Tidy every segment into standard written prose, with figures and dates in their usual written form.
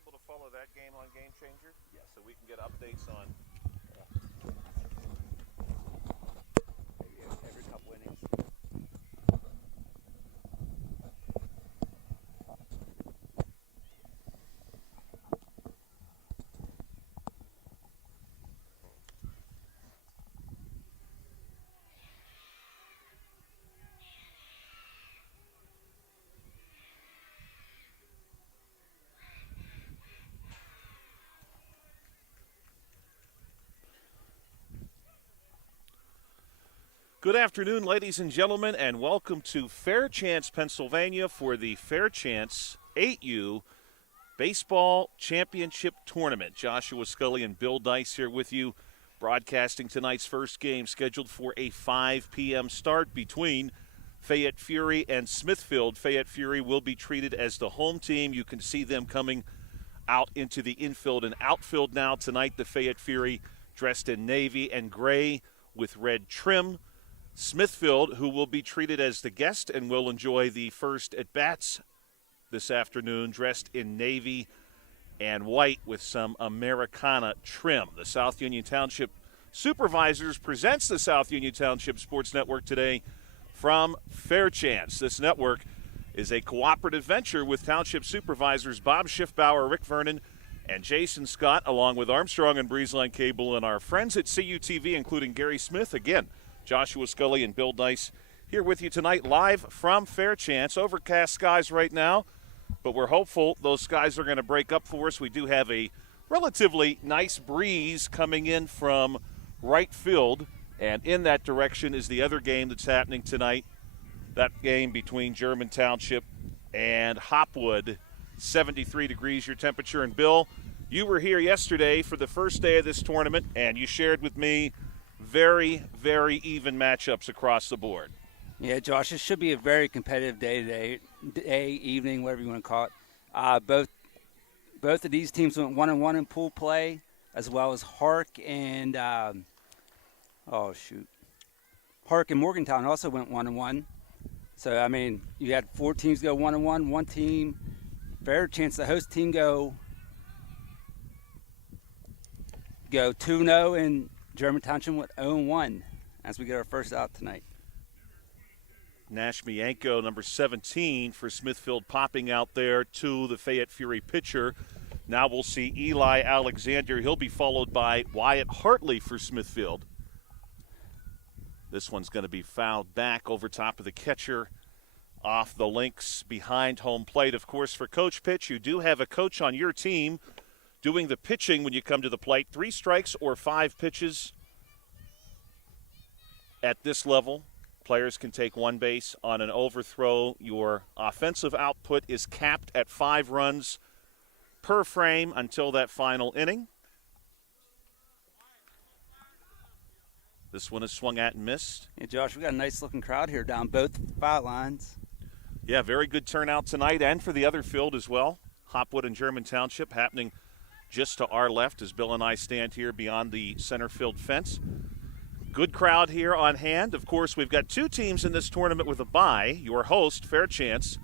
able to follow that game on Game Changer? Yeah. So we can get updates on every couple innings. Good afternoon, ladies and gentlemen, and welcome to Fairchance, Pennsylvania for the Fairchance 8U Baseball Championship Tournament. Joshua Scully and Bill Dice here with you, broadcasting tonight's first game scheduled for a 5 p.m. start between Fayette Fury and Smithfield. Fayette Fury will be treated as the home team. You can see them coming out into the infield and outfield now tonight. The Fayette Fury dressed in navy and gray with red trim. Smithfield, who will be treated as the guest and will enjoy the first at-bats this afternoon, dressed in navy and white with some Americana trim. The South Union Township Supervisors presents the South Union Township Sports Network today from Fairchance. This network is a cooperative venture with Township Supervisors Bob Schiffbauer, Rick Vernon, and Jason Scott, along with Armstrong and Breezeline Cable and our friends at CUTV, including Gary Smith. Again, Joshua Scully and Bill Dice here with you tonight, live from Fairchance. Overcast skies right now, but we're hopeful those skies are going to break up for us. We do have a relatively nice breeze coming in from right field, and in that direction is the other game that's happening tonight, that game between German Township and Hopwood. 73 degrees your temperature. And Bill, you were here yesterday for the first day of this tournament, and you shared with me very, very even matchups across the board. Yeah, Josh, it should be a very competitive day, evening, whatever you want to call it. Both of these teams went 1-1 in pool play, as well as Hark and Hark and Morgantown also went 1-1. So I mean, you had 4 teams go 1-1. One team, Fairchance, the host team, go 2-0, and German Township went 0-1 as we get our first out tonight. Nash Mianko, number 17 for Smithfield, popping out there to the Fayette Fury pitcher. Now we'll see Eli Alexander. He'll be followed by Wyatt Hartley for Smithfield. This one's going to be fouled back over top of the catcher off the links behind home plate. Of course, for coach pitch, you do have a coach on your team doing the pitching when you come to the plate. 3 strikes or 5 pitches at this level. Players can take 1 base on an overthrow. Your offensive output is capped at 5 runs per frame until that final inning. This one is swung at and missed. Yeah, Josh, we got a nice-looking crowd here down both foul lines. Yeah, very good turnout tonight, and for the other field as well. Hopwood and German Township happening just to our left as Bill and I stand here beyond the center field fence. Good crowd here on hand. Of course, we've got 2 teams in this tournament with a bye. Your host, Fairchance,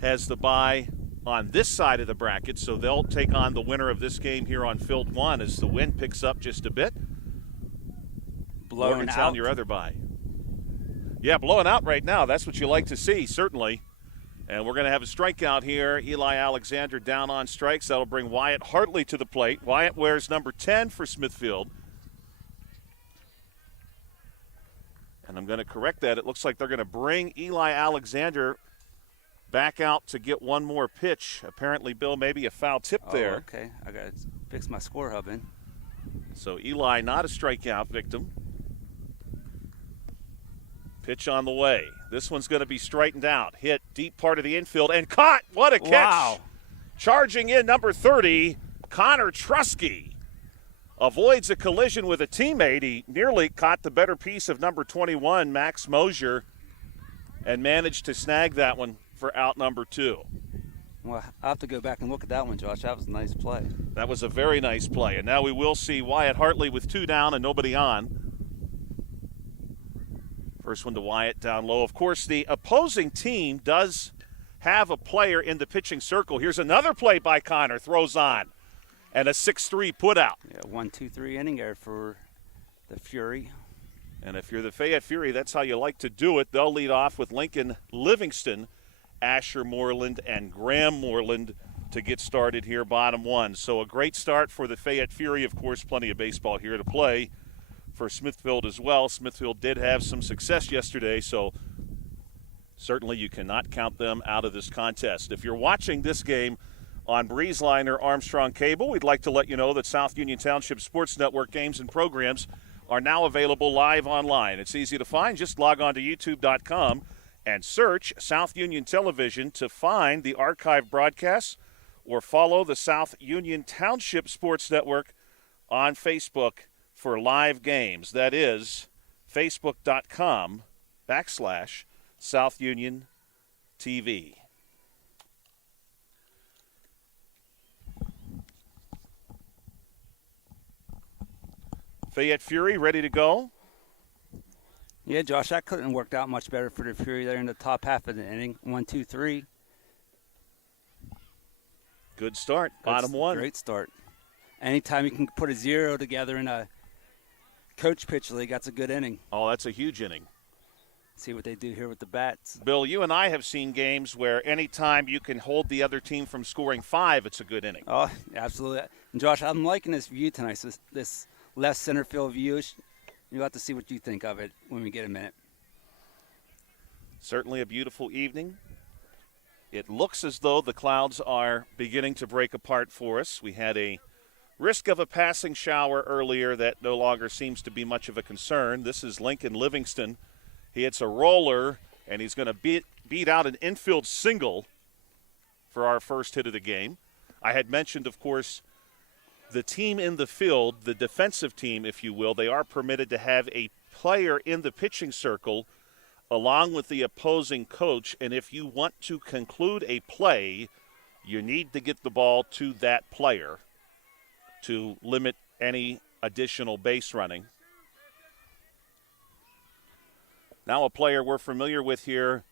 has the bye on this side of the bracket, so they'll take on the winner of this game here on field 1 as the wind picks up just a bit. Blowing out. Your other bye. Yeah, blowing out right now. That's what you like to see, certainly. And we're going to have a strikeout here. Eli Alexander down on strikes. That'll bring Wyatt Hartley to the plate. Wyatt wears number 10 for Smithfield. And I'm going to correct that. It looks like they're going to bring Eli Alexander back out to get one more pitch. Apparently, Bill, maybe a foul tip there. Okay. I got to fix my score hub in. So Eli not a strikeout victim. Pitch on the way. This one's going to be straightened out. Hit deep part of the infield and caught. What a catch. Wow. Charging in number 30, Connor Trusky. Avoids a collision with a teammate. He nearly caught the better piece of number 21, Max Mosier, and managed to snag that one for out number 2. Well, I'll have to go back and look at that one, Josh. That was a nice play. That was a very nice play. And now we will see Wyatt Hartley with 2 down and nobody on. First one to Wyatt down low. Of course, the opposing team does have a player in the pitching circle. Here's another play by Connor, throws on, and a 6-3 put out. Yeah, 1-2-3 inning there for the Fury. And if you're the Fayette Fury, that's how you like to do it. They'll lead off with Lincoln Livingston, Asher Moreland, and Graham Moreland to get started here, bottom one. So a great start for the Fayette Fury. Of course, plenty of baseball here to play for Smithfield as well. Smithfield did have some success yesterday, so certainly you cannot count them out of this contest. If you're watching this game on BreezeLine or Armstrong Cable, we'd like to let you know that South Union Township Sports Network games and programs are now available live online. It's easy to find. Just log on to youtube.com and search South Union Television to find the archived broadcasts, or follow the South Union Township Sports Network on Facebook for live games. That is facebook.com/South Union TV. Fayette Fury ready to go? Yeah, Josh, that couldn't have worked out much better for the Fury there in the top half of the inning. 1-2-3. Good start. Bottom one. Great start. Anytime you can put a 0 together in a coach pitch league, that's a good inning. Oh, that's a huge inning. See what they do here with the bats. Bill, you and I have seen games where anytime you can hold the other team from scoring 5, it's a good inning. Oh, absolutely. And Josh, I'm liking this view tonight. So this left center field view, you'll have to see what you think of it when we get a minute. Certainly a beautiful evening. It looks as though the clouds are beginning to break apart for us. We had a risk of a passing shower earlier that no longer seems to be much of a concern. This is Lincoln Livingston. He hits a roller, and he's going to beat out an infield single for our first hit of the game. I had mentioned, of course, the team in the field, the defensive team, if you will, they are permitted to have a player in the pitching circle along with the opposing coach, and if you want to conclude a play, you need to get the ball to that player to limit any additional base running. Now a player we're familiar with here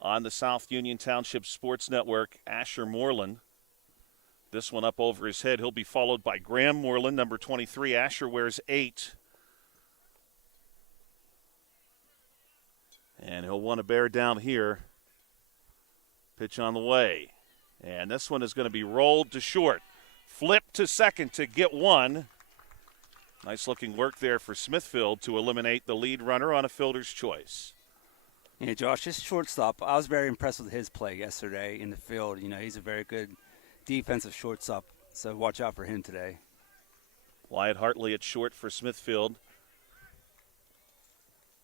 on the South Union Township Sports Network, Asher Moreland. This one up over his head. He'll be followed by Graham Moreland, number 23. Asher wears 8. And he'll want to bear down here. Pitch on the way. And this one is going to be rolled to short. Flip to second to get one. Nice looking work there for Smithfield to eliminate the lead runner on a fielder's choice. Yeah, Josh, his shortstop, I was very impressed with his play yesterday in the field. You know, he's a very good defensive shortstop, so watch out for him today. Wyatt Hartley at short for Smithfield.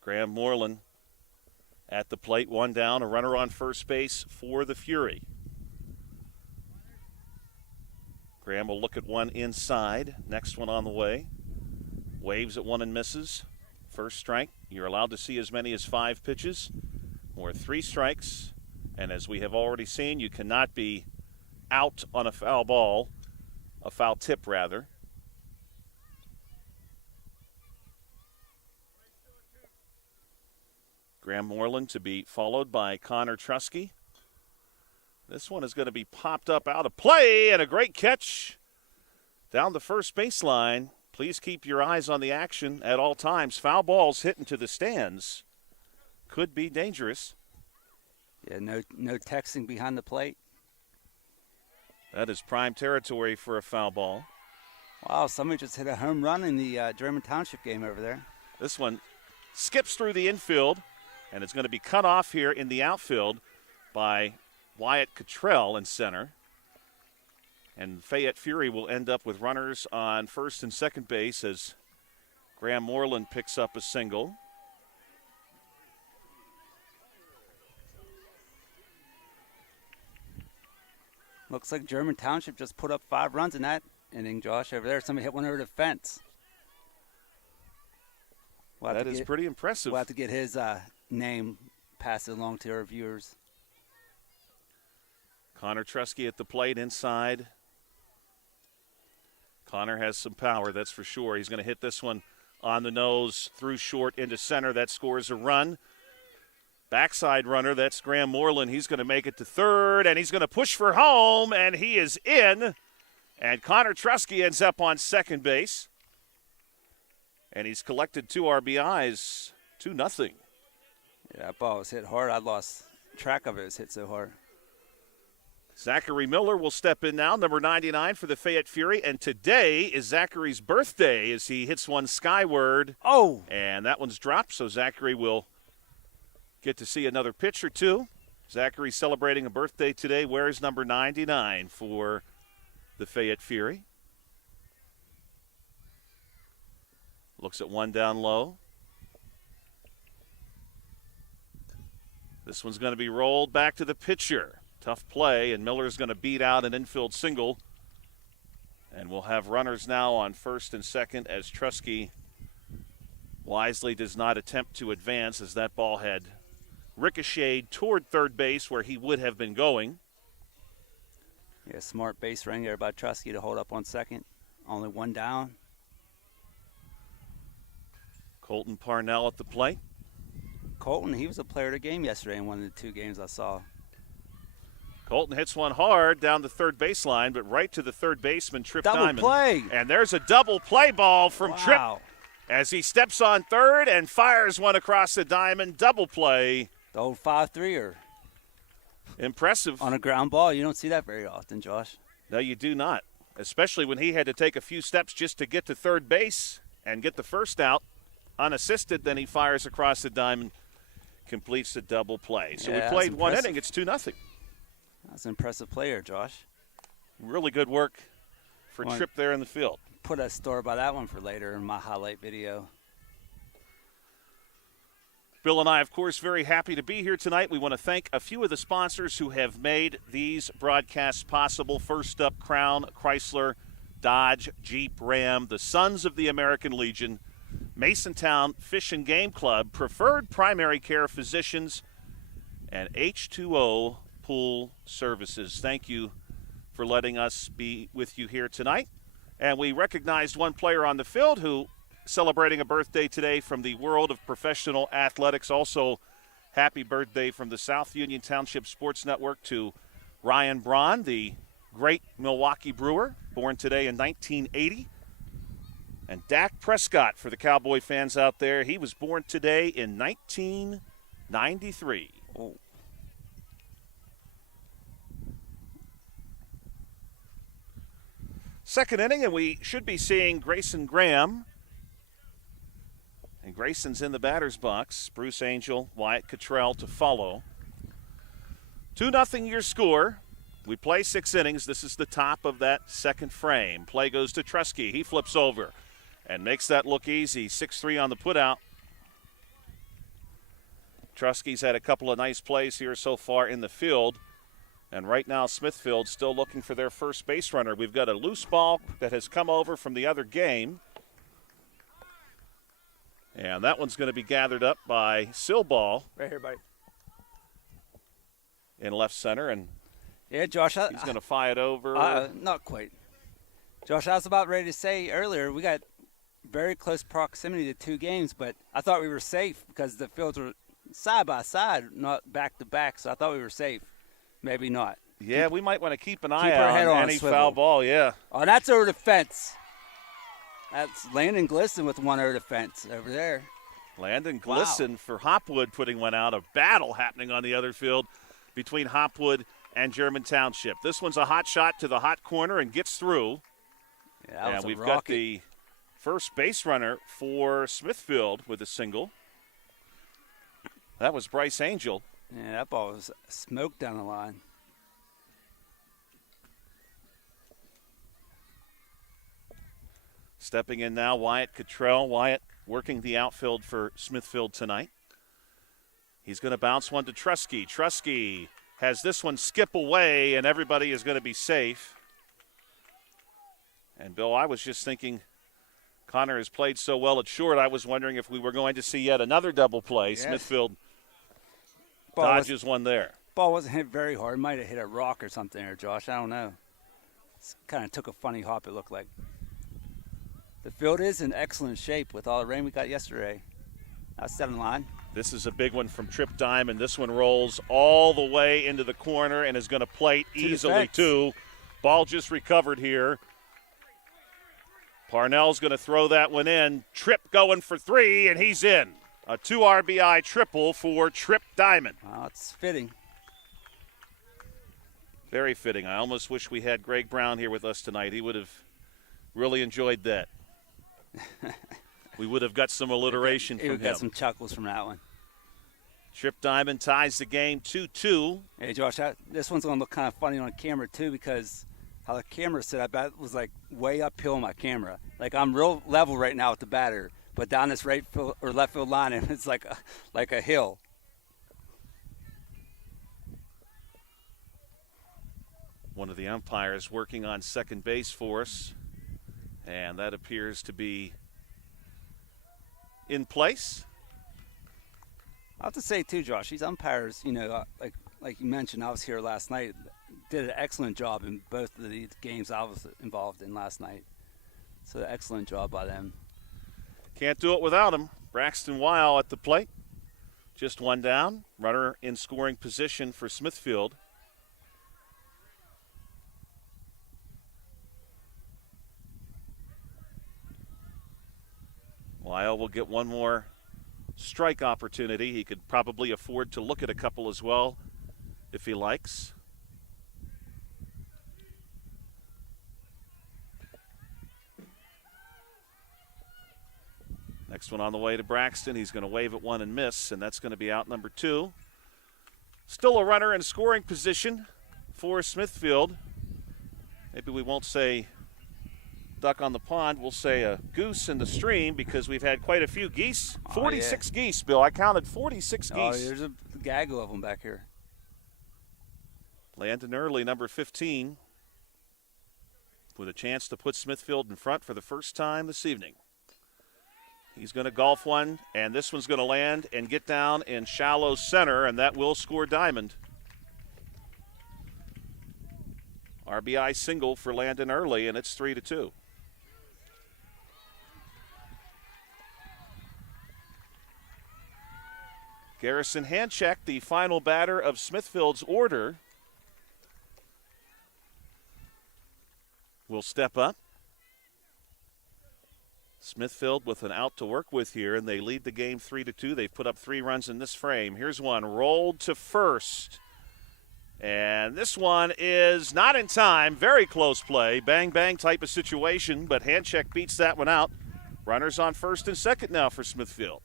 Graham Moreland at the plate, one down, a runner on first base for the Fury. Graham will look at one inside, next one on the way. Waves at one and misses. First strike. You're allowed to see as many as 5 pitches or 3 strikes. And as we have already seen, you cannot be out on a foul ball, a foul tip rather. Graham Moreland to be followed by Connor Trusky. This one is going to be popped up out of play, and a great catch down the first baseline. Please keep your eyes on the action at all times. Foul balls hit into the stands could be dangerous. Yeah, no texting behind the plate. That is prime territory for a foul ball. Wow, somebody just hit a home run in the German Township game over there. This one skips through the infield, and it's going to be cut off here in the outfield by Wyatt Cottrell in center. And Fayette Fury will end up with runners on first and second base as Graham Moreland picks up a single. Looks like German Township just put up 5 runs in that inning, Josh, over there. Somebody hit one over the fence. That is pretty impressive. We'll have to get his name passed along to our viewers. Connor Trusky at the plate inside. Connor has some power, that's for sure. He's going to hit this one on the nose through short into center. That scores a run. backside runner. That's Graham Moreland. He's going to make it to third, and he's going to push for home, and he is in. And Connor Trusky ends up on second base. And he's collected 2 RBIs, 2-0. Yeah, that ball was hit hard. I lost track of it. It was hit so hard. Zachary Miller will step in now, number 99 for the Fayette Fury. And today is Zachary's birthday as he hits one skyward. Oh! And that one's dropped, so Zachary will get to see another pitch or two. Zachary celebrating a birthday today, wears number 99 for the Fayette Fury. Looks at one down low. This one's going to be rolled back to the pitcher. Tough play, and Miller's going to beat out an infield single. And we'll have runners now on first and second as Trusky wisely does not attempt to advance as that ball had ricocheted toward third base where he would have been going. Yeah, smart base running there by Trusky to hold up on second. Only one down. Colton Parnell at the plate. Colton, he was a player of the game yesterday in one of the 2 games I saw. Colton hits one hard down the third baseline, but right to the third baseman, Trip Diamond. Double play. And there's a double play ball from Trip as he steps on third and fires one across the diamond. Double play. The old 5-3er. Impressive. On a ground ball. You don't see that very often, Josh. No, you do not, especially when he had to take a few steps just to get to third base and get the first out unassisted. Then he fires across the diamond, completes the double play. So yeah, we played one inning. It's 2-0. That's an impressive player, Josh. Really good work for Trip there in the field. Put a story by that one for later in my highlight video. Bill and I, of course, very happy to be here tonight. We want to thank a few of the sponsors who have made these broadcasts possible. First up, Crown, Chrysler, Dodge, Jeep, Ram, the Sons of the American Legion, Masontown Fish and Game Club, Preferred Primary Care Physicians, and H2O Pool Services. Thank you for letting us be with you here tonight. And we recognized one player on the field who celebrating a birthday today from the world of professional athletics. Also, happy birthday from the South Union Township Sports Network to Ryan Braun, the great Milwaukee Brewer, born today in 1980. And Dak Prescott, for the Cowboy fans out there, he was born today in 1993. Oh. Second inning, and we should be seeing Grayson Graham. And Grayson's in the batter's box. Bruce Angel, Wyatt Cottrell to follow. 2-0 your score. We play 6 innings. This is the top of that second frame. Play goes to Trusky. He flips over and makes that look easy. 6-3 on the putout. Trusky's had a couple of nice plays here so far in the field. And right now, Smithfield still looking for their first base runner. We've got a loose ball that has come over from the other game. And that one's going to be gathered up by Silball. Right here, buddy. In left center. And yeah, Josh. He's going to fire it over. Not quite. Josh, I was about ready to say earlier, we got very close proximity to 2 games, but I thought we were safe because the fields were side by side, not back to back, so I thought we were safe. Maybe not. Yeah, we might want to keep an eye out on any foul ball, yeah. Oh, that's over the fence. That's Landon Glisson with one over the fence over there. Landon Glisson for Hopwood putting one out. A battle happening on the other field between Hopwood and German Township. This one's a hot shot to the hot corner and gets through. Yeah, and we've got the first base runner for Smithfield with a single. That was Bryce Angel. Yeah, that ball was smoked down the line. Stepping in now, Wyatt Cottrell. Wyatt working the outfield for Smithfield tonight. He's going to bounce one to Trusky. Trusky has this one skip away, and everybody is going to be safe. And, Bill, I was just thinking Connor has played so well at short, I was wondering if we were going to see yet another double play. Yes. Smithfield dodges one there. Ball wasn't hit very hard. Might have hit a rock or something there, Josh. I don't know. It kind of took a funny hop, it looked like. The field is in excellent shape with all the rain we got yesterday. That's 7 line. This is a big one from Trip Diamond. This one rolls all the way into the corner and is going to plate easily, too. Ball just recovered here. Parnell's going to throw that one in. Tripp going for 3, and he's in. A 2 RBI triple for Trip Diamond. Wow, it's fitting. Very fitting. I almost wish we had Greg Brown here with us tonight. He would have really enjoyed that. We would have got some alliteration from him. Got some chuckles from that one. Trip Diamond ties the game 2-2. Hey, Josh, this one's going to look kind of funny on camera, too, because how the camera set up, that was like way uphill on my camera. Like I'm real level right now with the batter, but down this right field or left field line, and it's like a hill. One of the umpires working on second base for us, and that appears to be in place. I have to say, too, Josh, these umpires, like you mentioned, I was here last night, did an excellent job in both of the games I was involved in last night. So excellent job by them. Can't do it without him. Braxton Weil at the plate. Just one down. Runner in scoring position for Smithfield. Weil will get one more strike opportunity. He could probably afford to look at a couple as well if he likes. Next one on the way to Braxton. He's going to wave at one and miss, and that's going to be out number 2. Still a runner in scoring position for Smithfield. Maybe we won't say duck on the pond, we'll say a goose in the stream, because we've had quite a few geese. 46 geese, Bill. I counted 46 geese. Oh, there's a gaggle of them back here. Landon Early, number 15, with a chance to put Smithfield in front for the first time this evening. He's going to golf one, and this one's going to land and get down in shallow center, and that will score Diamond. RBI single for Landon Early, and it's 3-2. Garrison Handcheck, the final batter of Smithfield's order, will step up. Smithfield with an out to work with here, and they lead the game 3-2. They've put up 3 runs in this frame. Here's one rolled to first. And this one is not in time. Very close play. Bang-bang type of situation, but Handcheck beats that one out. Runners on first and second now for Smithfield.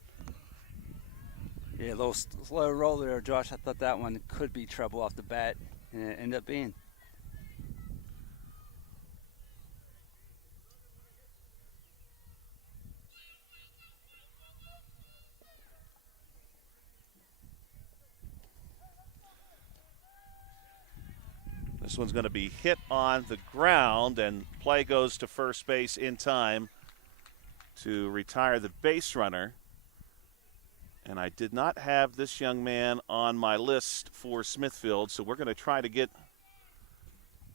Yeah, a little slow roll there, Josh. I thought that one could be trouble off the bat, and it ended up being. This one's going to be hit on the ground, and play goes to first base in time to retire the base runner. And I did not have this young man on my list for Smithfield, so we're going to try to get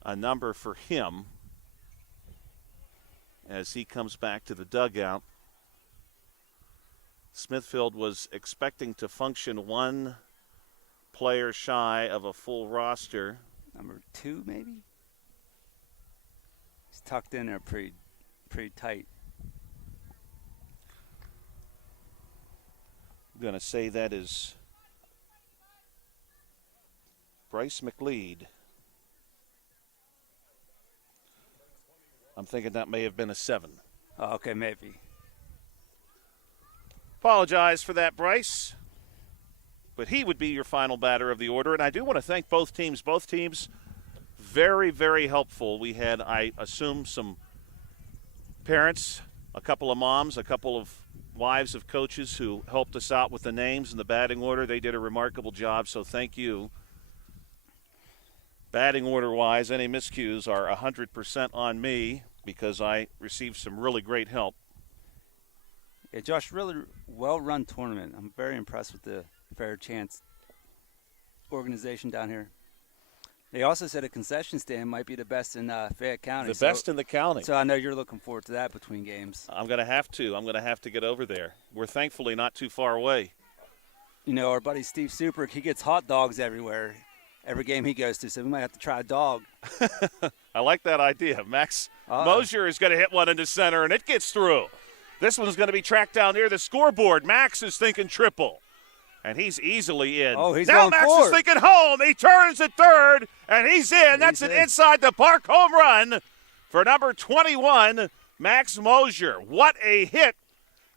a number for him as he comes back to the dugout. Smithfield was expecting to function one player shy of a full roster. Number 2, maybe? He's tucked in there pretty tight. I'm going to say that is Bryce McLeod. I'm thinking that may have been a 7. Oh, okay, maybe. Apologize for that, Bryce. But he would be your final batter of the order. And I do want to thank both teams. Both teams very, very helpful. We had, I assume, some parents, a couple of moms, a couple of wives of coaches who helped us out with the names and the batting order. They did a remarkable job, so thank you. Batting order-wise, any miscues are 100% on me because I received some really great help. Yeah, Josh, really well-run tournament. I'm very impressed with the Fairchance organization down here. They also said a concession stand might be the best in Fayette County. The best in the county. So I know you're looking forward to that between games. I'm going to have to get over there. We're thankfully not too far away. our buddy Steve Super, he gets hot dogs everywhere, every game he goes to, so we might have to try a dog. I like that idea. Max Mosier is going to hit one into center, and it gets through. This one's going to be tracked down near the scoreboard. Max is thinking triple, and he's easily in. Oh, he's now going Max forward. is thinking home. He turns at third, and he's in. That's an inside-the-park home run for number 21, Max Mosier. What a hit,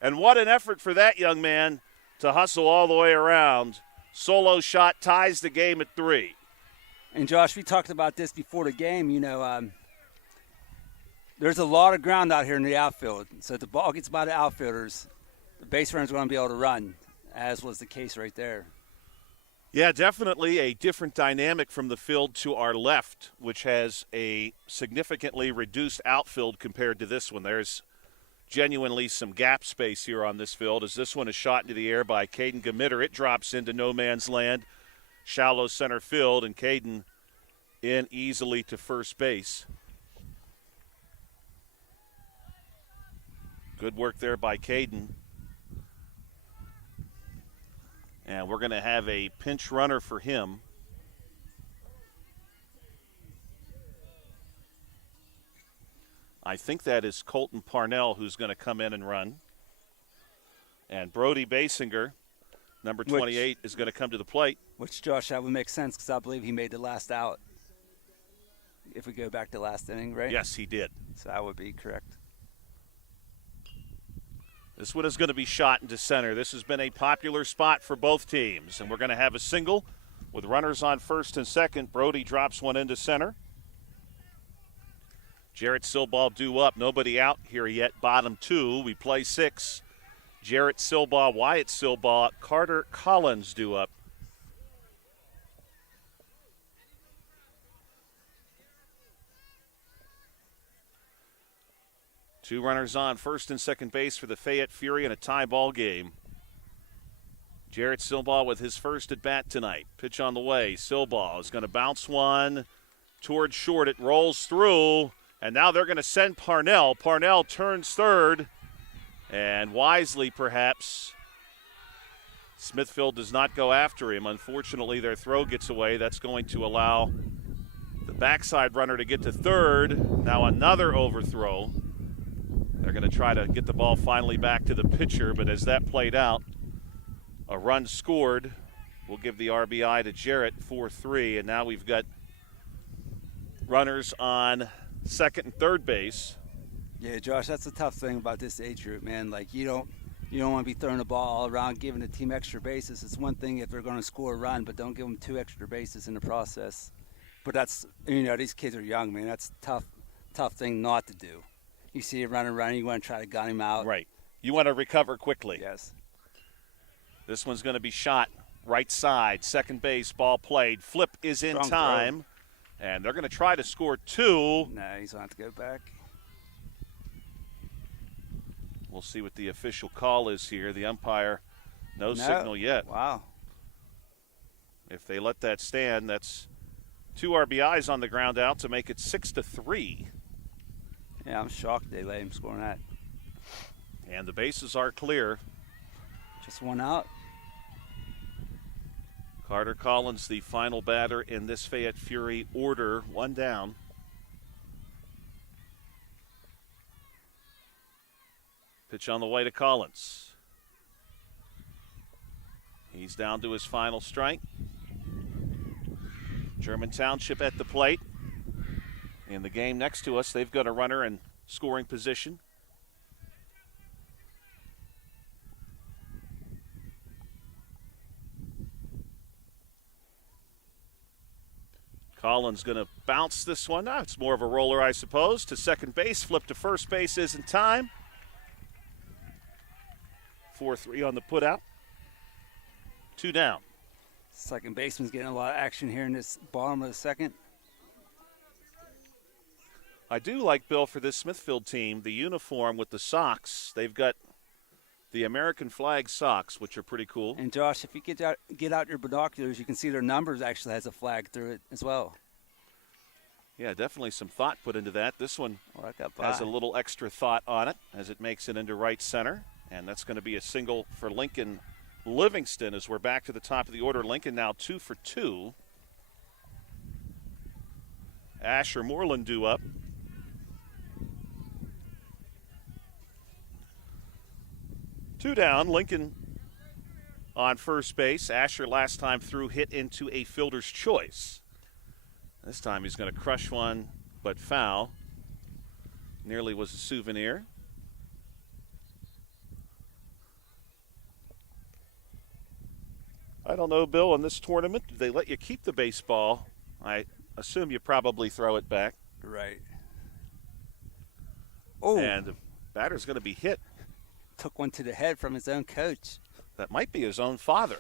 and what an effort for that young man to hustle all the way around. Solo shot ties the game at 3. And, Josh, we talked about this before the game. There's a lot of ground out here in the outfield. So if the ball gets by the outfielders, the base runner's going to be able to run, as was the case right there. Yeah, definitely a different dynamic from the field to our left, which has a significantly reduced outfield compared to this one. There's genuinely some gap space here on this field as this one is shot into the air by Caden Gamitter. It drops into no man's land, shallow center field, and Caden in easily to first base. Good work there by Caden. And we're going to have a pinch runner for him. I think that is Colton Parnell who's going to come in and run. And Brody Basinger, number 28, is going to come to the plate. Which, Josh, that would make sense because I believe he made the last out. If we go back to last inning, right? Yes, he did. So that would be correct. This one is going to be shot into center. This has been a popular spot for both teams. And we're going to have a single with runners on first and second. Brody drops one into center. Jarrett Silbaugh due up. Nobody out here yet. Bottom 2. We play 6. Jarrett Silbaugh, Wyatt Silbaugh, Carter Collins due up. Two runners on first and second base for the Fayette Fury in a tie ball game. Jarrett Silbaugh with his first at bat tonight. Pitch on the way. Silbaugh is going to bounce one towards short. It rolls through, and now they're going to send Parnell. Parnell turns third, and wisely perhaps Smithfield does not go after him. Unfortunately, their throw gets away. That's going to allow the backside runner to get to third. Now another overthrow. They're going to try to get the ball finally back to the pitcher, but as that played out, a run scored. We'll give the RBI to Jarrett, 4-3, and now we've got runners on second and third base. Yeah, Josh, that's the tough thing about this age group, man. Like, you don't want to be throwing the ball all around, giving the team extra bases. It's one thing if they're going to score a run, but don't give them 2 extra bases in the process. But that's, these kids are young, man. That's a tough thing not to do. You see a runner running, you want to try to gun him out. Right. You want to recover quickly. Yes. This one's going to be shot right side, second base, ball played. Flip is in Strong time, and they're going to try to score 2. No, he's going to have to go back. We'll see what the official call is here. The umpire, no signal yet. Wow. If they let that stand, that's 2 RBIs on the ground out to make it 6-3. Yeah, I'm shocked they let him score on that. And the bases are clear. Just one out. Carter Collins, the final batter in this Fayette Fury order, 1 down. Pitch on the way to Collins. He's down to his final strike. German Township at the plate. In the game next to us, they've got a runner in scoring position. Collins going to bounce this one. It's more of a roller, I suppose, to second base. Flip to first base is in time. 4-3 on the putout. 2 down. Second baseman's getting a lot of action here in this bottom of the second. I do like, Bill, for this Smithfield team, the uniform with the socks. They've got the American flag socks, which are pretty cool. And, Josh, if you get out your binoculars, you can see their numbers actually has a flag through it as well. Yeah, definitely some thought put into that. This one has a little extra thought on it as it makes it into right center. And that's going to be a single for Lincoln Livingston as we're back to the top of the order. Lincoln now 2 for 2. Asher Moreland due up. Two down. Lincoln on first base. Asher last time through hit into a fielder's choice. This time he's going to crush one, but foul. Nearly was a souvenir. I don't know, Bill, in this tournament, do they let you keep the baseball? I assume you probably throw it back. Right. Oh. And the batter's going to be hit. Took one to the head from his own coach. That might be his own father.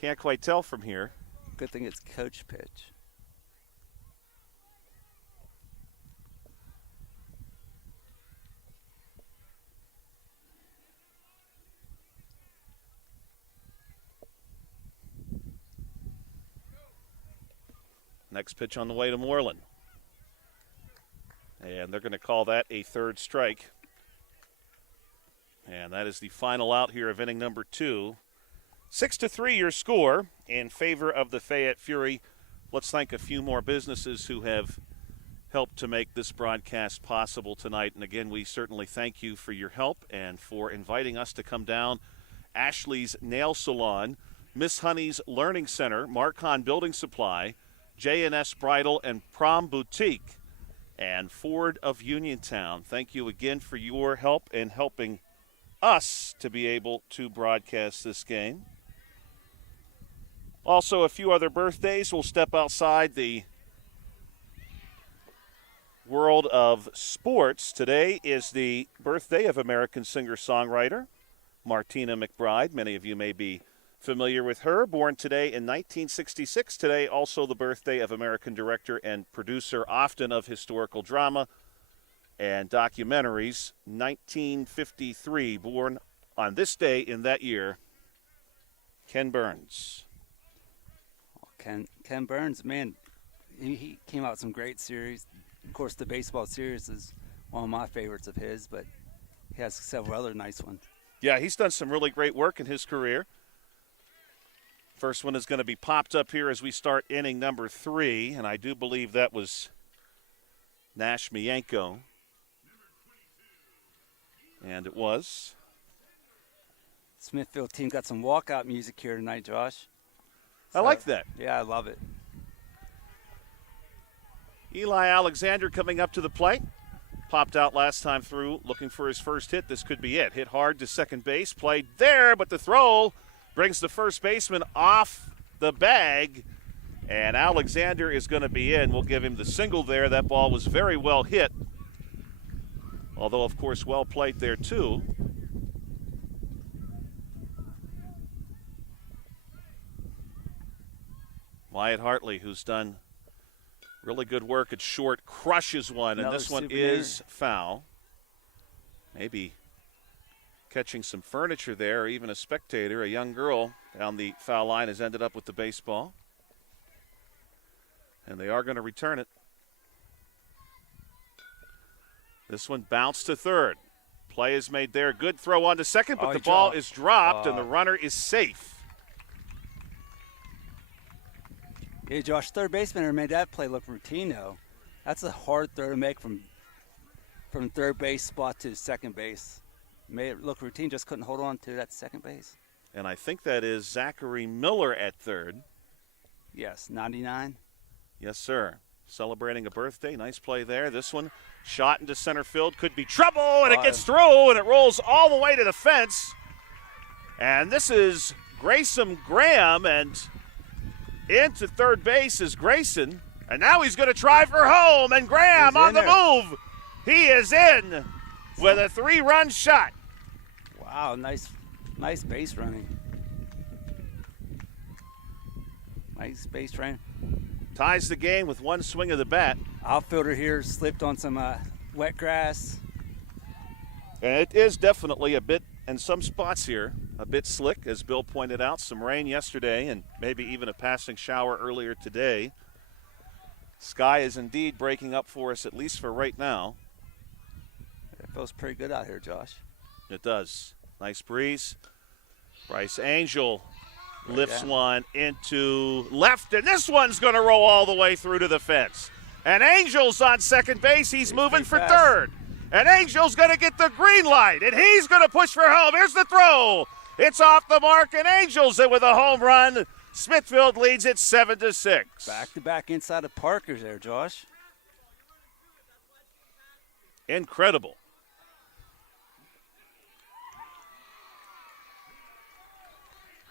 Can't quite tell from here. Good thing it's coach pitch. Next pitch on the way to Moreland. And they're going to call that a third strike. And that is the final out here of inning number 2. 6-3 your score in favor of the Fayette Fury. Let's thank a few more businesses who have helped to make this broadcast possible tonight. And again, we certainly thank you for your help and for inviting us to come down. Ashley's Nail Salon, Miss Honey's Learning Center, Marcon Building Supply, J&S Bridal and Prom Boutique, and Ford of Uniontown. Thank you again for your help in helping us to be able to broadcast this game. Also, a few other birthdays. We'll step outside the world of sports. Today is the birthday of American singer-songwriter Martina McBride. Many of you may be familiar with her. Born today in 1966. Today also the birthday of American director and producer, often of historical drama and documentaries. 1953, born on this day in that year, Ken Burns. Ken Burns, man, he came out with some great series. Of course, the baseball series is one of my favorites of his, but he has several other nice ones. Yeah, he's done some really great work in his career. First one is going to be popped up here as we start inning number 3, and I do believe that was Nash Mienko. And it was. Smithfield team got some walkout music here tonight, Josh. I like that. Yeah, I love it. Eli Alexander coming up to the plate. Popped out last time through, looking for his first hit. This could be it. Hit hard to second base, played there, but the throw brings the first baseman off the bag, and Alexander is going to be in. We'll give him the single there. That ball was very well hit, although, of course, well played there, too. Wyatt Hartley, who's done really good work at short, crushes one, and this one is foul. Maybe catching some furniture there, or even a spectator. A young girl down the foul line has ended up with the baseball. And they are going to return it. This one bounced to third. Play is made there. Good throw on to second, but the ball is dropped, and the runner is safe. Yeah, Josh, third baseman made that play look routine, though. That's a hard throw to make from third base spot to second base. Made it look routine, just couldn't hold on to that second base. And I think that is Zachary Miller at third. Yes, 99. Yes, sir. Celebrating a birthday. Nice play there. This one shot into center field. Could be trouble, and it gets through, and it rolls all the way to the fence. And this is Grayson Graham, and into third base is Grayson. And now he's going to try for home, and Graham on the move. He is in with a 3-run shot. Wow, nice base running. Nice base running. Ties the game with one swing of the bat. Outfielder here slipped on some wet grass. And it is definitely a bit, in some spots here, a bit slick, as Bill pointed out. Some rain yesterday and maybe even a passing shower earlier today. Sky is indeed breaking up for us, at least for right now. It feels pretty good out here, Josh. It does. Nice breeze. Bryce Angel lifts one into left, and this one's going to roll all the way through to the fence. And Angel's on second base. He's moving for third. And Angel's going to get the green light, and he's going to push for home. Here's the throw. It's off the mark, and Angel's in with a home run. Smithfield leads it 7-6. Back-to-back inside of Parker's there, Josh. Incredible.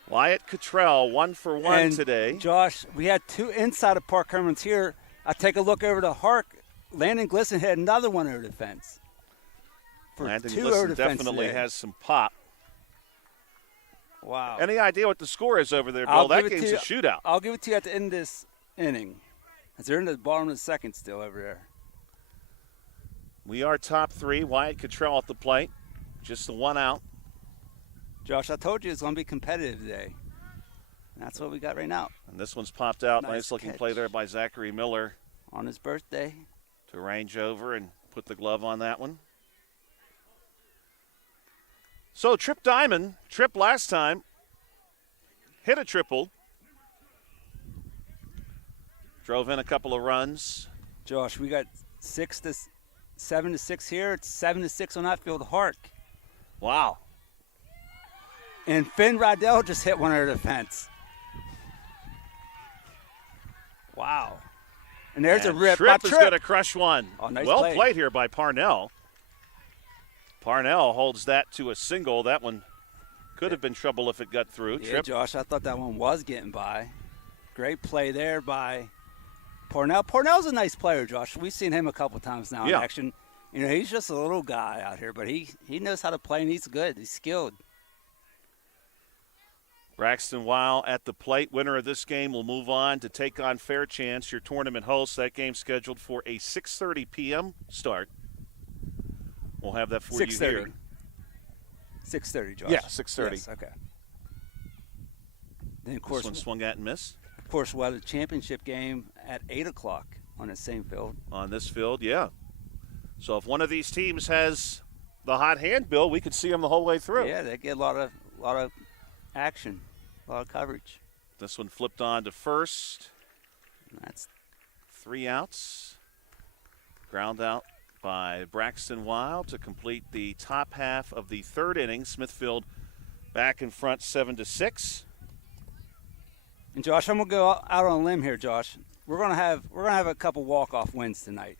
Wyatt Cottrell, 1 for 1 today. Josh, we had 2 inside of Park home runs here. I take a look over to Hark. Landon Glisson had another one over the fence. Landon Glisson definitely has some pop. Wow. Any idea what the score is over there, Bill? That game's a shootout. I'll give it to you at the end of this inning. As they're in the bottom of the second still over there. We are top 3. Wyatt Cottrell at the plate. Just the 1 out. Josh, I told you it's going to be competitive today. And that's what we got right now. And this one's popped out. Nice looking catch. play there by Zachary Miller. On his birthday. To range over and put the glove on that one. So Trip Diamond, Trip last time, hit a triple. Drove in a couple of runs. Josh, we got 7-6 here. It's 7-6 on outfield Hark. Wow. And Finn Rydell just hit one over the fence. Wow. And there's a rip. Tripp is going to crush one. Oh, nice well play. Played here by Parnell. Parnell holds that to a single. That one could have been trouble if it got through. Yeah, Tripp. Josh, I thought that one was getting by. Great play there by Parnell. Parnell's a nice player, Josh. We've seen him a couple times now in action. You know, he's just a little guy out here, but he knows how to play, and he's good. He's skilled. Braxton Weil at the plate. Winner of this game will move on to take on Fairchance, your tournament host. That game scheduled for a 6:30 p.m. start. We'll have that for you here. 6:30, Josh. Yeah, 6:30. Yes, okay. Then, of course, this one swung at and missed. Of course, we'll have the championship game at 8 o'clock on the same field. On this field, yeah. So if one of these teams has the hot hand, Bill, we could see them the whole way through. Yeah, they get a lot of action, a lot of coverage. This one flipped on to first. That's 3 outs. Ground out by Braxton Weil to complete the top half of the 3rd inning. Smithfield back in front 7-6. And Josh, I'm gonna go out on a limb here, Josh. We're gonna have a couple walk-off wins tonight.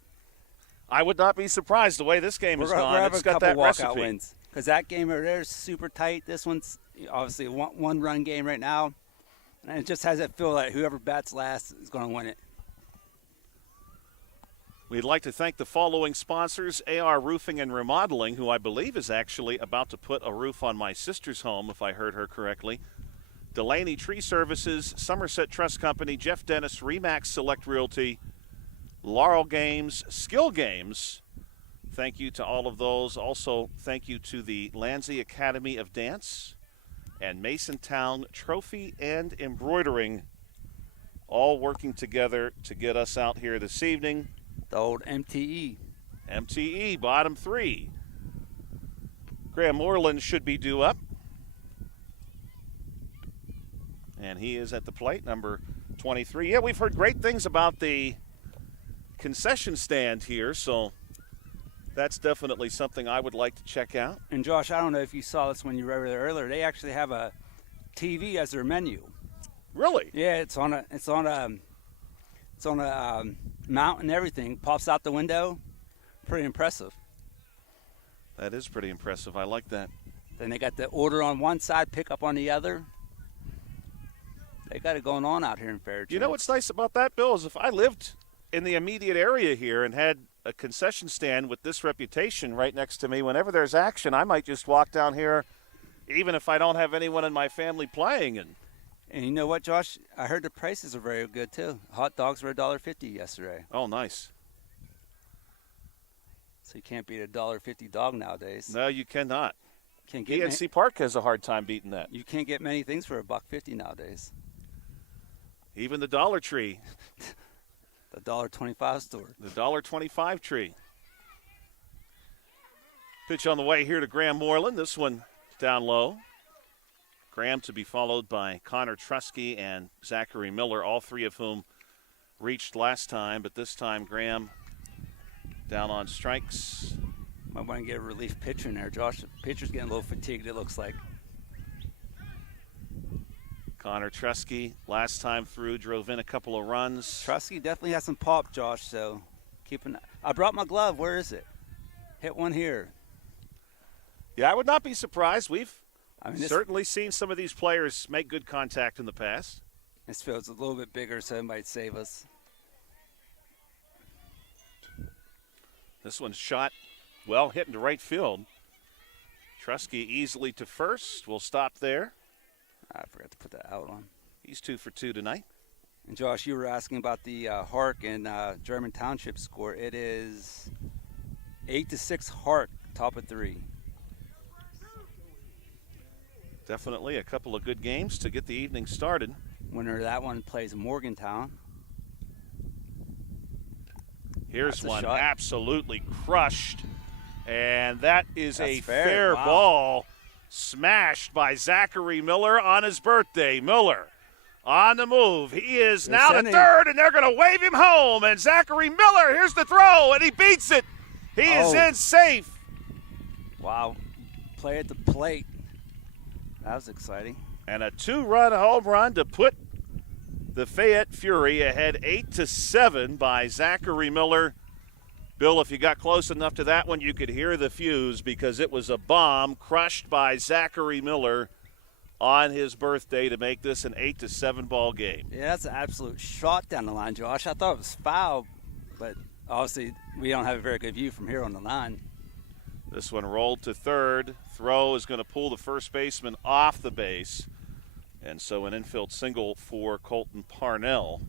I would not be surprised the way this game has gone. It's got that recipe. Wins because that game over there is super tight. This one's obviously a one-run game right now, and it just has that feel that whoever bats last is going to win it. We'd like to thank the following sponsors: AR Roofing and Remodeling, who I believe is actually about to put a roof on my sister's home, if I heard her correctly. Delaney Tree Services, Somerset Trust Company, Jeff Dennis, Remax Select Realty, Laurel Games, Skill Games. Thank you to all of those. Also, thank you to the Landsey Academy of Dance and Masontown Trophy and Embroidering, all working together to get us out here this evening. The old MTE. MTE, bottom 3. Graham Moreland should be due up. And he is at the plate, number 23. Yeah, we've heard great things about the concession stand here, so that's definitely something I would like to check out. And Josh, I don't know if you saw this when you were over there earlier. They actually have a TV as their menu. Really? Yeah, it's on a mount and everything. Pops out the window. Pretty impressive. That is pretty impressive. I like that. Then they got the order on one side, pickup on the other. They got it going on out here in Fairchance. You know what's nice about that, Bill, is if I lived in the immediate area here and had a concession stand with this reputation right next to me, whenever there's action, I might just walk down here even if I don't have anyone in my family playing. And you know what, Josh? I heard the prices are very good, too. Hot dogs were $1.50 yesterday. Oh, nice. So you can't beat a $1.50 dog nowadays. No, you cannot. Can't get PNC Park has a hard time beating that. You can't get many things for $1.50 nowadays. Even the Dollar Tree. The $1.25 store. The $1.25 tree. Pitch on the way here to Graham Moreland. This one down low. Graham to be followed by Connor Trusky and Zachary Miller, all three of whom reached last time, but this time Graham down on strikes. Might want to get a relief pitcher in there, Josh. The pitcher's getting a little fatigued, it looks like. Connor Trusky, last time through, drove in a couple of runs. Trusky definitely has some pop, Josh, so keep an eye. I brought my glove. Where is it? Hit one here. Yeah, I would not be surprised. We've This certainly seen some of these players make good contact in the past. field's a little bit bigger, so it might save us. This one's shot well, hit into right field. Trusky easily to first. We'll stop there. I forgot to put that out on. He's 2 for 2 tonight. And Josh, you were asking about the Hark and German Township score. It is 8-6 Hark, top of 3. Definitely a couple of good games to get the evening started. Winner of that one plays Morgantown. Here's one shot. Absolutely crushed. And that is That's a fair. Wow. ball smashed by Zachary Miller on his birthday. Miller on the move. He is now the third, and they're going to wave him home. And Zachary Miller, here's the throw, and he beats it. He is in safe. Wow. Play at the plate. That was exciting. And a 2-run home run to put the Fayette Fury ahead 8-7 by Zachary Miller. Bill, if you got close enough to that one, you could hear the fuse because it was a bomb crushed by Zachary Miller on his birthday to make this an 8-7 ball game. Yeah, that's an absolute shot down the line, Josh. I thought it was foul, but obviously we don't have a very good view from here on the line. This one rolled to third. Throw is going to pull the first baseman off the base. And so an infield single for Colton Parnell.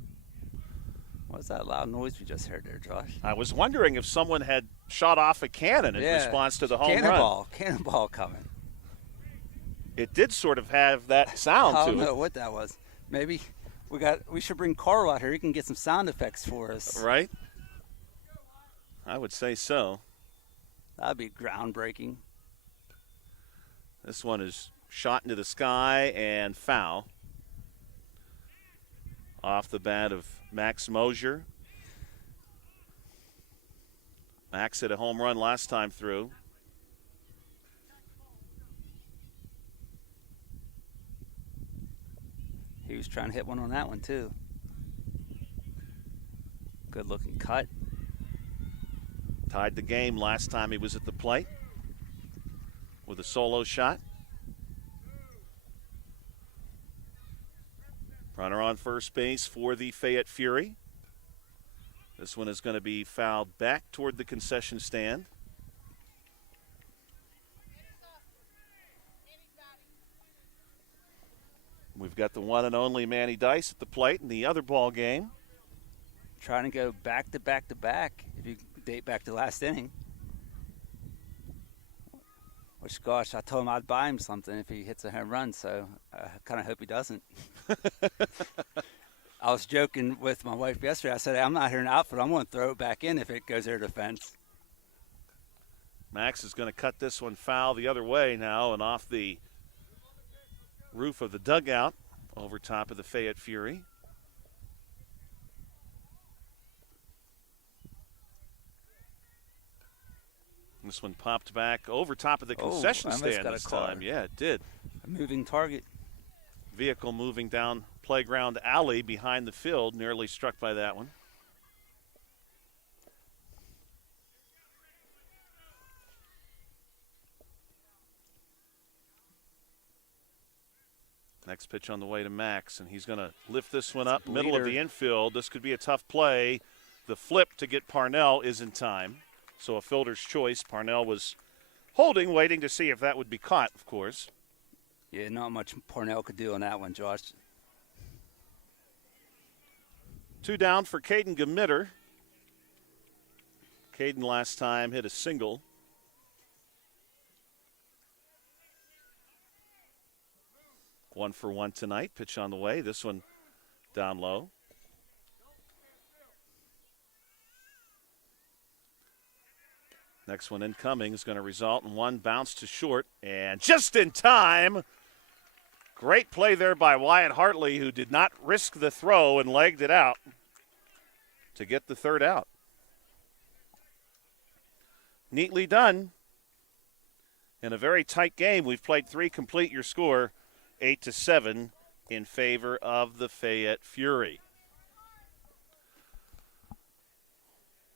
What's that loud noise we just heard there, Josh? I was wondering if someone had shot off a cannon in response to the home run. Cannonball coming. It did sort of have that sound to it. I don't know what that was. Maybe we should bring Carl out here. He can get some sound effects for us. Right? I would say so. That'd be groundbreaking. This one is shot into the sky and foul. Off the bat of Max Mosier. Max hit a home run last time through. He was trying to hit one on that one, too. Good looking cut. Tied the game last time he was at the plate with a solo shot. Runner on first base for the Fayette Fury. This one is going to be fouled back toward the concession stand. We've got the one and only Manny Dice at the plate in the other ball game. Trying to go back to back to back, if you date back to last inning. Which, gosh, I told him I'd buy him something if he hits a home run, so I kind of hope he doesn't. I was joking with my wife yesterday. I said, hey, I'm not here in outfield. I'm going to throw it back in if it goes there to the fence. Max is going to cut this one foul the other way now and off the roof of the dugout over top of the Fayette Fury. This one popped back over top of the concession stand this time. Yeah, it did. A moving target. Vehicle moving down playground alley behind the field, nearly struck by that one. Next pitch on the way to Max, and he's going to lift this one up, middle of the infield. This could be a tough play. The flip to get Parnell is in time. So a fielder's choice. Parnell was holding, waiting to see if that would be caught, of course. Yeah, not much Parnell could do on that one, Josh. 2 down for Caden Gamitter. Caden last time hit a single. One for one tonight. Pitch on the way. This one down low. Next one incoming is going to result in one bounce to short. And just in time, Great play there by Wyatt Hartley, who did not risk the throw and legged it out to get the third out. Neatly done. In a very tight game, we've played 3 complete. Your score, 8-7 in favor of the Fayette Fury.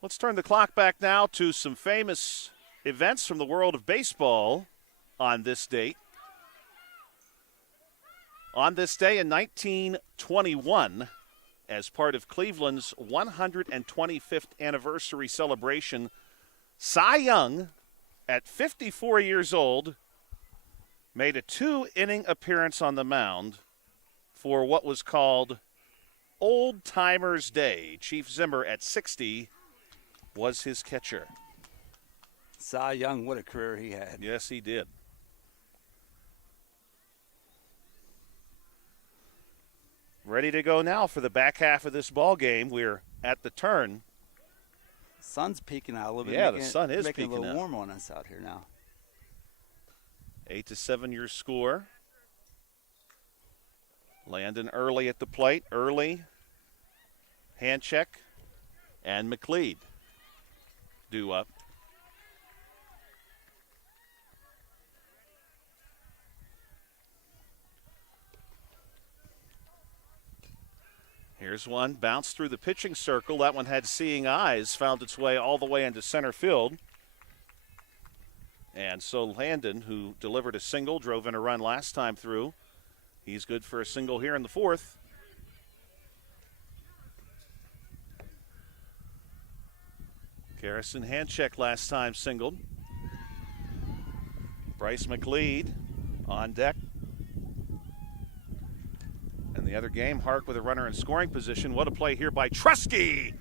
Let's turn the clock back now to some famous events from the world of baseball on this date. On this day in 1921, as part of Cleveland's 125th anniversary celebration, Cy Young, at 54 years old, made a 2-inning appearance on the mound for what was called Old Timers Day. Chief Zimmer, at 60, was his catcher. Cy Young, what a career he had. Yes, he did. Ready to go now for the back half of this ball game. We're at the turn. Sun's peeking out a little bit. Yeah, the sun is making peeking a little out. warm on us out here now. 8-7 your score. Landon early at the plate. Early, hand check, and McLeod due up. Here's one, bounced through the pitching circle. That one had seeing eyes, found its way all the way into center field. And so Landon, who delivered a single, drove in a run last time through, he's good for a single here in the fourth. Garrison hand check last time, singled. Bryce McLeod on deck. In the other game, Hark with a runner in scoring position. What a play here by Trusky.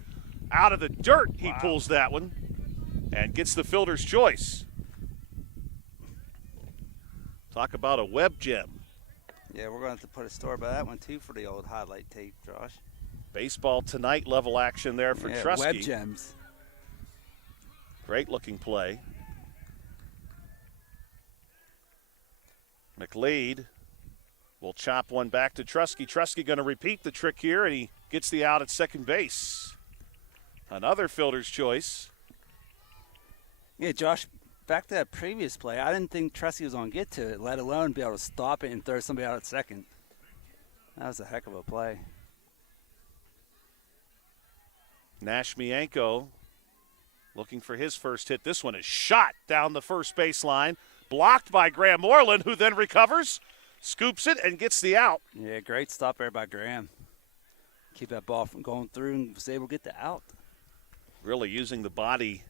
Out of the dirt, he pulls that one and gets the fielder's choice. Talk about a web gem. Yeah, we're going to have to put a story by that one, too, for the old highlight tape, Josh. Baseball Tonight level action there for Trusky. Web gems. Great looking play. McLeod will chop one back to Trusky. Trusky going to repeat the trick here, and he gets the out at second base. Another fielder's choice. Yeah, Josh, back to that previous play, I didn't think Trusky was going to get to it, let alone be able to stop it and throw somebody out at second. That was a heck of a play. Nash Mianko looking for his first hit. This one is shot down the first baseline, blocked by Graham Moreland, who then recovers, scoops it, and gets the out. Yeah, great stop there by Graham. Keep that ball from going through and was able to get the out. Really using the body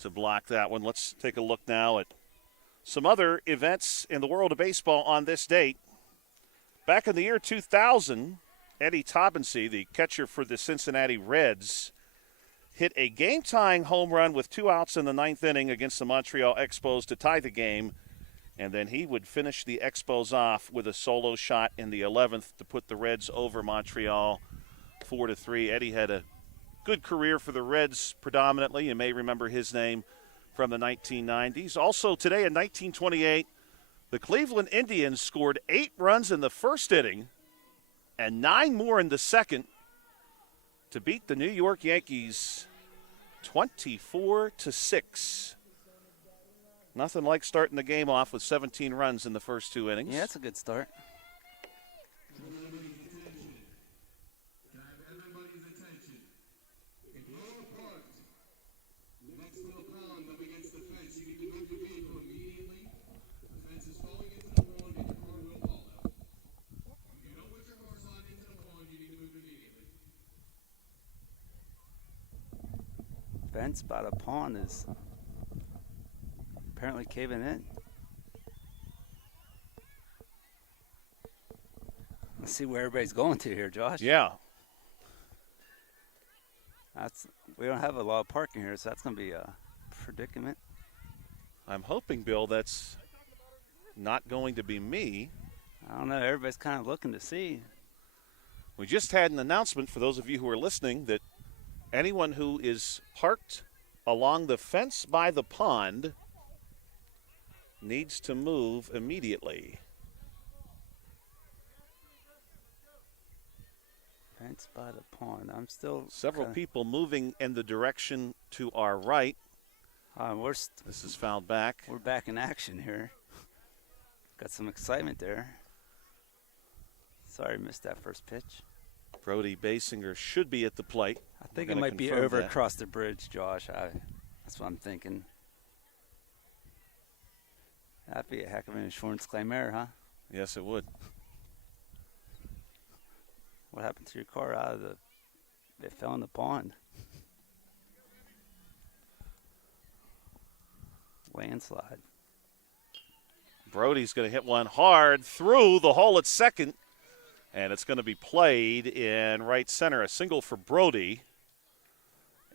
to block that one. Let's take a look now at some other events in the world of baseball on this date. Back in the year 2000, Eddie Taubensee, the catcher for the Cincinnati Reds, hit a game-tying home run with 2 outs in the 9th inning against the Montreal Expos to tie the game, and then he would finish the Expos off with a solo shot in the 11th to put the Reds over Montreal 4-3. Eddie had a good career for the Reds predominantly. You may remember his name from the 1990s. Also today in 1928, the Cleveland Indians scored 8 runs in the first inning and 9 more in the second to beat the New York Yankees 24-6. Nothing like starting the game off with 17 runs in the first 2 innings. Yeah, that's a good start. Fence by the pond is apparently caving in. Let's see where everybody's going to here, Josh. Yeah. We don't have a lot of parking here, so that's going to be a predicament. I'm hoping, Bill, that's not going to be me. I don't know. Everybody's kind of looking to see. We just had an announcement for those of you who are listening that anyone who is parked along the fence by the pond needs to move immediately. Right by the pond. I'm still Several people moving in the direction to our right. This is fouled back. We're back in action here. Got some excitement there. Sorry, missed that first pitch. Brody Basinger should be at the plate. I think it might be over across the bridge, Josh. That's what I'm thinking. That'd be a heck of an insurance claim error, huh? Yes, it would. What happened to your car? It fell in the pond. Landslide. Brody's going to hit one hard through the hole at second, and it's going to be played in right center. A single for Brody.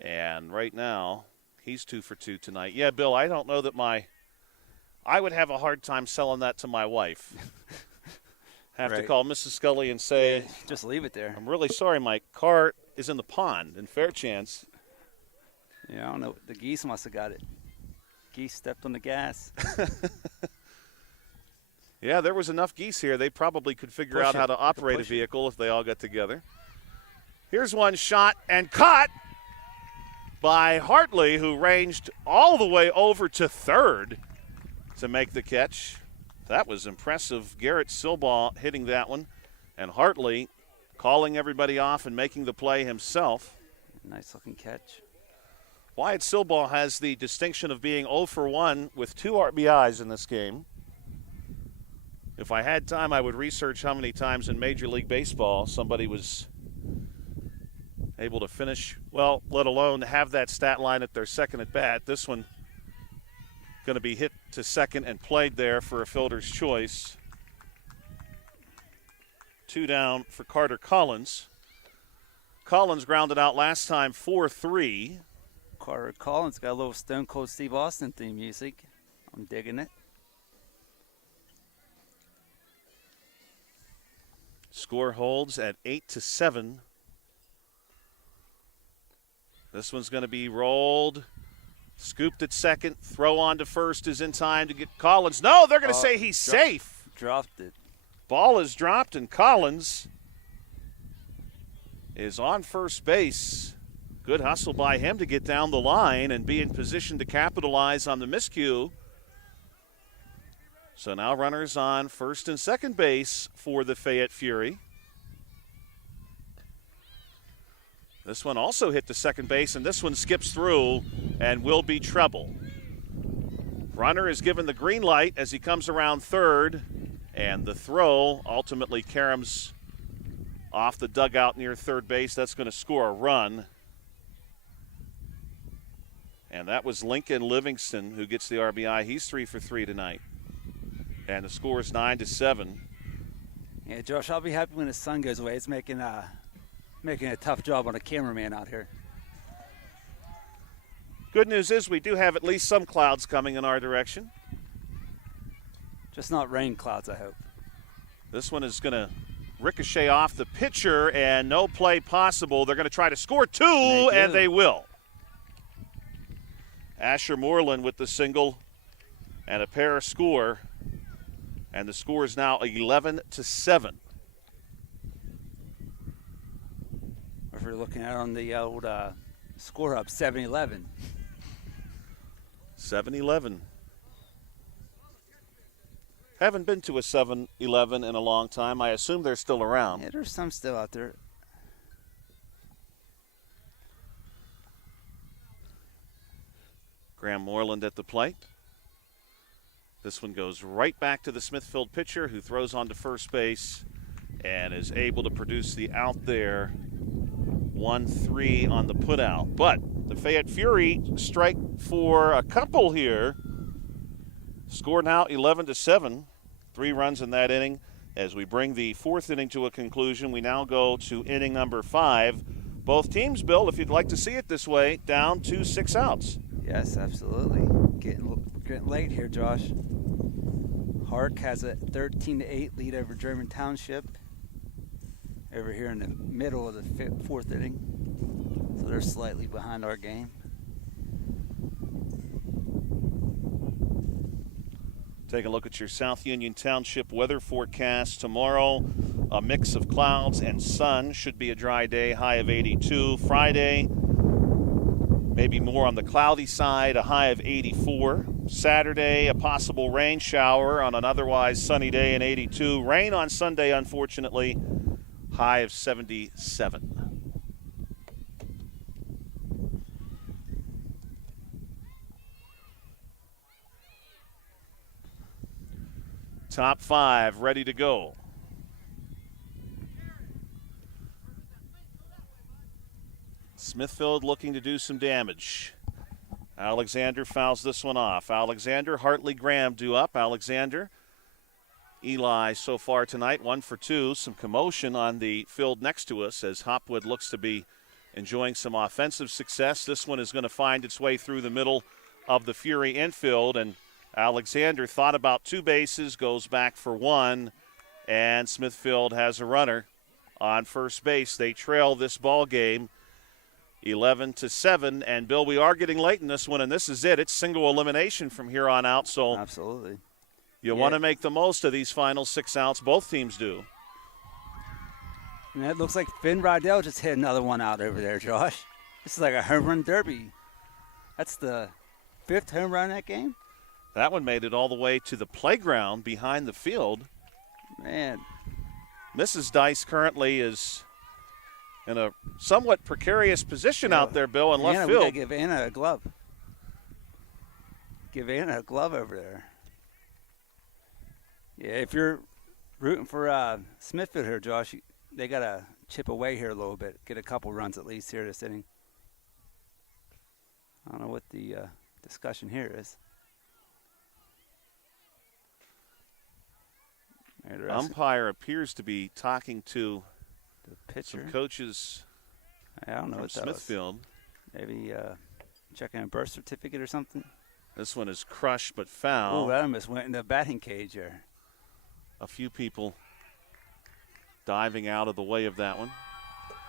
And right now, he's 2 for 2 tonight. Yeah, Bill, I don't know that I would have a hard time selling that to my wife. Have to call Mrs. Scully and say, just leave it there. I'm really sorry, my car is in the pond in Fairchance. Yeah, I don't know. The geese must have got it. Geese stepped on the gas. Yeah, there was enough geese here. They probably could figure out how to operate a vehicle if they all got together. Here's one shot and caught by Hartley, who ranged all the way over to third to make the catch. That was impressive. Garrett Silbaugh hitting that one, and Hartley calling everybody off and making the play himself. Nice looking catch. Wyatt Silbaugh has the distinction of being 0 for 1 with 2 RBIs in this game. If I had time, I would research how many times in Major League Baseball somebody was able to finish, well, let alone have that stat line at their second at bat. This one going to be hit to second and played there for a fielder's choice. 2 down for Carter Collins. Collins grounded out last time 4-3. Carter Collins got a little Stone Cold Steve Austin theme music. I'm digging it. Score holds at 8-7. This one's going to be rolled. Scooped at second. Throw on to first is in time to get Collins. No, they're going to say he's safe. Dropped it. Ball is dropped, and Collins is on first base. Good hustle by him to get down the line and be in position to capitalize on the miscue. So now runners on first and second base for the Fayette Fury. This one also hit the second base, and this one skips through and will be trouble. Runner is given the green light as he comes around third, and the throw ultimately caroms off the dugout near third base. That's going to score a run. And that was Lincoln Livingston who gets the RBI. He's 3 for 3 tonight. And the score is 9-7. Yeah, Josh, I'll be happy when the sun goes away. It's making a tough job on a cameraman out here. Good news is we do have at least some clouds coming in our direction. Just not rain clouds, I hope. This one is going to ricochet off the pitcher, and no play possible. They're going to try to score 2, and they will. Asher Moreland with the single and a pair score, and the score is now 11-7. If we're looking at on the old score up, 7-11. 7-11. Haven't been to a 7-11 in a long time. I assume they're still around. Yeah, there's some still out there. Graham Moreland at the plate. This one goes right back to the Smithfield pitcher, who throws onto first base and is able to produce the out there. 1-3 on the putout. But the Fayette Fury strike for a couple here. Score now 11-7. 3 runs in that inning. As we bring the 4th inning to a conclusion, we now go to inning number 5. Both teams, Bill, if you'd like to see it this way, down to 6 outs. Yes, absolutely. Getting late here, Josh. Hark has a 13-8 lead over German Township over here in the middle of the 4th inning. So they're slightly behind our game. Take a look at your South Union Township weather forecast tomorrow. a mix of clouds and sun. Should be a dry day, high of 82. Friday, maybe more on the cloudy side, a high of 84. Saturday, a possible rain shower on an otherwise sunny day, and 82. Rain on Sunday, unfortunately, high of 77. Top 5 ready to go. Smithfield looking to do some damage. Alexander fouls this one off. Alexander, Hartley, Graham due up. Alexander, Eli so far tonight, 1 for 2. Some commotion on the field next to us as Hopwood looks to be enjoying some offensive success. This one is going to find its way through the middle of the Fury infield, and Alexander thought about 2 bases, goes back for 1, and Smithfield has a runner on first base. They trail this ball game 11-7, and Bill, we are getting late in this one, and this is it. It's single elimination from here on out, so absolutely, you want to make the most of these final 6 outs. Both teams do. And it looks like Finn Rydell just hit another one out over there, Josh. This is like a home run derby. That's the 5th home run in that game. That one made it all the way to the playground behind the field. Man. Mrs. Dice currently is in a somewhat precarious position out there, Bill, in left Anna, field. We got to give Anna a glove. Give Anna a glove over there. Yeah, if you're rooting for Smithfield here, Josh, they got to chip away here a little bit, get a couple runs at least here this inning. I don't know what the discussion here is. Umpire appears to be talking to the pitcher. Some coaches I don't know from what that Smithfield. Was. Maybe checking a birth certificate or something. This one is crushed but foul. Oh, that almost went in the batting cage there. A few people diving out of the way of that one.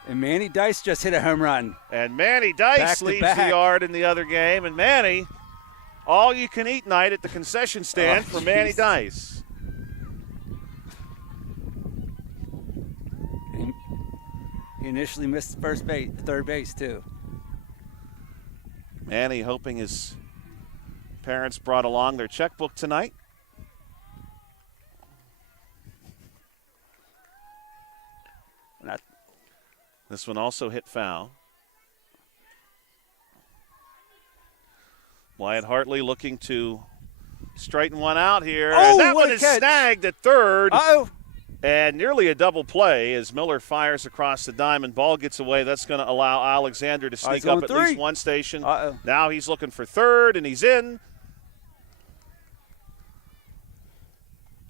And Manny Dice just hit a home run. And Manny Dice leaves the yard in the other game. And Manny, all you can eat night at the concession stand for Manny Dice. He initially missed third base too. Manny hoping his parents brought along their checkbook tonight. This one also hit foul. Wyatt Hartley looking to straighten one out here. Oh, and that one is snagged at third. Uh-oh. And nearly a double play as Miller fires across the diamond. Ball gets away. That's going to allow Alexander to sneak up at least one station. Uh-oh. Now he's looking for third, and he's in.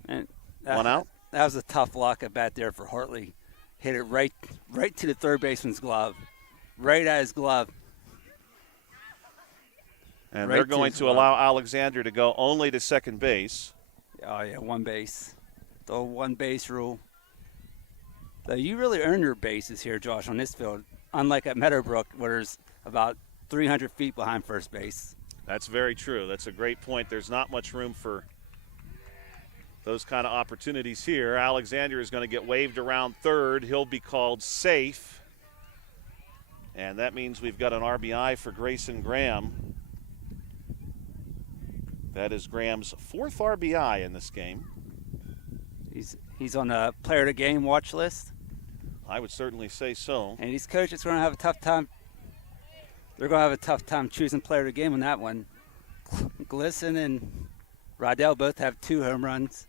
And one out. That was a tough lock at bat there for Hartley. Hit it right to the third baseman's glove. Right at his glove. And they're going to allow Alexander to go only to second base. Oh, yeah, one base. The one base rule. So you really earn your bases here, Josh, on this field, unlike at Meadowbrook, where there's about 300 feet behind first base. That's very true. That's a great point. There's not much room for those kind of opportunities here. Alexander is going to get waved around third. He'll be called safe. And that means we've got an RBI for Grayson Graham. That is Graham's 4th RBI in this game. He's on a player of the game watch list. I would certainly say so. And these coaches are going to have a tough time. They're going to have a tough time choosing player of the game on that one. Glisson and Rydell both have 2 home runs.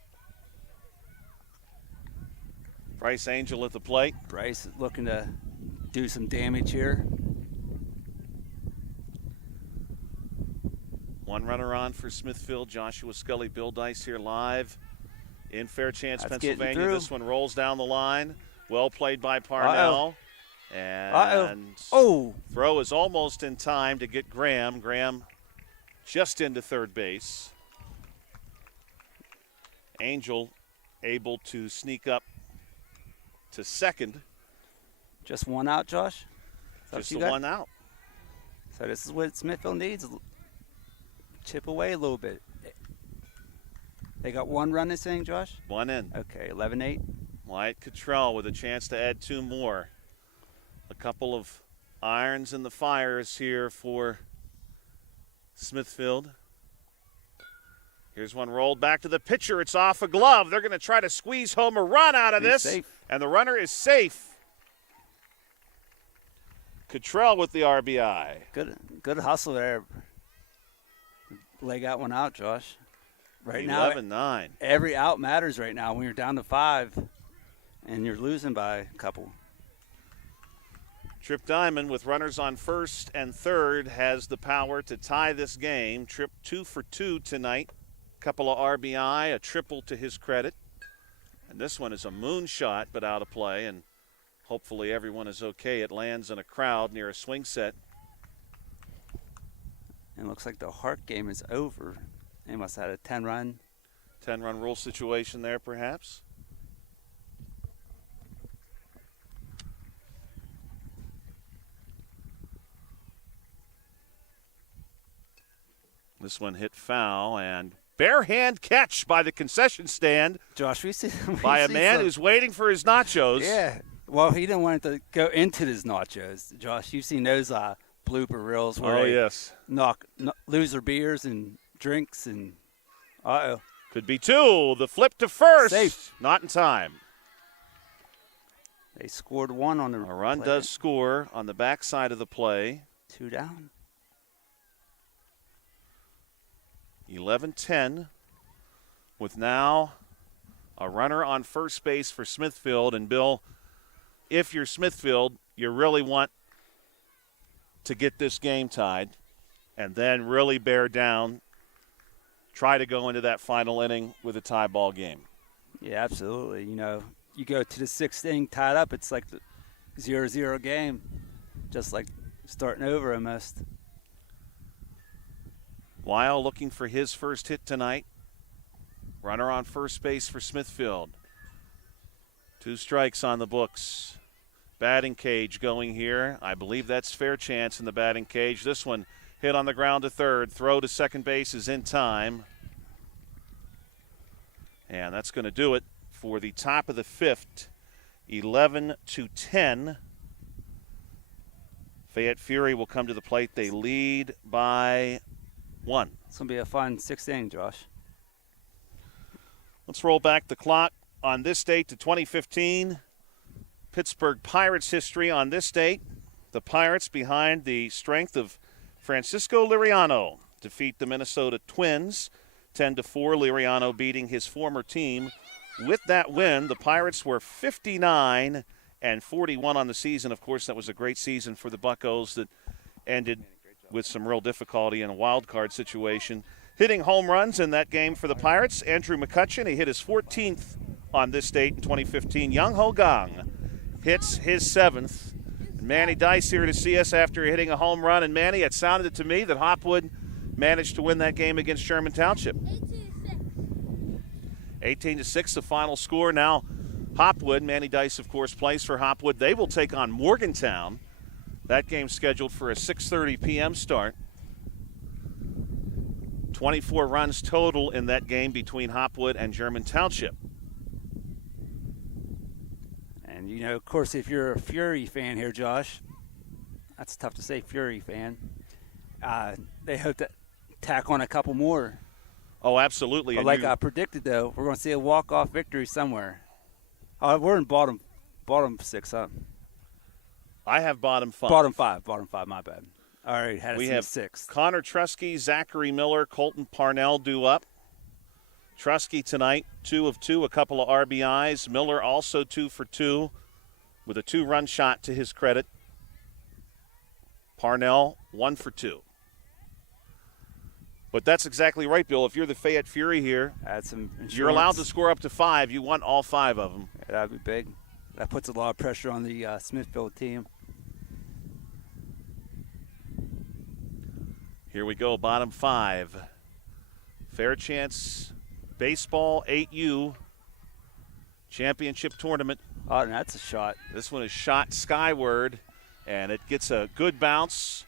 Bryce Angel at the plate. Bryce is looking to do some damage here. One runner on for Smithfield. Joshua Scully, Bill Dice here live in Fairchance, Pennsylvania. This one rolls down the line. Well played by Parnell. And throw is almost in time to get Graham. Graham just into third base. Angel able to sneak up to second. Just one out, Josh? Just the one out. So this is what Smithfield needs. Chip away a little bit. They got one run this inning, Josh? One in. Okay, 11-8. Wyatt Cottrell with a chance to add 2 more. A couple of irons in the fires here for Smithfield. Here's one rolled back to the pitcher. It's off a glove. They're going to try to squeeze home a run out of this. Safe. And the runner is safe. Cottrell with the RBI. Good hustle there. Leg that one out, Josh. Right now, 11-9. every out matters right now when you're down to 5 and you're losing by a couple. Trip Diamond with runners on first and third has the power to tie this game. Trip 2 for 2 tonight. Couple of RBI, a triple to his credit. And this one is a moonshot but out of play, and hopefully everyone is okay. It lands in a crowd near a swing set. And it looks like the Hart game is over. They must have had a 10-run. 10-run rule situation there, perhaps. This one hit foul, and bare hand catch by the concession stand. Josh, we see a man who's waiting for his nachos. Yeah. Well, he didn't want it to go into his nachos. Josh, you've seen those blooper reels where they yes. lose their beers and drinks and uh-oh. Could be 2. The flip to first. Safe. Not in time. They scored 1 on the A run play. does score on the backside of the play. 2 down. 11-10 with now a runner on first base for Smithfield. And, Bill, if you're Smithfield, you really want to get this game tied and then really bear down, try to go into that final inning with a tie ball game. Yeah, absolutely. You know, you go to the 6th inning tied up, it's like the 0-0 game, just like starting over almost. Weil looking for his first hit tonight. Runner on first base for Smithfield. 2 strikes on the books. Batting cage going here. I believe that's Fairchance in the batting cage. This one hit on the ground to third. Throw to second base is in time. And that's going to do it for the top of the 5th. 11-10. Fayette Fury will come to the plate. They lead by 1. It's going to be a fun 6th inning, Josh. Let's roll back the clock on this date to 2015. Pittsburgh Pirates history on this date. The Pirates, behind the strength of Francisco Liriano, defeat the Minnesota Twins 10-4. Liriano beating his former team. With that win, the Pirates were 59-41 on the season. Of course, that was a great season for the Buccos that ended with some real difficulty in a wild card situation. Hitting home runs in that game for the Pirates, Andrew McCutcheon. He hit his 14th on this date in 2015. Young Ho Gang hits his 7th. Manny Dice here to see us after hitting a home run. And Manny, it sounded to me that Hopwood managed to win that game against Sherman Township. 18-6, the final score. Now Hopwood, Manny Dice, of course, plays for Hopwood. They will take on Morgantown. That game's scheduled for a 6:30 p.m. start. 24 runs total in that game between Hopwood and Sherman Township. And, you know, of course, if you're a Fury fan here, Josh, that's tough to say, Fury fan. They hope to tack on a couple more. Oh, absolutely. But like I predicted, though, we're going to see a walk-off victory somewhere. We're in bottom 6, huh? I have bottom 5. Bottom five, my bad. All right, we have 6. Connor Trusky, Zachary Miller, Colton Parnell due up. Trusky tonight, 2 of 2, a couple of RBIs. Miller also 2 for 2 with a 2-run shot to his credit. Parnell 1 for 2. But that's exactly right, Bill. If you're the Fayette Fury here, Add some insurance. you're allowed to score up to 5. You want all 5 of them. Yeah, that'd be big. That puts a lot of pressure on the Smithfield team. Here we go, bottom 5. Fairchance Baseball 8U Championship Tournament. Oh, and that's a shot. This one is shot skyward, and it gets a good bounce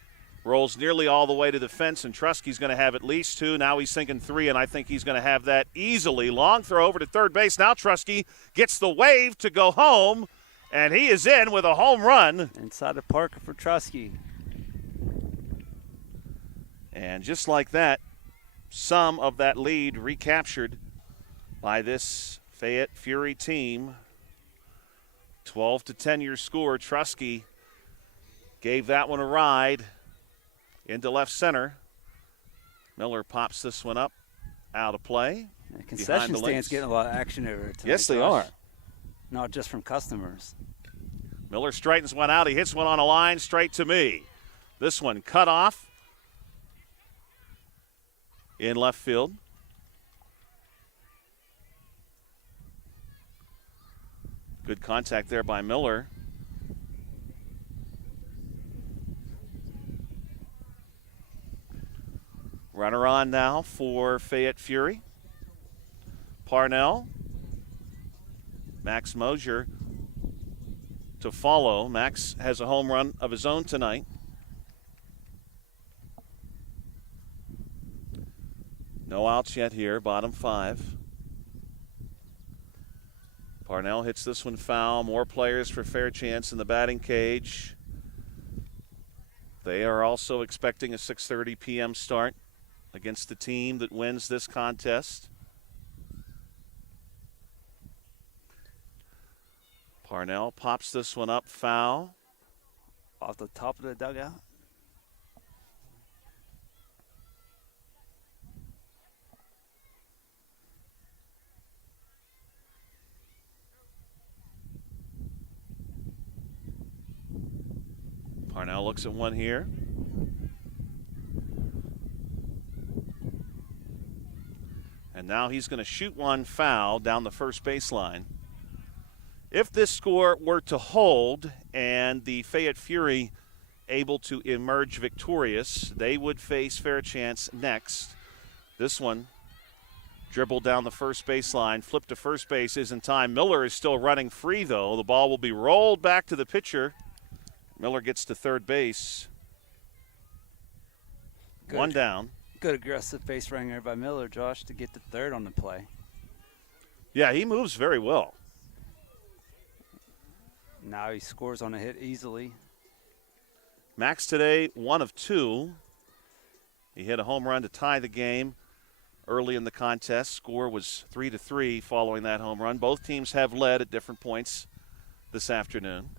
Rolls nearly all the way to the fence, and Trusky's going to have at least 2. Now he's thinking 3, and I think he's going to have that easily. Long throw over to third base. Now Trusky gets the wave to go home, and he is in with a home run. Inside the park for Trusky. And just like that, some of that lead recaptured by this Fayette Fury team. 12-10 your score. Trusky gave that one a ride into left center. Miller pops this one up, out of play. The concession stand's getting a lot of action over it tonight. Yes, they are. Not just from customers. Miller straightens one out. He hits one on a line straight to me. This one cut off in left field. Good contact there by Miller. Runner on now for Fayette Fury. Parnell. Max Mosier to follow. Max has a home run of his own tonight. No outs yet here, bottom 5. Parnell hits this one foul. More players for Fairchance in the batting cage. They are also expecting a 6:30 p.m. start against the team that wins this contest. Parnell pops this one up, foul. Off the top of the dugout. Parnell looks at one here. And now he's going to shoot one foul down the first baseline. If this score were to hold and the Fayette Fury able to emerge victorious, they would face Fairchance next. This one dribbled down the first baseline, flipped to first base, is in time. Miller is still running free, though. The ball will be rolled back to the pitcher. Miller gets to third base. Good. One down. Good aggressive base running there by Miller, Josh, to get to third on the play. Yeah, he moves very well. Now he scores on a hit easily. Max today, 1 of 2. He hit a home run to tie the game early in the contest. Score was 3-3 following that home run. Both teams have led at different points this afternoon.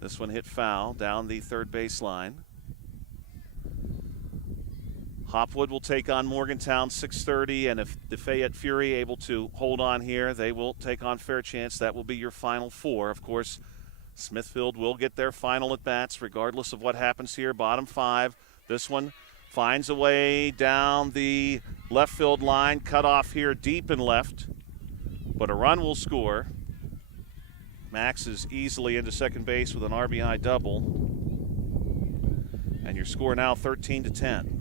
This one hit foul down the third baseline. Hopwood will take on Morgantown 6:30, and if the Fayette Fury able to hold on here, they will take on Fairchance. That will be your final 4. Of course, Smithfield will get their final at-bats regardless of what happens here. Bottom 5. This one finds a way down the left field line, cut off here deep and left, but a run will score. Max is easily into second base with an RBI double, and your score now 13-10.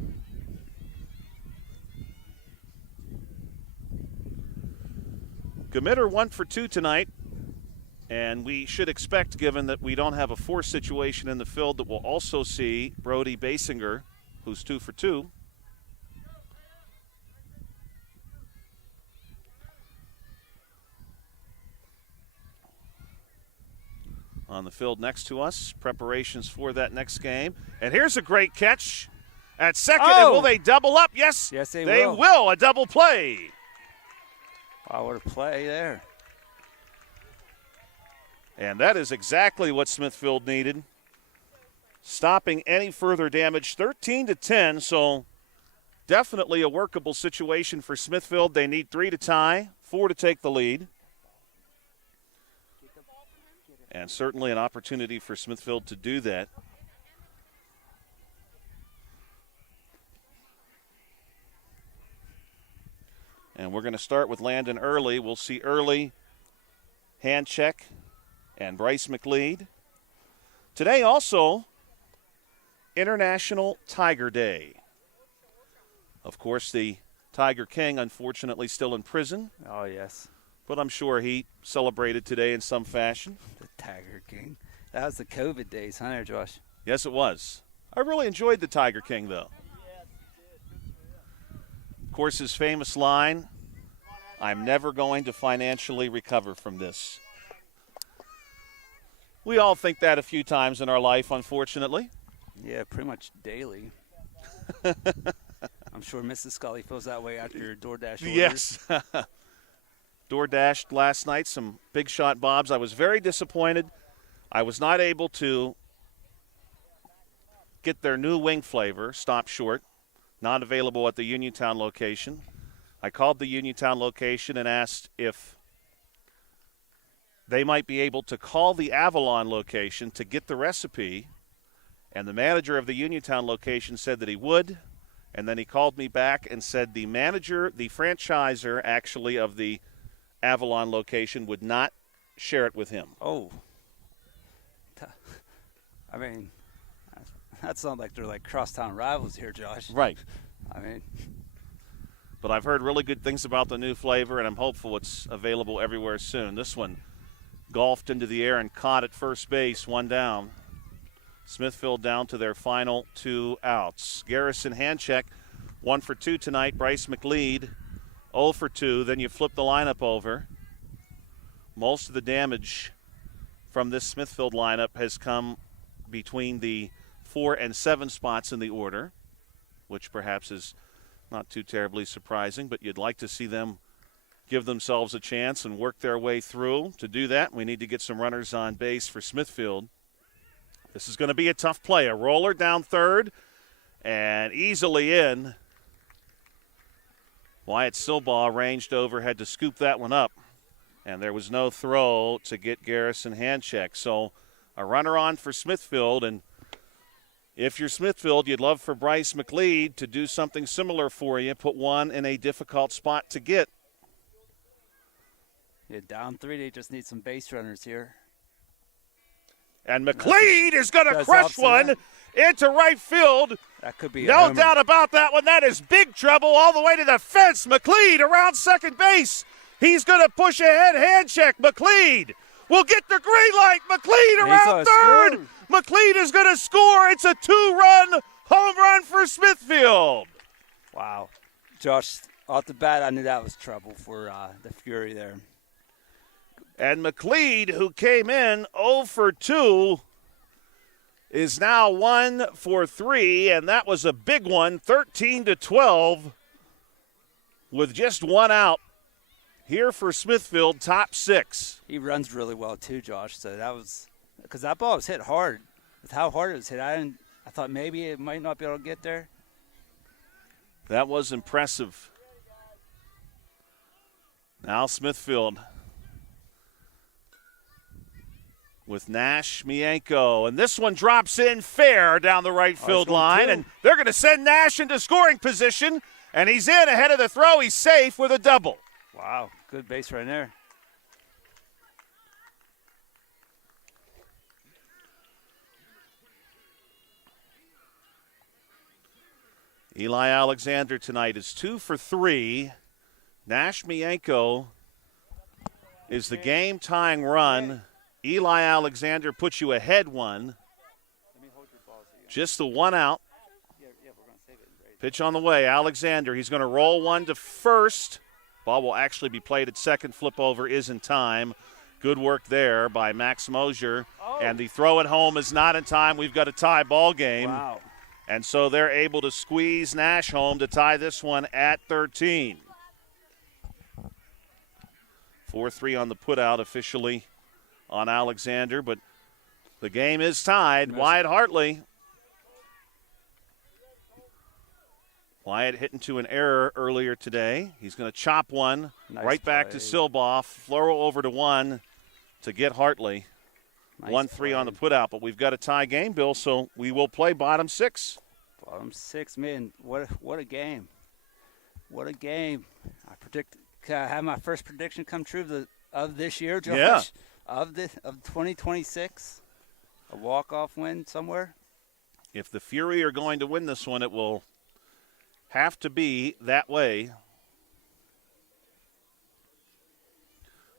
Committer 1 for 2 tonight, and we should expect, given that we don't have a force situation in the field, that we'll also see Brody Basinger, who's 2 for 2. On the field next to us, preparations for that next game. And here's a great catch at second, and will they double up? Yes, they will. A double play. Wow, what a play there. And that is exactly what Smithfield needed. Stopping any further damage, 13-10, so definitely a workable situation for Smithfield. They need 3 to tie, 4 to take the lead. And certainly an opportunity for Smithfield to do that. And we're going to start with Landon Early. We'll see Early, hand check, and Bryce McLeod. Today also, International Tiger Day. Of course, the Tiger King, unfortunately, still in prison. Oh, yes. But I'm sure he celebrated today in some fashion. The Tiger King. That was the COVID days, huh, there, Josh? Yes, it was. I really enjoyed the Tiger King, though. Of course, his famous line, "I'm never going to financially recover from this." We all think that a few times in our life, unfortunately. Yeah, pretty much daily. I'm sure Mrs. Scully feels that way after your DoorDash orders. Yes. DoorDashed last night, some Big Shot Bobs. I was very disappointed. I was not able to get their new wing flavor, Stop Short, not available at the Uniontown location. I called the Uniontown location and asked if they might be able to call the Avalon location to get the recipe, and the manager of the Uniontown location said that he would, and then he called me back and said the manager, the franchisor actually of the Avalon location, would not share it with him. Oh. I mean, that sounds like they're like crosstown rivals here, Josh. Right. I mean. But I've heard really good things about the new flavor, and I'm hopeful it's available everywhere soon. This one golfed into the air and caught at first base, one down. Smithfield down to their final 2 outs. Garrison Handcheck, 1 for 2 tonight. Bryce McLeod, 0 for 2. Then you flip the lineup over. Most of the damage from this Smithfield lineup has come between the 4 and 7 spots in the order, which perhaps is not too terribly surprising, but you'd like to see them give themselves a chance and work their way through. To do that, we need to get some runners on base for Smithfield. This is going to be a tough play. A roller down third and easily in. Wyatt Silbaugh ranged over, had to scoop that one up, and there was no throw to get Garrison Handcheck. So a runner on for Smithfield, and if you're Smithfield, you'd love for Bryce McLeod to do something similar for you, put one in a difficult spot to get. Yeah, down 3, they just need some base runners here. And McLeod is going to crush one into right field. That could be no doubt about that one. That is big trouble all the way to the fence. McLeod around second base. He's going to push ahead. Hand check. McLeod will get the green light. McLeod around third. McLeod is going to score. It's a 2-run home run for Smithfield. Wow. Josh, off the bat, I knew that was trouble for the Fury there. And McLeod, who came in 0 for 2, is now 1 for 3, and that was a big one, 13-12, with just 1 out here for Smithfield, top 6. He runs really well too, Josh. So that was because that ball was hit hard. With how hard it was hit, I thought maybe it might not be able to get there. That was impressive. Now Smithfield with Nash Mienko. And this one drops in fair down the right field line. And they're going to send Nash into scoring position. And he's in ahead of the throw. He's safe with a double. Wow, good base right there. Eli Alexander tonight is 2 for 3. Nash Mienko is the game-tying run. Eli Alexander puts you ahead 1. Just the 1 out. Pitch on the way. Alexander, he's going to roll 1 to first. Ball will actually be played at second. Flip over is in time. Good work there by Max Mosier. And the throw at home is not in time. We've got a tie ball game. Wow. And so they're able to squeeze Nash home to tie this one at 13. 4-3 on the putout officially on Alexander, but the game is tied. Wyatt Hartley. Wyatt hit into an error earlier today. He's going to chop one right back to Silbaugh. Throw over to 1 to get Hartley. 1-3 on the putout, but we've got a tie game, Bill, so we will play bottom 6. Bottom 6, man. What a game. What a game. Can I have my first prediction come true of this year, Josh? Yeah. Of 2026? A walk-off win somewhere? If the Fury are going to win this one, it will have to be that way.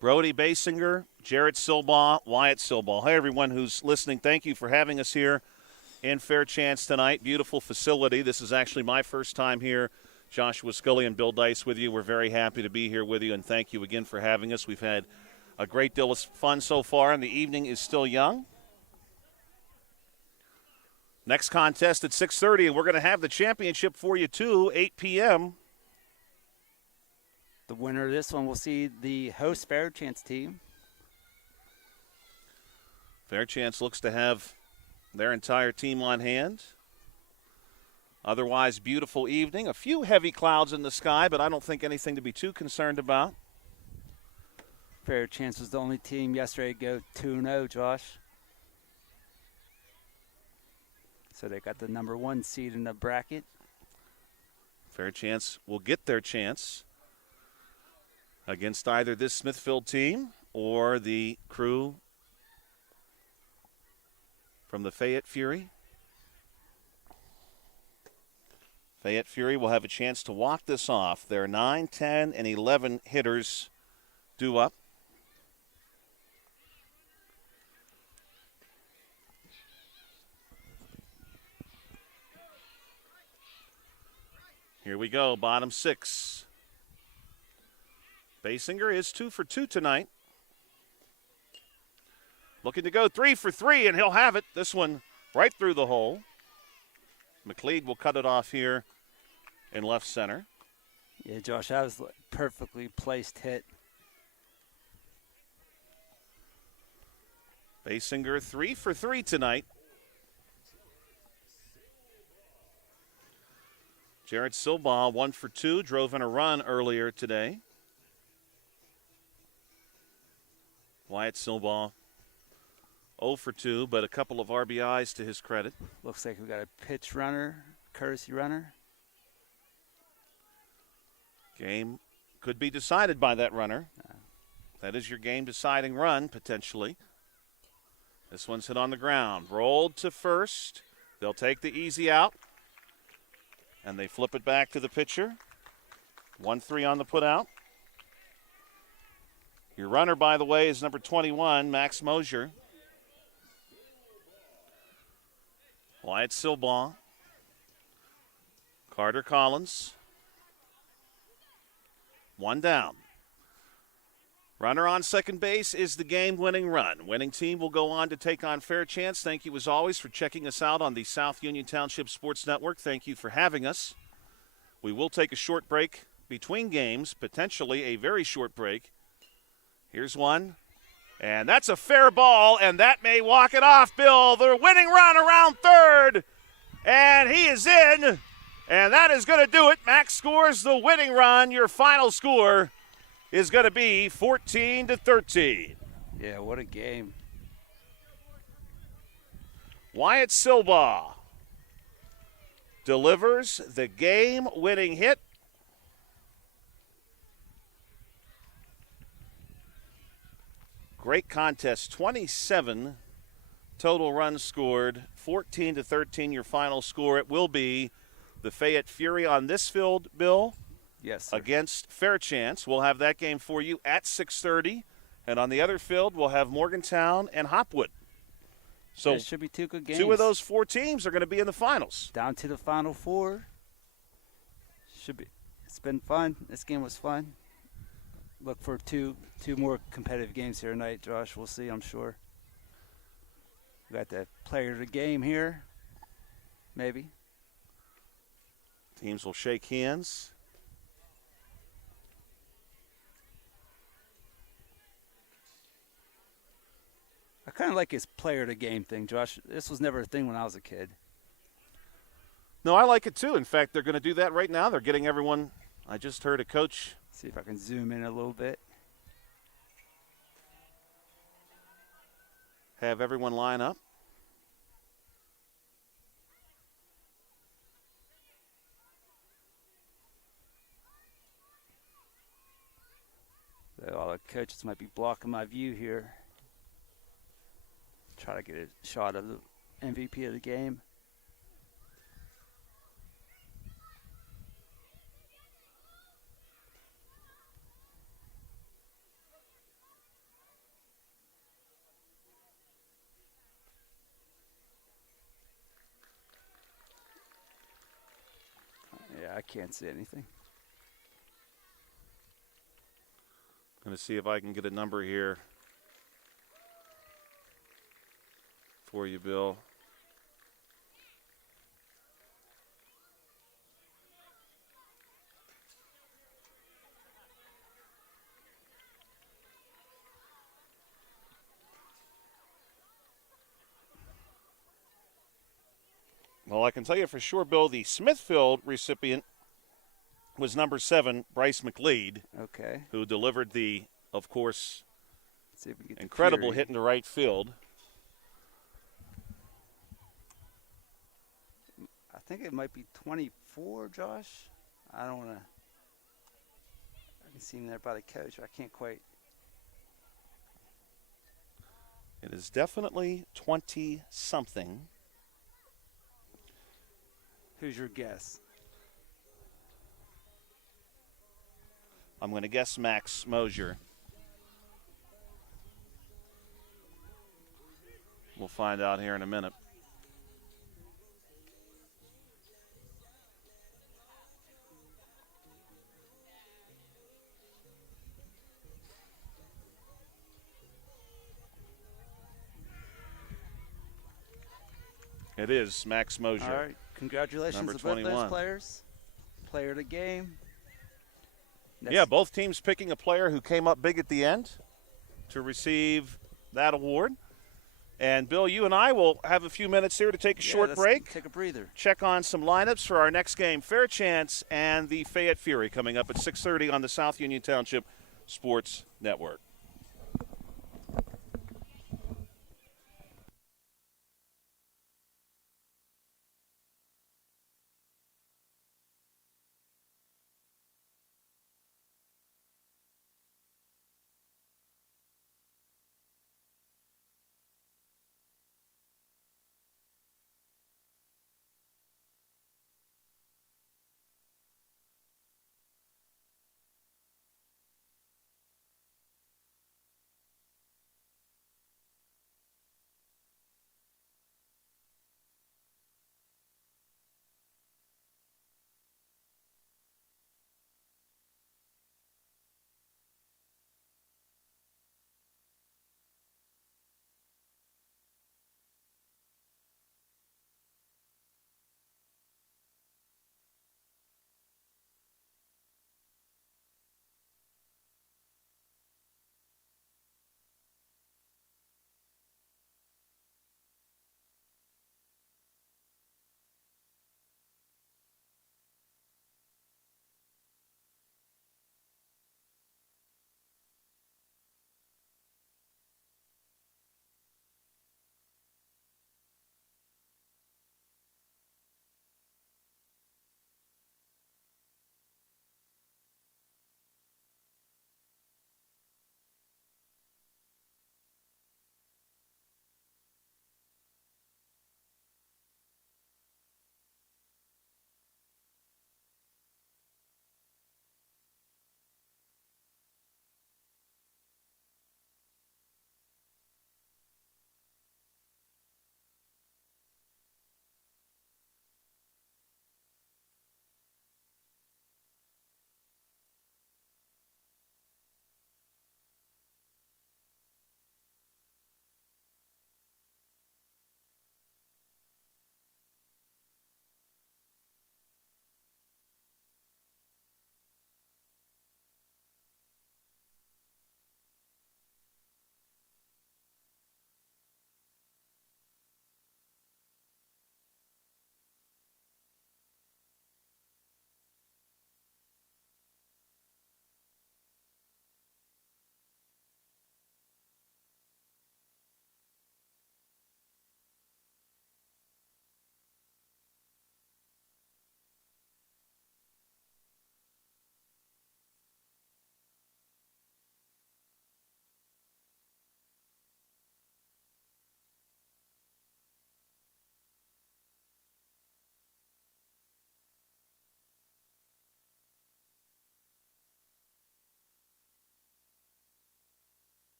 Brody Basinger, Jarrett Silbaugh, Wyatt Silbaugh. Hey, everyone who's listening, thank you for having us here in Fairchance tonight. Beautiful facility. This is actually my first time here. Joshua Scully and Bill Dice with you. We're very happy to be here with you, and thank you again for having us. We've had a great deal of fun so far, and the evening is still young. Next contest at 6:30, and we're going to have the championship for you, too, 8 p.m. The winner of this one will see the host Fairchance team. Fairchance looks to have their entire team on hand. Otherwise, beautiful evening. A few heavy clouds in the sky, but I don't think anything to be too concerned about. Fairchance was the only team yesterday to go 2-0, Josh. So they got the number 1 seed in the bracket. Fairchance will get their chance against either this Smithfield team or the crew from the Fayette Fury. Fayette Fury will have a chance to walk this off. Their 9, 10, and 11 hitters due up. Here we go, bottom 6. Basinger is 2 for 2 tonight. Looking to go 3 for 3, and he'll have it. This one right through the hole. McLeod will cut it off here in left center. Yeah, Josh, that was a perfectly placed hit. Basinger 3 for 3 tonight. Jared Silbaugh 1 for 2, drove in a run earlier today. Wyatt Silbaugh 0 for 2, but a couple of RBIs to his credit. Looks like we got a pitch runner, courtesy runner. Game could be decided by that runner. That is your game-deciding run, potentially. This one's hit on the ground. Rolled to first. They'll take the easy out. And they flip it back to the pitcher. 1-3 on the putout. Your runner, by the way, is number 21, Max Mosier. Wyatt Silbaugh. Carter Collins. 1 down. Runner on second base is the game-winning run. Winning team will go on to take on Fairchance. Thank you, as always, for checking us out on the South Union Township Sports Network. Thank you for having us. We will take a short break between games, potentially a very short break. Here's one, and that's a fair ball, and that may walk it off, Bill. The winning run around third, and he is in, and that is going to do it. Max scores the winning run. Your final score is going to be 14-13. Yeah, what a game. Wyatt Silbaugh delivers the game-winning hit. Great contest, 27 total runs scored, 14-13 your final score. It will be the Fayette Fury on this field, Bill. Yes, sir. Against Fairchance. We'll have that game for you at 6:30. And on the other field, we'll have Morgantown and Hopwood. So it should be 2 good games. 2 of those 4 teams are going to be in the finals. Down to the final 4. Should be. It's been fun. This game was fun. Look for two more competitive games here tonight, Josh. We'll see, I'm sure. We got the player of the game here. Maybe. Teams will shake hands. I kind of like his player of the game thing, Josh. This was never a thing when I was a kid. No, I like it too. In fact, they're going to do that right now. They're getting everyone. I just heard a coach. See if I can zoom in a little bit. Have everyone line up. All the coaches might be blocking my view here. Try to get a shot of the MVP of the game. I can't see anything. Going to see if I can get a number here for you, Bill. Well, I can tell you for sure, Bill, the Smithfield recipient was number 7, Bryce McLeod. Okay. Who delivered the, of course, Let's see if we get incredible hit into right field. I think it might be 24, Josh. I don't want to. I can see him there by the coach. I can't quite. It is definitely 20-something. Who's your guess? I'm going to guess Max Mosier. We'll find out here in a minute. It is Max Mosier. All right. Congratulations Number to both 21. those players. Player of the game. Yeah, both teams picking a player who came up big at the end to receive that award. And, Bill, you and I will have a few minutes here to take a short break. Take a breather. Check on some lineups for our next game. Fairchance and the Fayette Fury coming up at 6:30 on the South Union Township Sports Network.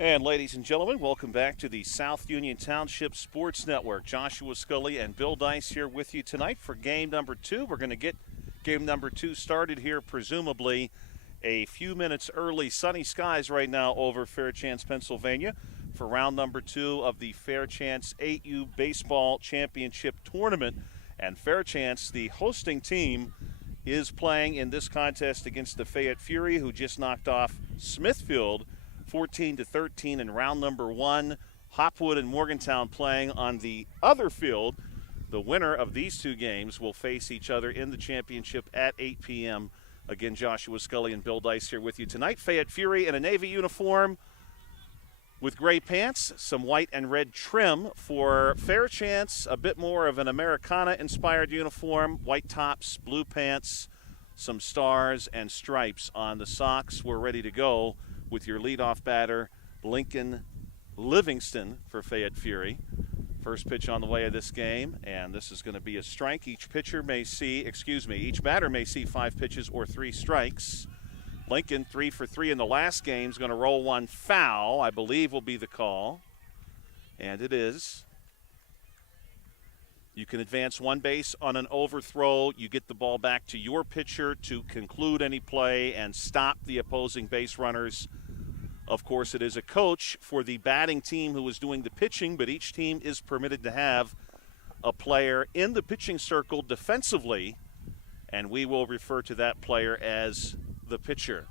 And ladies and gentlemen, welcome back to the South Union Township Sports Network. Joshua Scully and Bill Dice here with you tonight for game number 2. We're going to get game number 2 started here, presumably a few minutes early. Sunny skies right now over Fairchance, Pennsylvania, for round number 2 of the Fairchance 8U Baseball Championship Tournament. And Fairchance, the hosting team, is playing in this contest against the Fayette Fury, who just knocked off Smithfield 14-13 in round number 1. Hopwood and Morgantown playing on the other field. The winner of these 2 games will face each other in the championship at 8 p.m. Again, Joshua Scully and Bill Dice here with you tonight. Fayette Fury in a navy uniform with gray pants, some white and red trim. For Fairchance, a bit more of an Americana-inspired uniform, white tops, blue pants, some stars and stripes on the socks. We're ready to go with your leadoff batter, Lincoln Livingston for Fayette Fury. First pitch on the way of this game, and this is going to be a strike. Each batter may see 5 pitches or 3 strikes. Lincoln 3 for 3 in the last game, is going to roll one foul, I believe will be the call. And it is. You can advance 1 base on an overthrow. You get the ball back to your pitcher to conclude any play and stop the opposing base runners. Of course, it is a coach for the batting team who is doing the pitching, but each team is permitted to have a player in the pitching circle defensively, and we will refer to that player as the pitcher.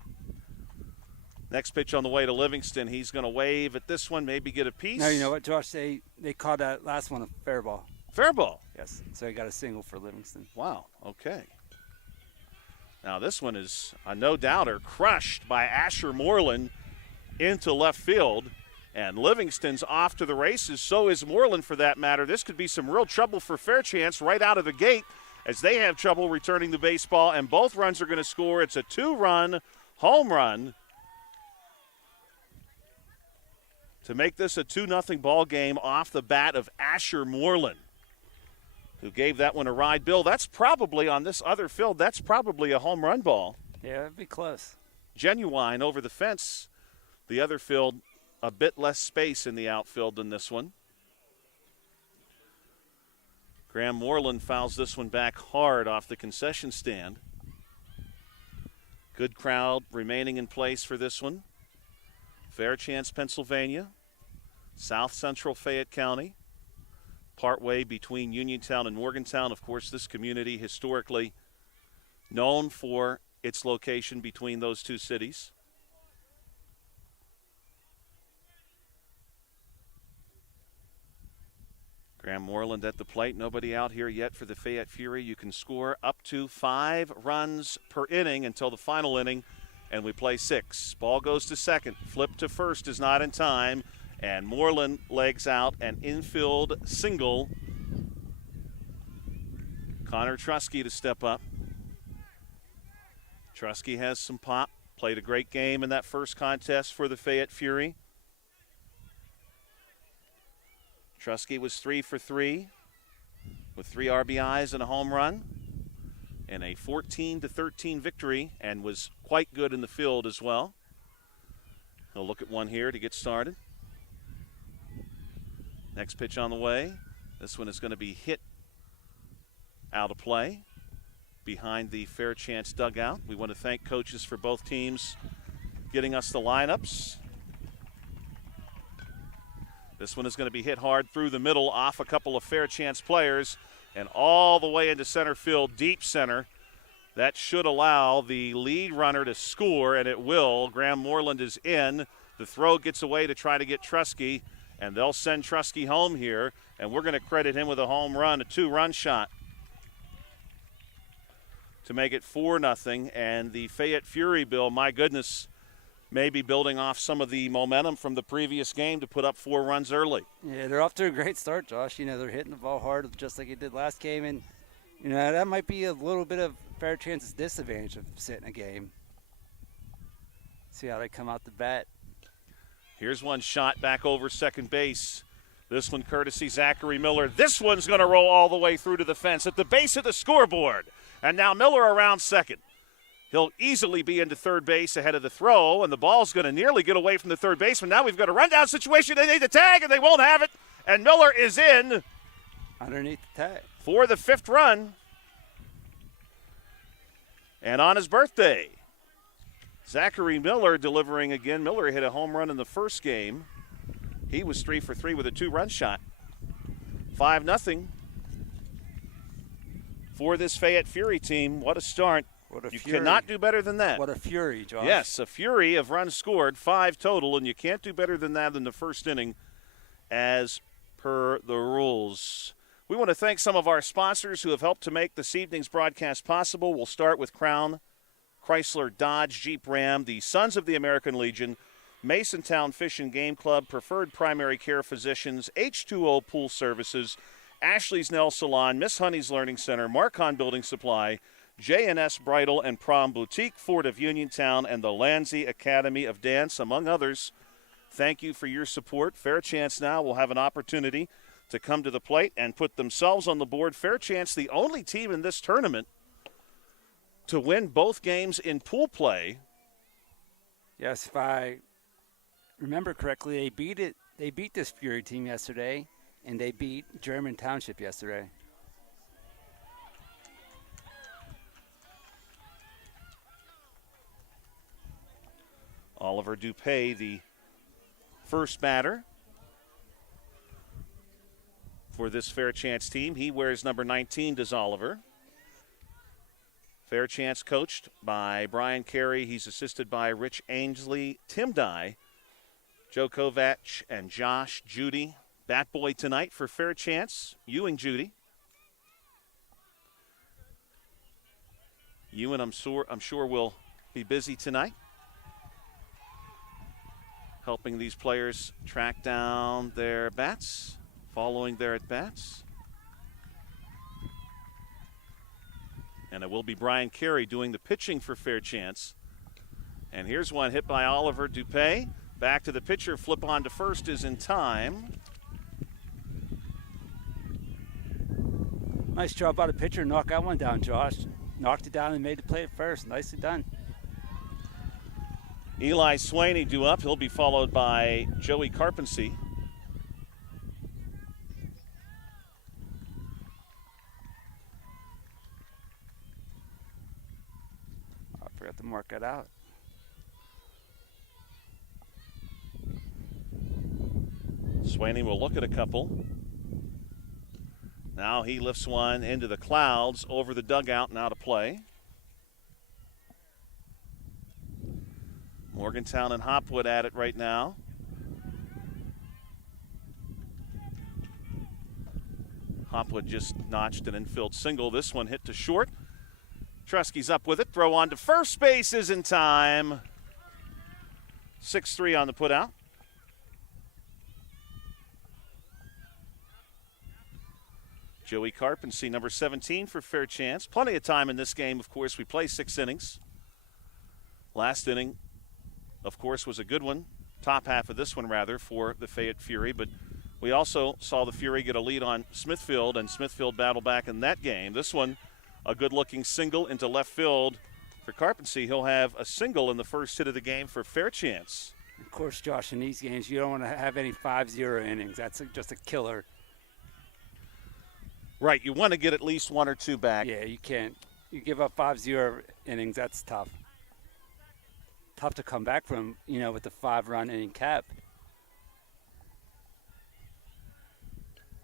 Next pitch on the way to Livingston. He's going to wave at this one, maybe get a piece. No, you know what, Josh? They called that last one a fair ball. Fair ball. Yes, so he got a single for Livingston. Wow, okay. Now this one is a no-doubter, crushed by Asher Moreland into left field. And Livingston's off to the races, so is Moreland for that matter. This could be some real trouble for Fairchance right out of the gate as they have trouble returning the baseball, and both runs are going to score. It's a 2-run home run to make this a 2-0 ball game off the bat of Asher Moreland, who gave that one a ride. Bill, that's probably on this other field, that's probably a home run ball. Yeah, it'd be close. Genuine over the fence. The other field, a bit less space in the outfield than this one. Graham Moreland fouls this one back hard off the concession stand. Good crowd remaining in place for this one. Fairchance, Pennsylvania, South Central Fayette County, partway between Uniontown and Morgantown. Of course, this community historically known for its location between those 2 cities. Graham Moreland at the plate. Nobody out here yet for the Fayette Fury. You can score up to 5 runs per inning until the final inning, and we play 6. Ball goes to second. Flip to first is not in time, and Moreland legs out an infield single. Connor Trusky to step up. Trusky has some pop. Played a great game in that first contest for the Fayette Fury. Trusky was 3 for 3 with 3 RBIs and a home run in a 14-13 victory, and was quite good in the field as well. He'll look at one here to get started. Next pitch on the way. This one is going to be hit out of play behind the Fairchance dugout. We want to thank coaches for both teams getting us the lineups. This one is going to be hit hard through the middle off a couple of Fairchance players and all the way into center field, deep center. That should allow the lead runner to score, and it will. Graham Moreland is in. The throw gets away to try to get Trusky, and they'll send Trusky home here, and we're going to credit him with a home run, a 2-run shot to make it 4-0. And the Fayette Fury, Bill, my goodness, maybe building off some of the momentum from the previous game to put up 4 runs early. Yeah, they're off to a great start, Josh. You know, they're hitting the ball hard just like they did last game, and, you know, that might be a little bit of Fairchance's disadvantage of sitting a game. See how they come out the bat. Here's one shot back over second base. This one courtesy Zachary Miller. This one's going to roll all the way through to the fence at the base of the scoreboard. And now Miller around second. He'll easily be into third base ahead of the throw, and the ball's going to nearly get away from the third baseman. Now we've got a rundown situation. They need the tag, and they won't have it. And Miller is in. Underneath the tag. For the 5th run. And on his birthday, Zachary Miller delivering again. Miller hit a home run in the first game. He was 3 for 3 with a 2-run shot. 5-0 for this Fayette Fury team. What a start. You cannot do better than that. What a fury, Josh. Yes, a fury of runs scored, 5 total, and you can't do better than that in the first inning as per the rules. We want to thank some of our sponsors who have helped to make this evening's broadcast possible. We'll start with Crown, Chrysler, Dodge, Jeep, Ram, the Sons of the American Legion, Masontown Fish and Game Club, Preferred Primary Care Physicians, H2O Pool Services, Ashley's Nail Salon, Miss Honey's Learning Center, Marcon Building Supply, J&S Bridal and Prom Boutique, Fort of Uniontown, and the Landsey Academy of Dance, among others. Thank you for your support. Fairchance now will have an opportunity to come to the plate and put themselves on the board. Fairchance, the only team in this tournament to win both games in pool play. Yes, if I remember correctly, they beat this Fury team yesterday, and they beat German Township yesterday. Oliver Dupay, the first batter for this Fairchance team. He wears number 19, does Oliver. Fairchance coached by Brian Carey. He's assisted by Rich Ainsley, Tim Dye, Joe Kovac, and Josh Judy. Bat boy tonight for Fairchance, Ewing Judy. Ewan, I'm sure will be busy tonight, helping these players track down their bats, following their at-bats. And it will be Brian Carey doing the pitching for Fairchance. And here's one hit by Oliver Dupay. Back to the pitcher, flip on to first is in time. Nice job by the pitcher, knock that one down, Josh. Knocked it down and made the play at first. Nicely done. Eli Swaney due up. He'll be followed by Joey Carpensey. I forgot to mark that out. Swaney will look at a couple. Now he lifts one into the clouds, over the dugout, and out of play. Morgantown and Hopwood at it right now. Hopwood just notched an infield single. This one hit to short. Trusky's up with it. Throw on to first base is in time. 6-3 on the putout. Joey Carpensey, number 17 for Fairchance. Plenty of time in this game, of course. We play 6 innings. Last inning, of course, was a good one. Top half of this one, rather, for the Fayette Fury. But we also saw the Fury get a lead on Smithfield, and Smithfield battle back in that game. This one, a good-looking single into left field for Carpensey. He'll have a single in the first hit of the game for Fairchance. Of course, Josh, in these games, you don't want to have any 5-0 innings. That's just a killer. Right, you want to get at least 1 or 2 back. Yeah, you can't. You give up 5-0 innings, that's tough. Tough to come back from, with the 5-run inning cap.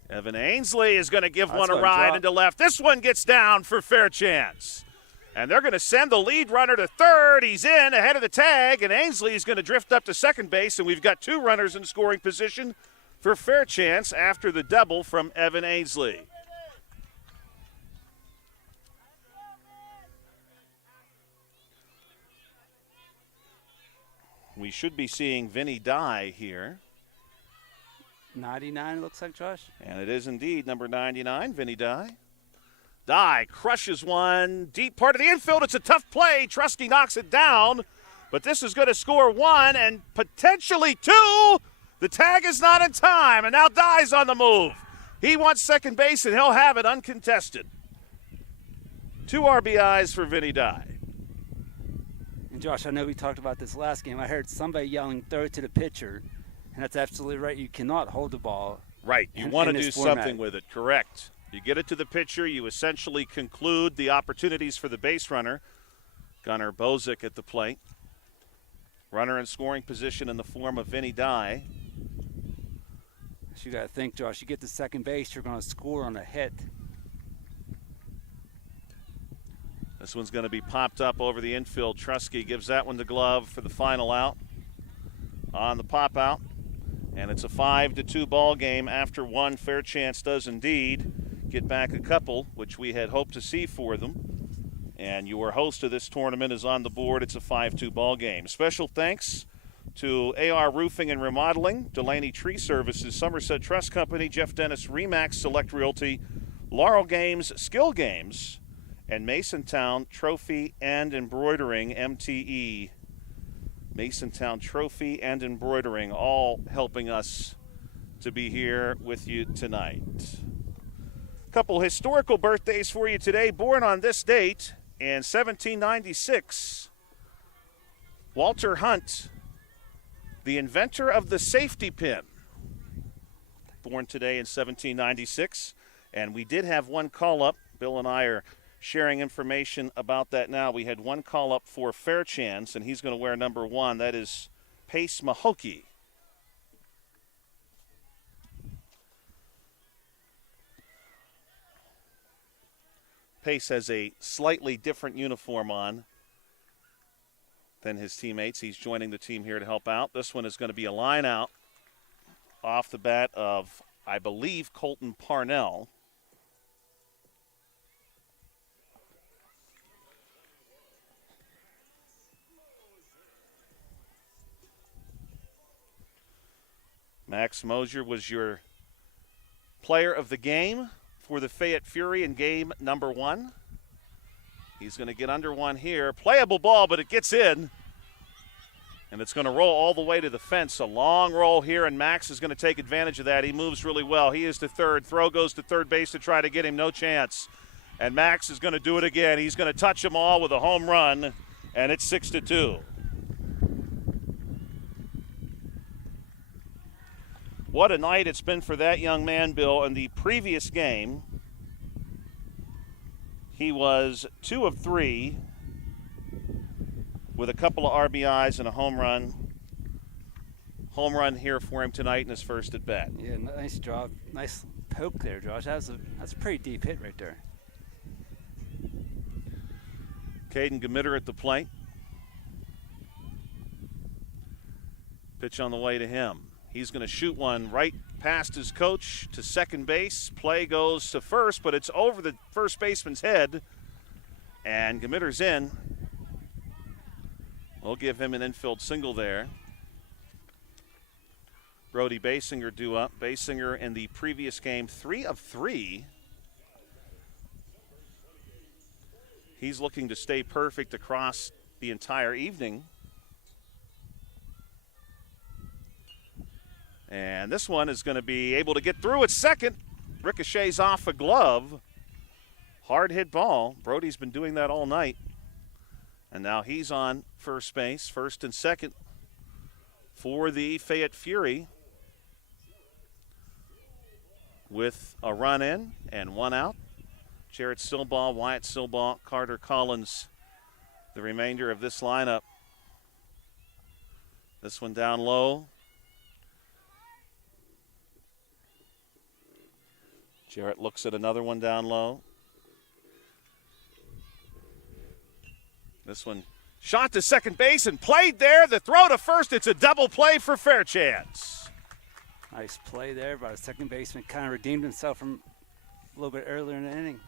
Evan Ainsley is going to give one a ride into left. This one gets down for Fairchance. And they're going to send the lead runner to third. He's in ahead of the tag, and Ainsley is going to drift up to second base, and we've got 2 runners in scoring position for Fairchance after the double from Evan Ainsley. We should be seeing Vinny Dye here. 99, looks like, Josh. And it is indeed number 99, Vinny Dye. Dye crushes one. Deep part of the infield. It's a tough play. Trusky knocks it down. But this is going to score 1 and potentially 2. The tag is not in time. And now Dye's on the move. He wants second base, and he'll have it uncontested. 2 RBIs for Vinny Dye. Josh, I know we talked about this last game. I heard somebody yelling, throw it to the pitcher. And that's absolutely right. You cannot hold the ball. Right. You want to do something with it. Correct. You get it to the pitcher. You essentially conclude the opportunities for the base runner. Gunnar Bozic at the plate. Runner in scoring position in the form of Vinny Dye. You got to think, Josh, you get to second base, you're going to score on a hit. This one's going to be popped up over the infield. Trusky gives that one the glove for the final out on the pop out. And it's a 5-2 ball game after one. Fairchance does indeed get back a couple, which we had hoped to see for them. And your host of this tournament is on the board. It's a 5-2 ball game. Special thanks to AR Roofing and Remodeling, Delaney Tree Services, Somerset Trust Company, Jeff Dennis Remax Select Realty, Laurel Games, Skill Games, and Masontown Trophy and Embroidering, MTE. Masontown Trophy and Embroidering, all helping us to be here with you tonight. A couple historical birthdays for you today. Born on this date in 1796, Walter Hunt, the inventor of the safety pin, born today in 1796. And we did have one call-up. Bill and I are sharing information about that now. We had one call-up for Fairchance, and he's going to wear number 1. That is Pace Mahokey. Pace has a slightly different uniform on than his teammates. He's joining the team here to help out. This one is going to be a line out off the bat of, I believe, Colton Parnell. Max Mosier was your player of the game for the Fayette Fury in game number 1. He's going to get under one here. Playable ball, but it gets in. And it's going to roll all the way to the fence. A long roll here, and Max is going to take advantage of that. He moves really well. He is to third. Throw goes to third base to try to get him. No chance. And Max is going to do it again. He's going to touch them all with a home run, and it's 6-2. What a night it's been for that young man, Bill. In the previous game, he was 2 of 3 with a couple of RBIs and a home run. Home run here for him tonight in his first at bat. Yeah, nice job. Nice poke there, Josh. That's a pretty deep hit right there. Caden Gamitter at the plate. Pitch on the way to him. He's going to shoot one right past his coach to second base. Play goes to first, but it's over the first baseman's head. And Gamitter's in. We'll give him an infield single there. Brody Basinger due up. Basinger in the previous game, 3 of 3. He's looking to stay perfect across the entire evening. And this one is going to be able to get through at second. Ricochets off a glove. Hard hit ball. Brody's been doing that all night. And now he's on first base, first and second for the Fayette Fury, with a run in and one out. Jarrett Silbaugh, Wyatt Silbaugh, Carter Collins, the remainder of this lineup. This one down low. Jarrett looks at another one down low. This one shot to second base and played there. The throw to first. It's a double play for Fairchance. Nice play there by the second baseman. Kind of redeemed himself from a little bit earlier in the inning.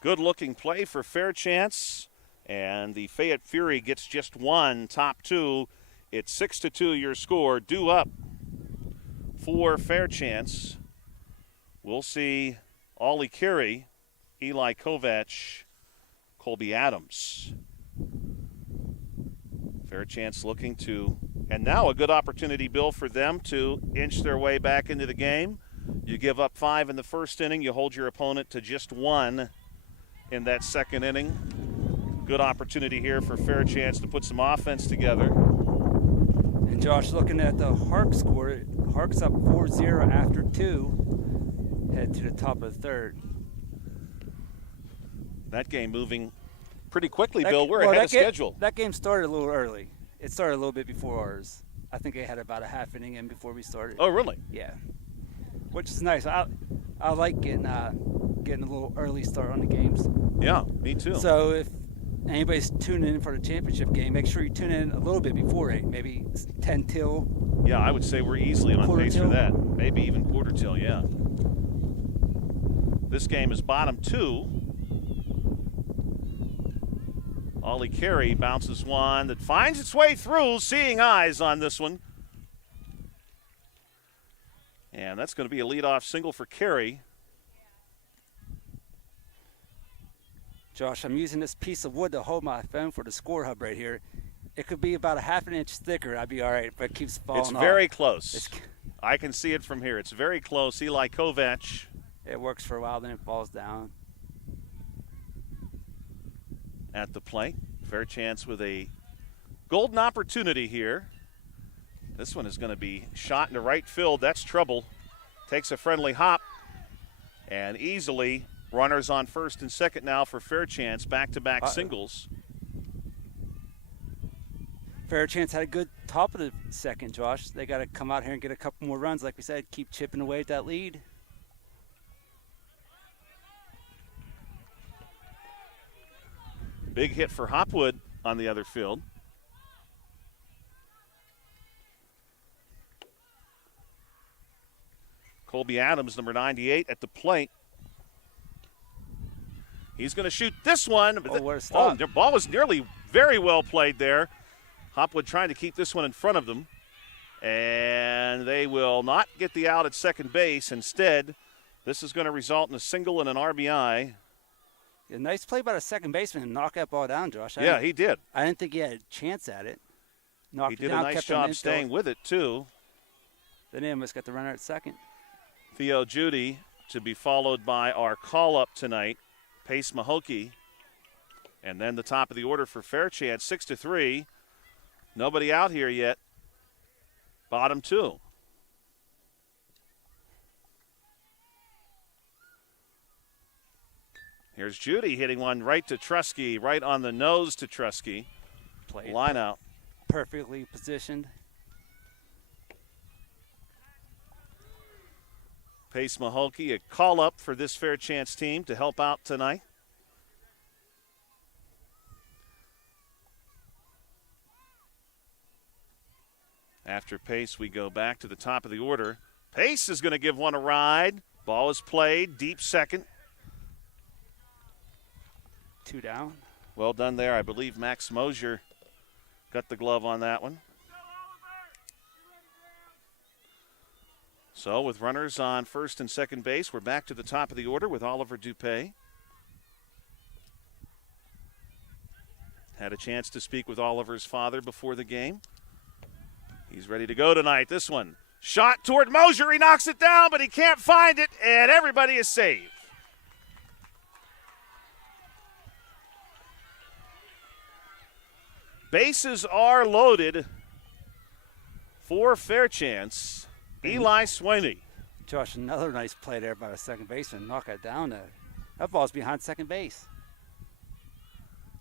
Good-looking play for Fairchance. And the Fayette Fury gets just one, top 2. It's 6-2 your score. Due up for Fairchance. We'll see Ollie Carey, Eli Kovac, Colby Adams. Fairchance looking to, and now a good opportunity, Bill, for them to inch their way back into the game. You give up 5 in the first inning. You hold your opponent to just 1 in that second inning. Good opportunity here for Fairchance to put some offense together. And Josh, looking at the Hark score, Hark's up 4-0 after 2. Head to the top of the third. That game moving pretty quickly, Bill. We're ahead of schedule. That game started a little early. It started a little bit before ours. I think they had about a half inning in before we started. Oh, really? Yeah. Which is nice. I like getting a little early start on the games. Yeah, me too. So if anybody's tuning in for the championship game, make sure you tune in a little bit before 8, maybe 10 till. Yeah, I would say we're easily on pace for that. Maybe even quarter till, yeah. This game is bottom 2. Ollie Carey bounces one that finds its way through, seeing eyes on this one. And that's going to be a leadoff single for Carey. Josh, I'm using this piece of wood to hold my phone for the score hub right here. It could be about a half an inch thicker. I'd be all right, but it keeps falling off. It's very close. I can see it from here. It's very close. Eli Kovac. It works for a while, then it falls down. At the plate. Fairchance with a golden opportunity here. This one is going to be shot into right field. That's trouble. Takes a friendly hop. And easily runners on first and second now for Fairchance. Back-to-back singles. Fairchance had a good top of the second, Josh. They got to come out here and get a couple more runs. Like we said, keep chipping away at that lead. Big hit for Hopwood on the other field. Colby Adams, number 98, at the plate. He's going to shoot this one. Oh, what a stop. The ball was nearly very well played there. Hopwood trying to keep this one in front of them. And they will not get the out at second base. Instead, this is going to result in a single and an RBI. A nice play by the second baseman to knock that ball down, Josh. Yeah, he did. I didn't think he had a chance at it. He did a nice job staying with it, too. Then he almost got the runner at second. Theo Judy to be followed by our call-up tonight, Pace Mahokey. And then the top of the order for Fairchance, 6-3. Nobody out here yet. Bottom 2. Here's Judy hitting one right to Trusky, right on the nose to Trusky. Played line out. Perfectly positioned. Pace Mahokey, a call-up for this Fairchance team to help out tonight. After Pace, we go back to the top of the order. Pace is going to give one a ride. Ball is played, deep second. 2 down. Well done there. I believe Max Mosier got the glove on that one. So with runners on first and second base, we're back to the top of the order with Oliver Dupé. Had a chance to speak with Oliver's father before the game. He's ready to go tonight. This one, shot toward Mosier. He knocks it down, but he can't find it, and everybody is saved. Bases are loaded for Fairchance. Eli Swaney. Josh, another nice play there by the second baseman. Knock it down. That ball's behind second base.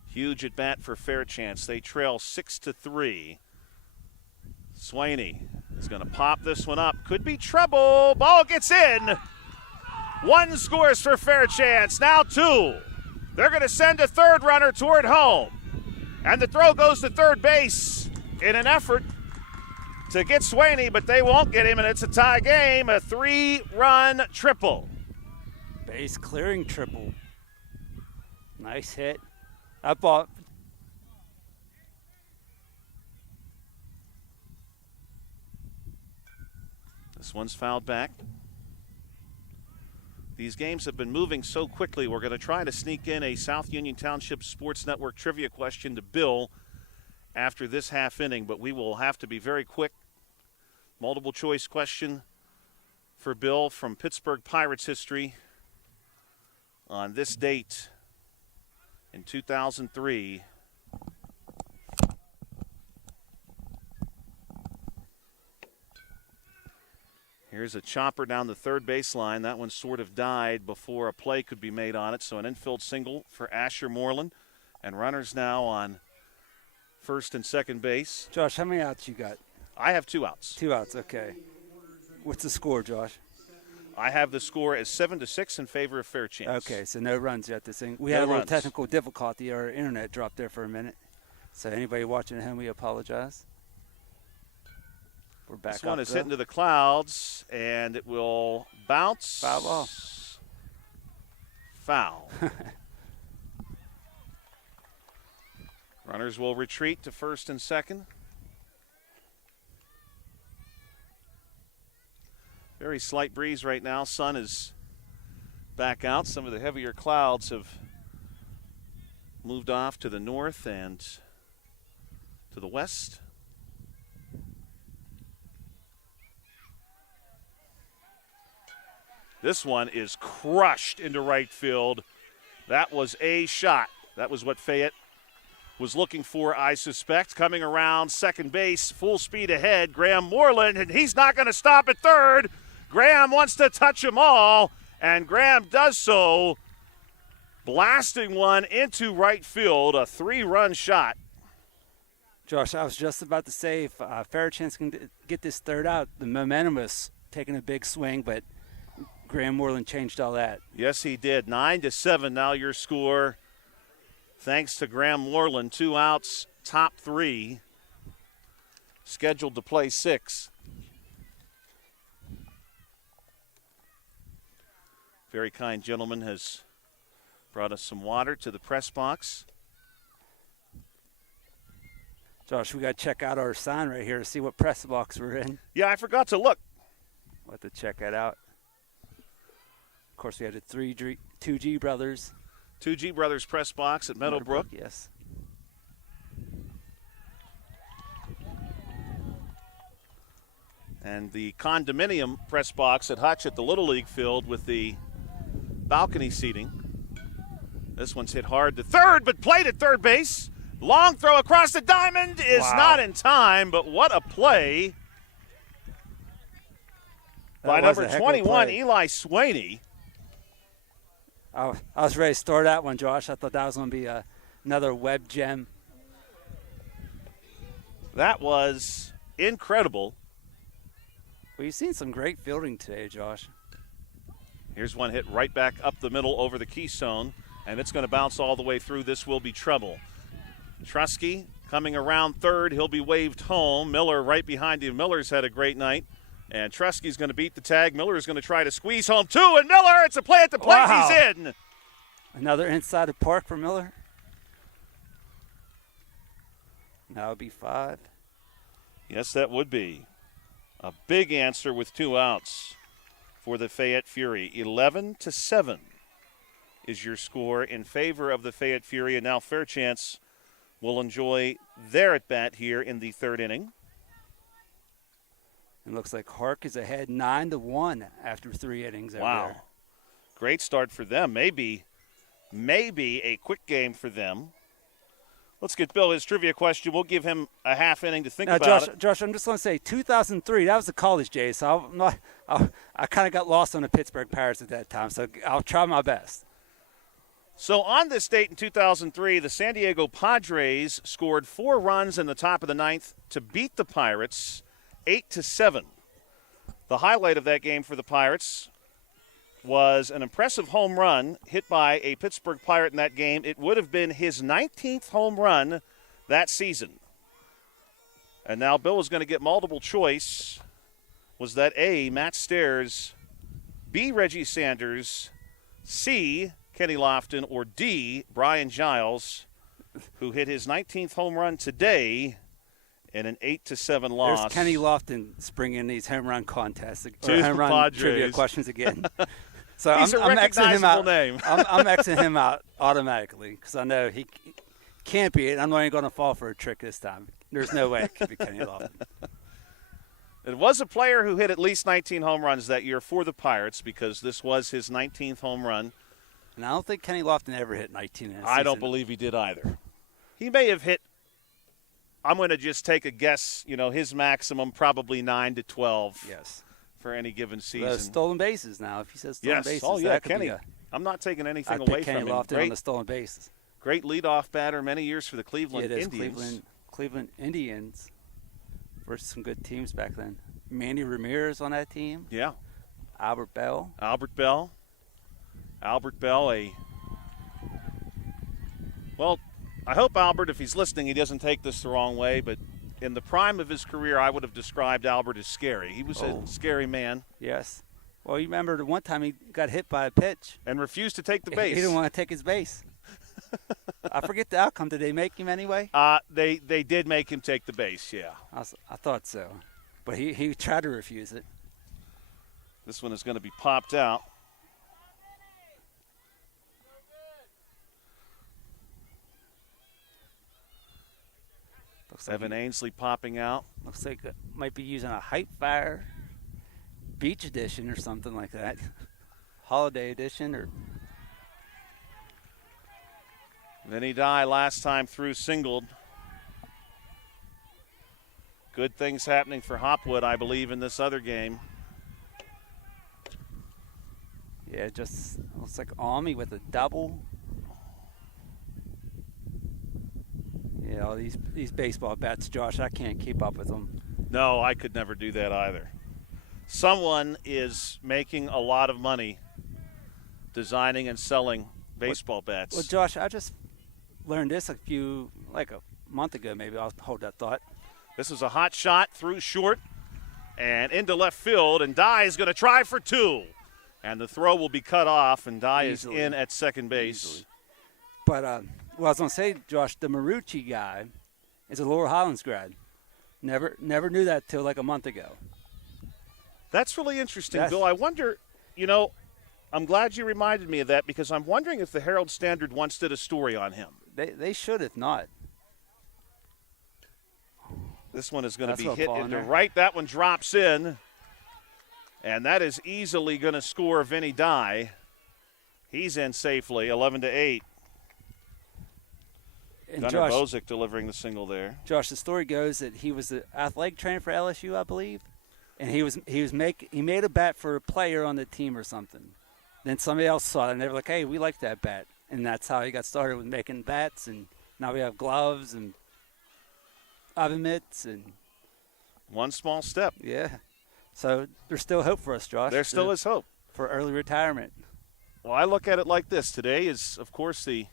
Huge at bat for Fairchance. They trail 6-3. Swaney is going to pop this one up. Could be trouble. Ball gets in. 1 scores for Fairchance. Now 2. They're going to send a third runner toward home. And the throw goes to third base in an effort to get Swaney, but they won't get him, and it's a tie game, a 3-run triple. Base clearing triple. Nice hit. That ball. This one's fouled back. These games have been moving so quickly, we're going to try to sneak in a South Union Township Sports Network trivia question to Bill after this half inning, but we will have to be very quick. Multiple choice question for Bill from Pittsburgh Pirates history on this date in 2003. Here's a chopper down the third baseline. That one sort of died before a play could be made on it. So an infield single for Asher Moreland. And runners now on first and second base. Josh, how many outs you got? I have 2 outs. 2 outs, okay. What's the score, Josh? I have the score as 7-6 in favor of Fairchance. Okay, so no runs yet this thing. We No had a little runs. technical difficulty. Our internet dropped there for a minute. So anybody watching at home, we apologize. We're back This one up, is though. hitting to the clouds, and it will bounce. Foul ball. Foul. Runners will retreat to first and second. Very slight breeze right now. Sun is back out. Some of the heavier clouds have moved off to the north and to the west. This one is crushed into right field. That was a shot. That was what Fayette was looking for, I suspect. Coming around second base, full speed ahead, Graham Moreland, and he's not going to stop at third. Graham wants to touch them all, and Graham does so, blasting one into right field, a 3-run shot. Josh, I was just about to say if Fairchance can get this third out, the momentum was taking a big swing, but Graham Moreland changed all that. Yes, he did. 9-7 now your score. Thanks to Graham Moreland, 2 outs, top 3, scheduled to play 6. Very kind gentleman has brought us some water to the press box. Josh, we got to check out our sign right here to see what press box we're in. Yeah, I forgot to look. We'll have to check that out. Of course, we had the 2G Brothers. 2G Brothers press box at Meadowbrook. Yes. And the condominium press box at Hutch at the Little League field with the balcony seating. This one's hit hard to third, but played at third base. Long throw across the diamond is not in time, but what a play by That was number a heck of a 21, play. Eli Swaney. I was ready to store that one, Josh. I thought that was going to be another web gem. That was incredible. Well, you've seen some great fielding today, Josh. Here's one hit right back up the middle over the keystone, and it's going to bounce all the way through. This will be trouble. Trusky coming around third. He'll be waved home. Miller right behind him. Miller's had a great night. And Trusky's going to beat the tag. Miller's going to try to squeeze home two. And Miller, it's a play at the plate. Wow. He's in. Another inside the park for Miller. That would be 5. Yes, that would be a big answer with 2 outs for the Fayette Fury. 11-7 is your score in favor of the Fayette Fury. And now Fairchance will enjoy their at-bat here in the third inning. It looks like Hark is ahead 9-1 after 3 innings. Wow. There. Great start for them. Maybe a quick game for them. Let's get Bill his trivia question. We'll give him a half inning to think Now, about it. Josh, I'm just going to say 2003, that was the college days, so I kind of got lost on the Pittsburgh Pirates at that time, so I'll try my best. So on this date in 2003, the San Diego Padres scored 4 runs in the top of the 9th to beat the Pirates 8-7. The highlight of that game for the Pirates was an impressive home run hit by a Pittsburgh Pirate in that game. It would have been his 19th home run that season. And now Bill is going to get multiple choice. Was that A, Matt Stairs, B, Reggie Sanders, C, Kenny Lofton, or D, Brian Giles, who hit his 19th home run today in an 8-7 loss. There's Kenny Lofton springing these home run contests or To home the run Padres. trivia questions again. So He's a I'm Xing him out. recognizable name. I'm Xing him out automatically because I know he can't be it. I'm not even going to fall for a trick this time. There's no way it could be Kenny Lofton. It was a player who hit at least 19 home runs that year for the Pirates because this was his 19th home run. And I don't think Kenny Lofton ever hit 19 in a season. I don't believe he did either. He may have hit, I'm going to just take a guess, his maximum probably 9 to 12 Yes. for any given season. The stolen bases now. If he says stolen bases, Oh, yeah, that could Kenny. be I'm not taking anything I'd away pick Kenny from him. Lofton on the stolen bases. Great leadoff batter many years for the Cleveland Yeah, Indians. Cleveland Indians versus some good teams back then. Manny Ramirez on that team. Yeah. Albert Bell, well, I hope Albert, if he's listening, he doesn't take this the wrong way, but in the prime of his career, I would have described Albert as scary. He was a scary man. Yes. Well, you remember the one time he got hit by a pitch. And refused to take the base. He didn't want to take his base. I forget the outcome. Did they make him anyway? They did make him take the base, yeah. I thought so. But he tried to refuse it. This one is going to be popped out. Looks like Evan Ainsley popping out. Looks like it might be using a Hype Fire Beach Edition or something like that. Holiday Edition or. Vinny Dye last time through singled. Good things happening for Hopwood, I believe, in this other game. Yeah, it just looks like Almy with a double. Yeah, all these baseball bats, Josh, I can't keep up with them. No, I could never do that either. Someone is making a lot of money designing and selling baseball bats. Well, Josh, I just learned this a month ago, maybe. I'll hold that thought. This is a hot shot through short and into left field, and Dye is going to try for two. And the throw will be cut off, and Dye is in at second base. Easily. But, I was going to say, Josh, the Marucci guy is a Lower Highlands grad. Never knew that till like a month ago. That's really interesting, Bill. I wonder, I'm glad you reminded me of that because I'm wondering if the Herald Standard once did a story on him. They should, if not. This one is going to be hit into right. That one drops in. And that is easily going to score Vinny Dye. He's in safely, 11-8. And Gunnar Bozick delivering the single there. Josh, the story goes that he was the athletic trainer for LSU, I believe, and he made a bat for a player on the team or something. Then somebody else saw it, and they were like, "Hey, we like that bat," and that's how he got started with making bats. And now we have gloves and oven mitts and one small step. Yeah. So there's still hope for us, Josh. There still is hope. For early retirement. Well, I look at it like this. Today is, of course, the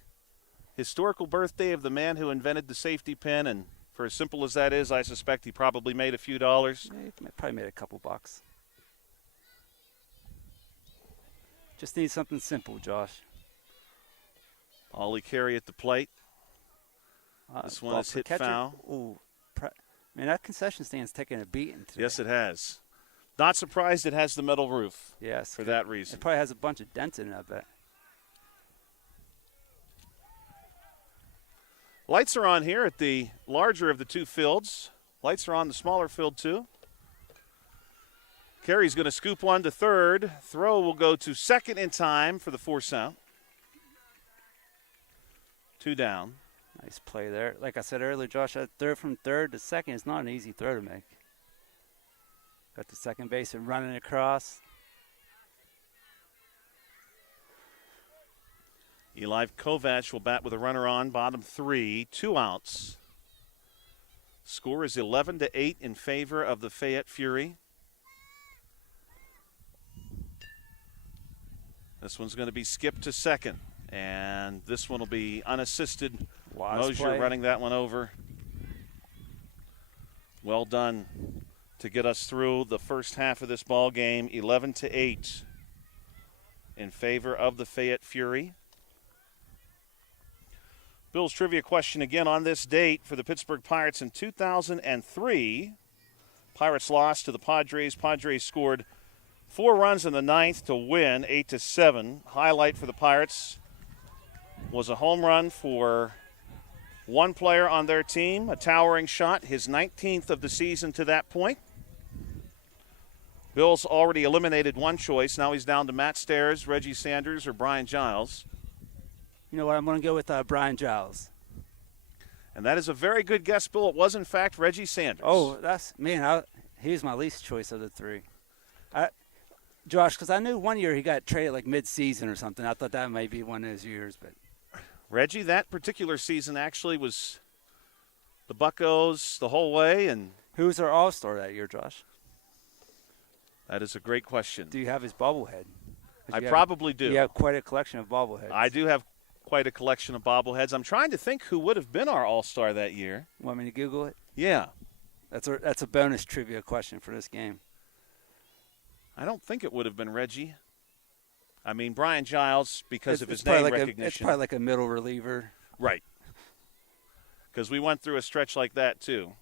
historical birthday of the man who invented the safety pin, and for as simple as that is, I suspect he probably made a few dollars. Yeah, he probably made a couple bucks. Just need something simple, Josh. Ollie Carey at the plate. This one is hit foul. Ooh, man, that concession stand's taking a beating today. Yes, it has. Not surprised it has the metal roof. Yes. For that reason. It probably has a bunch of dents in it, I bet. Lights are on here at the larger of the two fields. Lights are on the smaller field, too. Carey's going to scoop one to third. Throw will go to second in time for the force out. Two down. Nice play there. Like I said earlier, Josh, that throw from third to second is not an easy throw to make. Got the second baseman running across. Eli Kovac will bat with a runner on, bottom three, 2 outs. Score is 11-8 in favor of the Fayette Fury. This one's going to be skipped to second, and this one will be unassisted. Mosier running that one over. Well done to get us through the first half of this ball game, 11-8 in favor of the Fayette Fury. Bill's trivia question again on this date for the Pittsburgh Pirates in 2003. Pirates lost to the Padres. Padres scored 4 runs in the ninth to win 8-7. Highlight for the Pirates was a home run for one player on their team, a towering shot, his 19th of the season to that point. Bill's already eliminated one choice. Now he's down to Matt Stairs, Reggie Sanders, or Brian Giles. You know what? I'm going to go with Brian Giles. And that is a very good guess, Bill. It was, in fact, Reggie Sanders. Oh, he's my least choice of the three. Josh, because I knew one year he got traded like mid-season or something. I thought that might be one of those years. But Reggie, that particular season actually was the Buccos the whole way. And who was our all-star that year, Josh? that is a great question. Do you have his bobblehead? I probably do. You have quite a collection of bobbleheads. I do have quite a collection of bobbleheads. I'm trying to think who would have been our all-star that year. Want me to Google it? Yeah. That's a bonus trivia question for this game. I don't think it would have been Reggie. I mean, Brian Giles, because of his probably name like recognition. It's probably like a middle reliever. Right. Because we went through a stretch like that, too.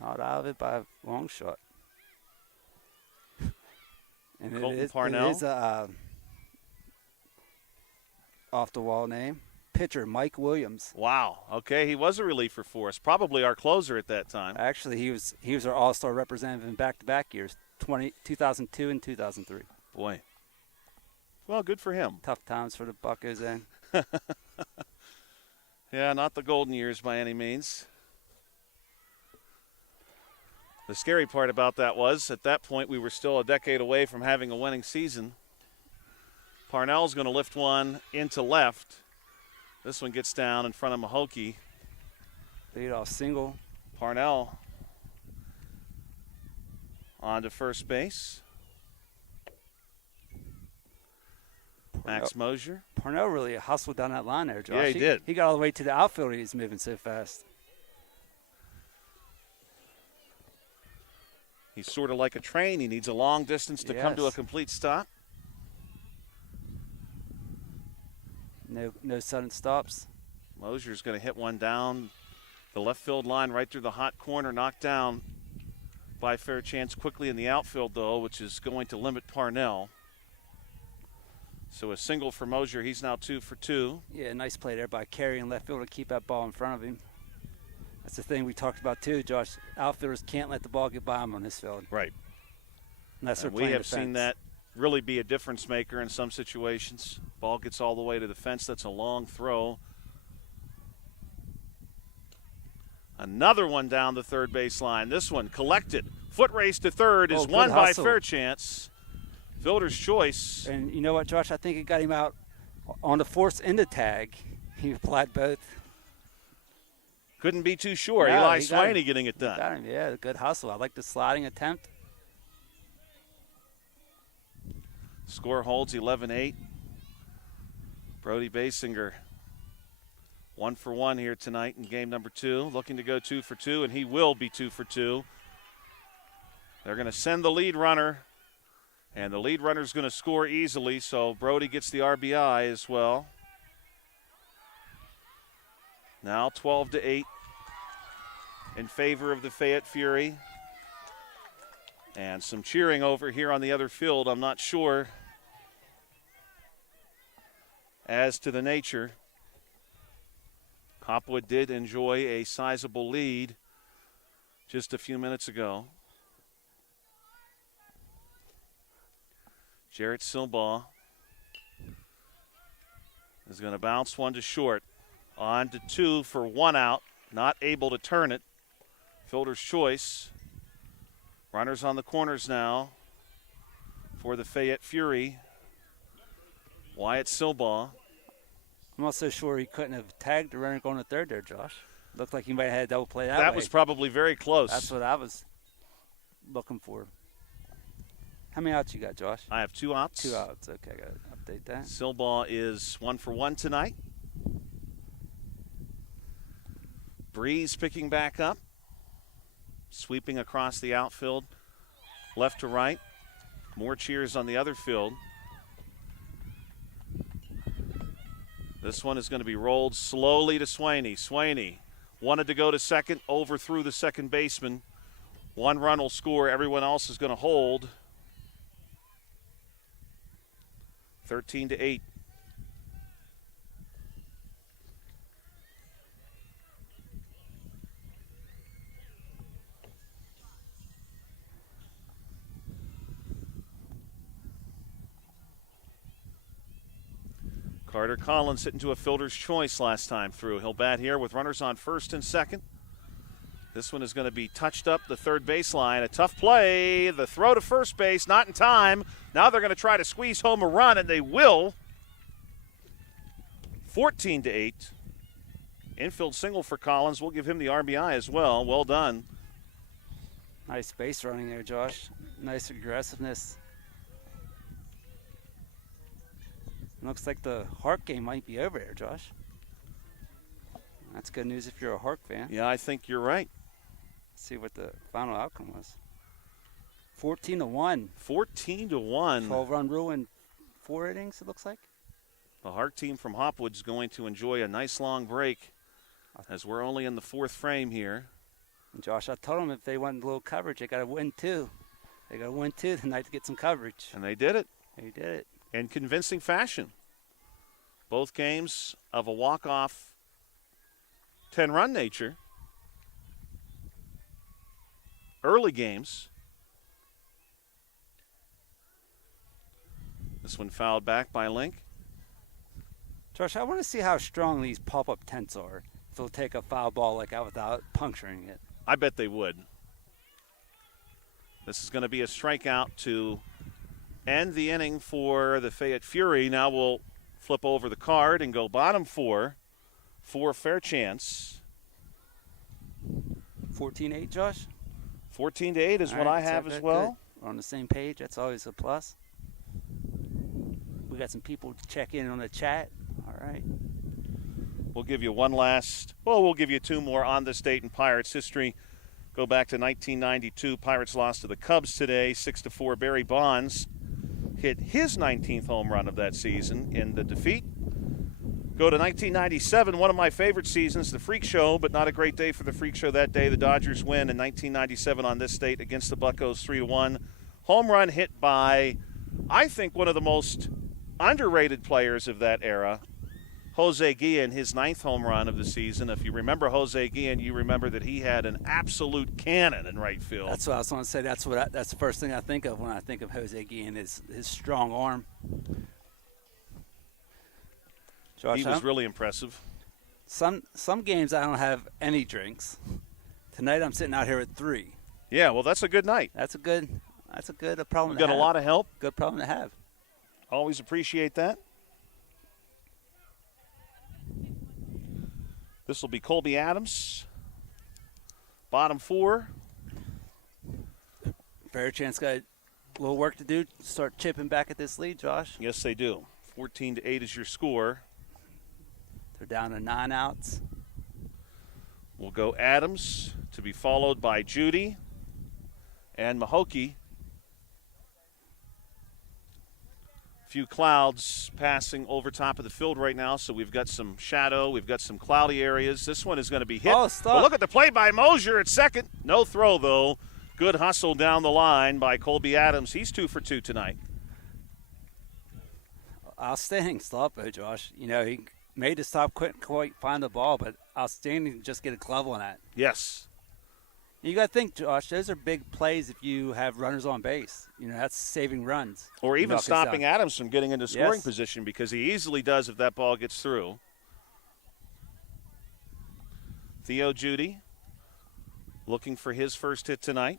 Not out of it by a long shot. And Colton Parnell. It is a off-the-wall name. Pitcher Mike Williams. Wow. Okay, he was a reliever for us. Probably our closer at that time. Actually, he was our all-star representative in back-to-back years, 2002 and 2003. Boy. Well, good for him. Tough times for the Buccos then. Yeah, not the golden years by any means. The scary part about that was, at that point, we were still a decade away from having a winning season. Parnell's going to lift one into left. This one gets down in front of Mahokey. Leadoff single. Parnell on to first base. Max Mosier. Parnell really hustled down that line there, Josh. Yeah, he did. He got all the way to the outfield. He's moving so fast. He's sort of like a train. He needs a long distance to come to a complete stop. No sudden stops. Mosier's going to hit one down the left field line right through the hot corner, knocked down by Fairchance quickly in the outfield, though, which is going to limit Parnell. So a single for Mosier. He's now 2 for 2. Yeah, nice play there by Carey in left field to keep that ball in front of him. That's the thing we talked about, too, Josh. Outfielders can't let the ball get by them on this field. Right. Unless they're we playing have defense. seen that really be a difference maker in some situations. Ball gets all the way to the fence. That's a long throw. Another one down the third baseline. This one collected. Foot race to third is won by Fairchance. Fielder's choice. And you know what, Josh? I think it got him out on the force in the tag. He applied both. Couldn't be too sure. No, Eli Swaney getting it done. Got him, yeah, good hustle. I like the sliding attempt. Score holds 11-8. Brody Basinger 1 for 1 here tonight in game number 2. Looking to go 2 for 2, and he will be 2 for 2. They're going to send the lead runner, and the lead runner is going to score easily, so Brody gets the RBI as well. Now 12-8 in favor of the Fayette Fury. And some cheering over here on the other field. I'm not sure as to the nature. Hopwood did enjoy a sizable lead just a few minutes ago. Jarrett Silbaugh is going to bounce one to short. On to 2 for 1 out. Not able to turn it. Fielder's choice. Runners on the corners now for the Fayette Fury. Wyatt Silbaugh. I'm also sure he couldn't have tagged the runner going to third there, Josh. Looked like he might have had a double play that way. That was probably very close. That's what I was looking for. How many outs you got, Josh? I have 2 outs. 2 outs. Okay, I got to update that. Silbaugh is 1 for 1 tonight. Breeze picking back up. Sweeping across the outfield, left to right. More cheers on the other field. This one is going to be rolled slowly to Swaney. Swaney wanted to go to second, overthrew the second baseman. 1 run will score. Everyone else is going to hold. 13-8. Carter Collins hit into a fielder's choice last time through. He'll bat here with runners on first and second. This one is going to be touched up the third baseline. A tough play. The throw to first base, not in time. Now they're going to try to squeeze home a run, and they will. 14-8. Infield single for Collins. We'll give him the RBI as well. Well done. Nice base running there, Josh. Nice aggressiveness. Looks like the Hart game might be over there, Josh. That's good news if you're a Hart fan. Yeah, I think you're right. Let's see what the final outcome was. 14-1. 14-1. 12-run rule in 4 innings, it looks like. The Hart team from Hopwood's going to enjoy a nice long break as we're only in the 4th frame here. And Josh, I told them if they want a little coverage, they got to win 2. They got to win 2 tonight to get some coverage. And they did it. They did it. In convincing fashion. Both games of a walk-off 10-run nature. Early games. This one fouled back by Link. Josh, I want to see how strong these pop-up tents are. If they'll take a foul ball like that without puncturing it. I bet they would. This is going to be a strikeout to end the inning for the Fayette Fury. Now we'll flip over the card and go bottom 4 for Fairchance. 14-8, Josh? 14-8 is what I have as well. Good. We're on the same page. That's always a plus. We got some people to check in on the chat. All right. We'll give you we'll give you 2 more on this date in Pirates history. Go back to 1992. Pirates lost to the Cubs today, 6-4. Barry Bonds hit his 19th home run of that season in the defeat. Go to 1997, one of my favorite seasons, the Freak Show, but not a great day for the Freak Show that day. The Dodgers win in 1997 on this date against the Buccos 3-1. Home run hit by, I think, one of the most underrated players of that era, Jose Guillen, his 9th home run of the season. If you remember Jose Guillen, you remember that he had an absolute cannon in right field. That's what I was going to say. That's the first thing I think of when I think of Jose Guillen is his strong arm. Josh, he was really impressive. Some games I don't have any drinks. Tonight I'm sitting out here with 3. Yeah, well, that's a good night. That's a good problem. We've got a lot of help. Good problem to have. Always appreciate that. This will be Colby Adams. Bottom 4. Fairchance got a little work to do to start chipping back at this lead, Josh. Yes, they do. 14-8 is your score. They're down to 9 outs. We'll go Adams to be followed by Judy and Mahokey. Few clouds passing over top of the field right now, so we've got some shadow, we've got some cloudy areas. This one is going to be hit. Oh, stop. But look at the play by Mosier at second. No throw, though. Good hustle down the line by Colby Adams. He's 2 for 2 tonight. Outstanding stop, though, Josh. You know, he made the stop, couldn't quite find the ball, but outstanding to just get a glove on that. Yes. You got to think, Josh, those are big plays if you have runners on base. You know, that's saving runs. Or even stopping Adams from getting into scoring position, because he easily does if that ball gets through. Theo Judy looking for his first hit tonight.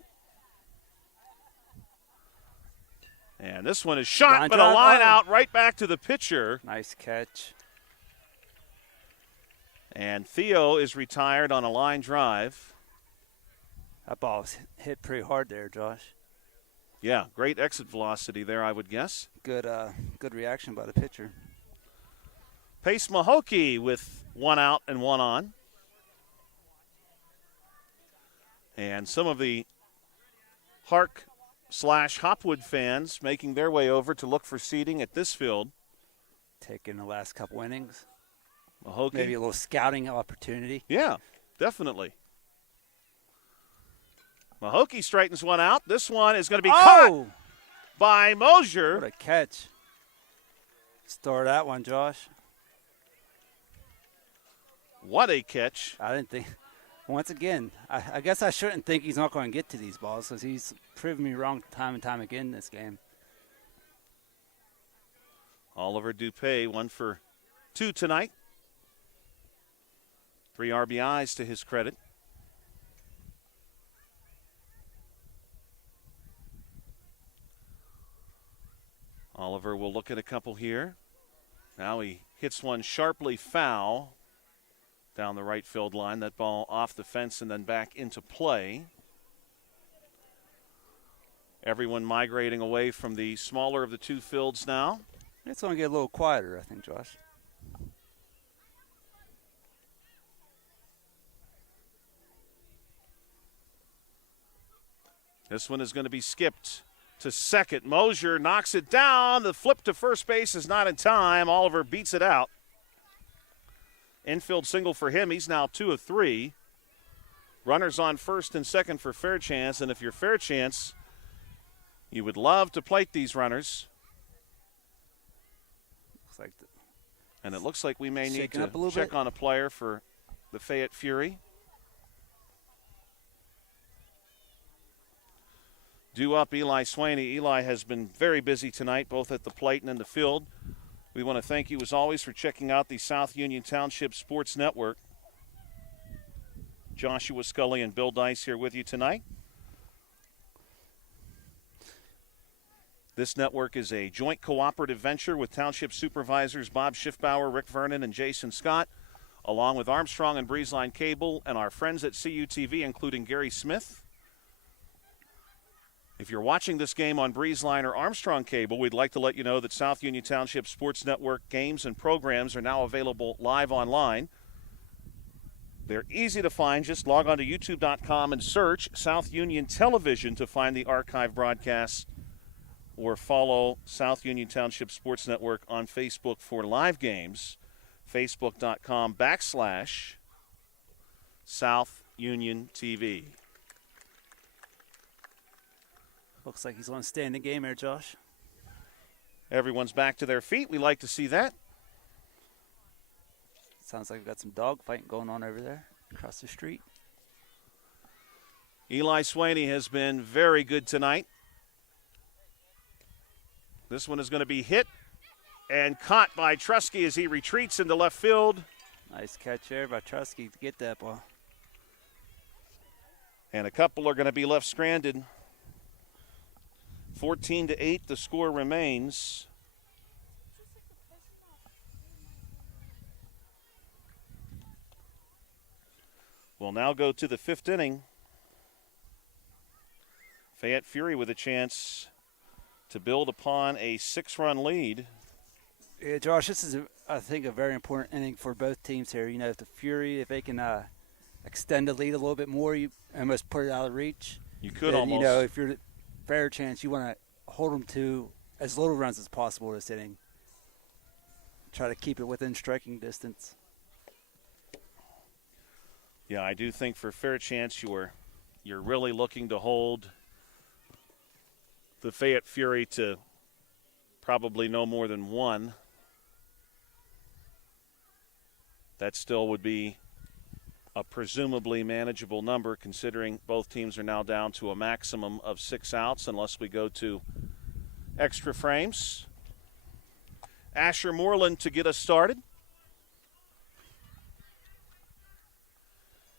And this one is shot, but a line out right back to the pitcher. Nice catch. And Theo is retired on a line drive. That ball was hit pretty hard there, Josh. Yeah, great exit velocity there, I would guess. Good reaction by the pitcher. Pace Mahokey with 1 out and 1 on. And some of the Hark/Hopwood fans making their way over to look for seating at this field. Taking the last couple innings. Mahokey. Maybe a little scouting opportunity. Yeah, definitely. Mahokey straightens one out. This one is going to be caught by Mosier. What a catch. Store that one, Josh. What a catch. I didn't think. Once again, I guess I shouldn't think he's not going to get to these balls because he's proven me wrong time and time again in this game. Oliver Dupay, one for 2 tonight. 3 RBIs to his credit. Oliver will look at a couple here. Now he hits one sharply foul down the right field line. That ball off the fence and then back into play. Everyone migrating away from the smaller of the two fields now. It's going to get a little quieter, I think, Josh. This one is going to be skipped to second. Mosier knocks it down. The flip to first base is not in time. Oliver beats it out. Infield single for him. He's now 2 of 3. Runners on first and second for Fairchance. And if you're Fairchance, you would love to plate these runners. And it looks like we may need to check on a player for the Fayette Fury. Due up Eli Swaney. Eli has been very busy tonight, both at the plate and in the field. We want to thank you, as always, for checking out the South Union Township Sports Network. Joshua Scully and Bill Dice here with you tonight. This network is a joint cooperative venture with Township Supervisors Bob Schiffbauer, Rick Vernon, and Jason Scott, along with Armstrong and Breezeline Cable and our friends at CUTV, including Gary Smith. If you're watching this game on Breezeline or Armstrong Cable, we'd like to let you know that South Union Township Sports Network games and programs are now available live online. They're easy to find. Just log on to youtube.com and search South Union Television to find the archive broadcasts, or follow South Union Township Sports Network on Facebook for live games, facebook.com/South Union TV. Looks like he's going to stay in the game here, Josh. Everyone's back to their feet. We like to see that. Sounds like we've got some dog fighting going on over there across the street. Eli Swaney has been very good tonight. This one is going to be hit and caught by Trusky as he retreats into left field. Nice catch there by Trusky to get that ball. And a couple are going to be left stranded. 14-8, the score remains. We'll now go to the 5th inning. Fayette Fury with a chance to build upon a 6-run lead. Yeah, Josh, this is, I think, a very important inning for both teams here. You know, if the Fury, if they can extend the lead a little bit more, you almost put it out of reach. You could then, almost. You know, if you're Fairchance, you want to hold them to as little runs as possible this inning. Try to keep it within striking distance. Yeah, I do think for Fairchance, you're really looking to hold the Fayette Fury to probably no more than 1. That still would be a presumably manageable number, considering both teams are now down to a maximum of 6 outs unless we go to extra frames. Asher Moreland to get us started.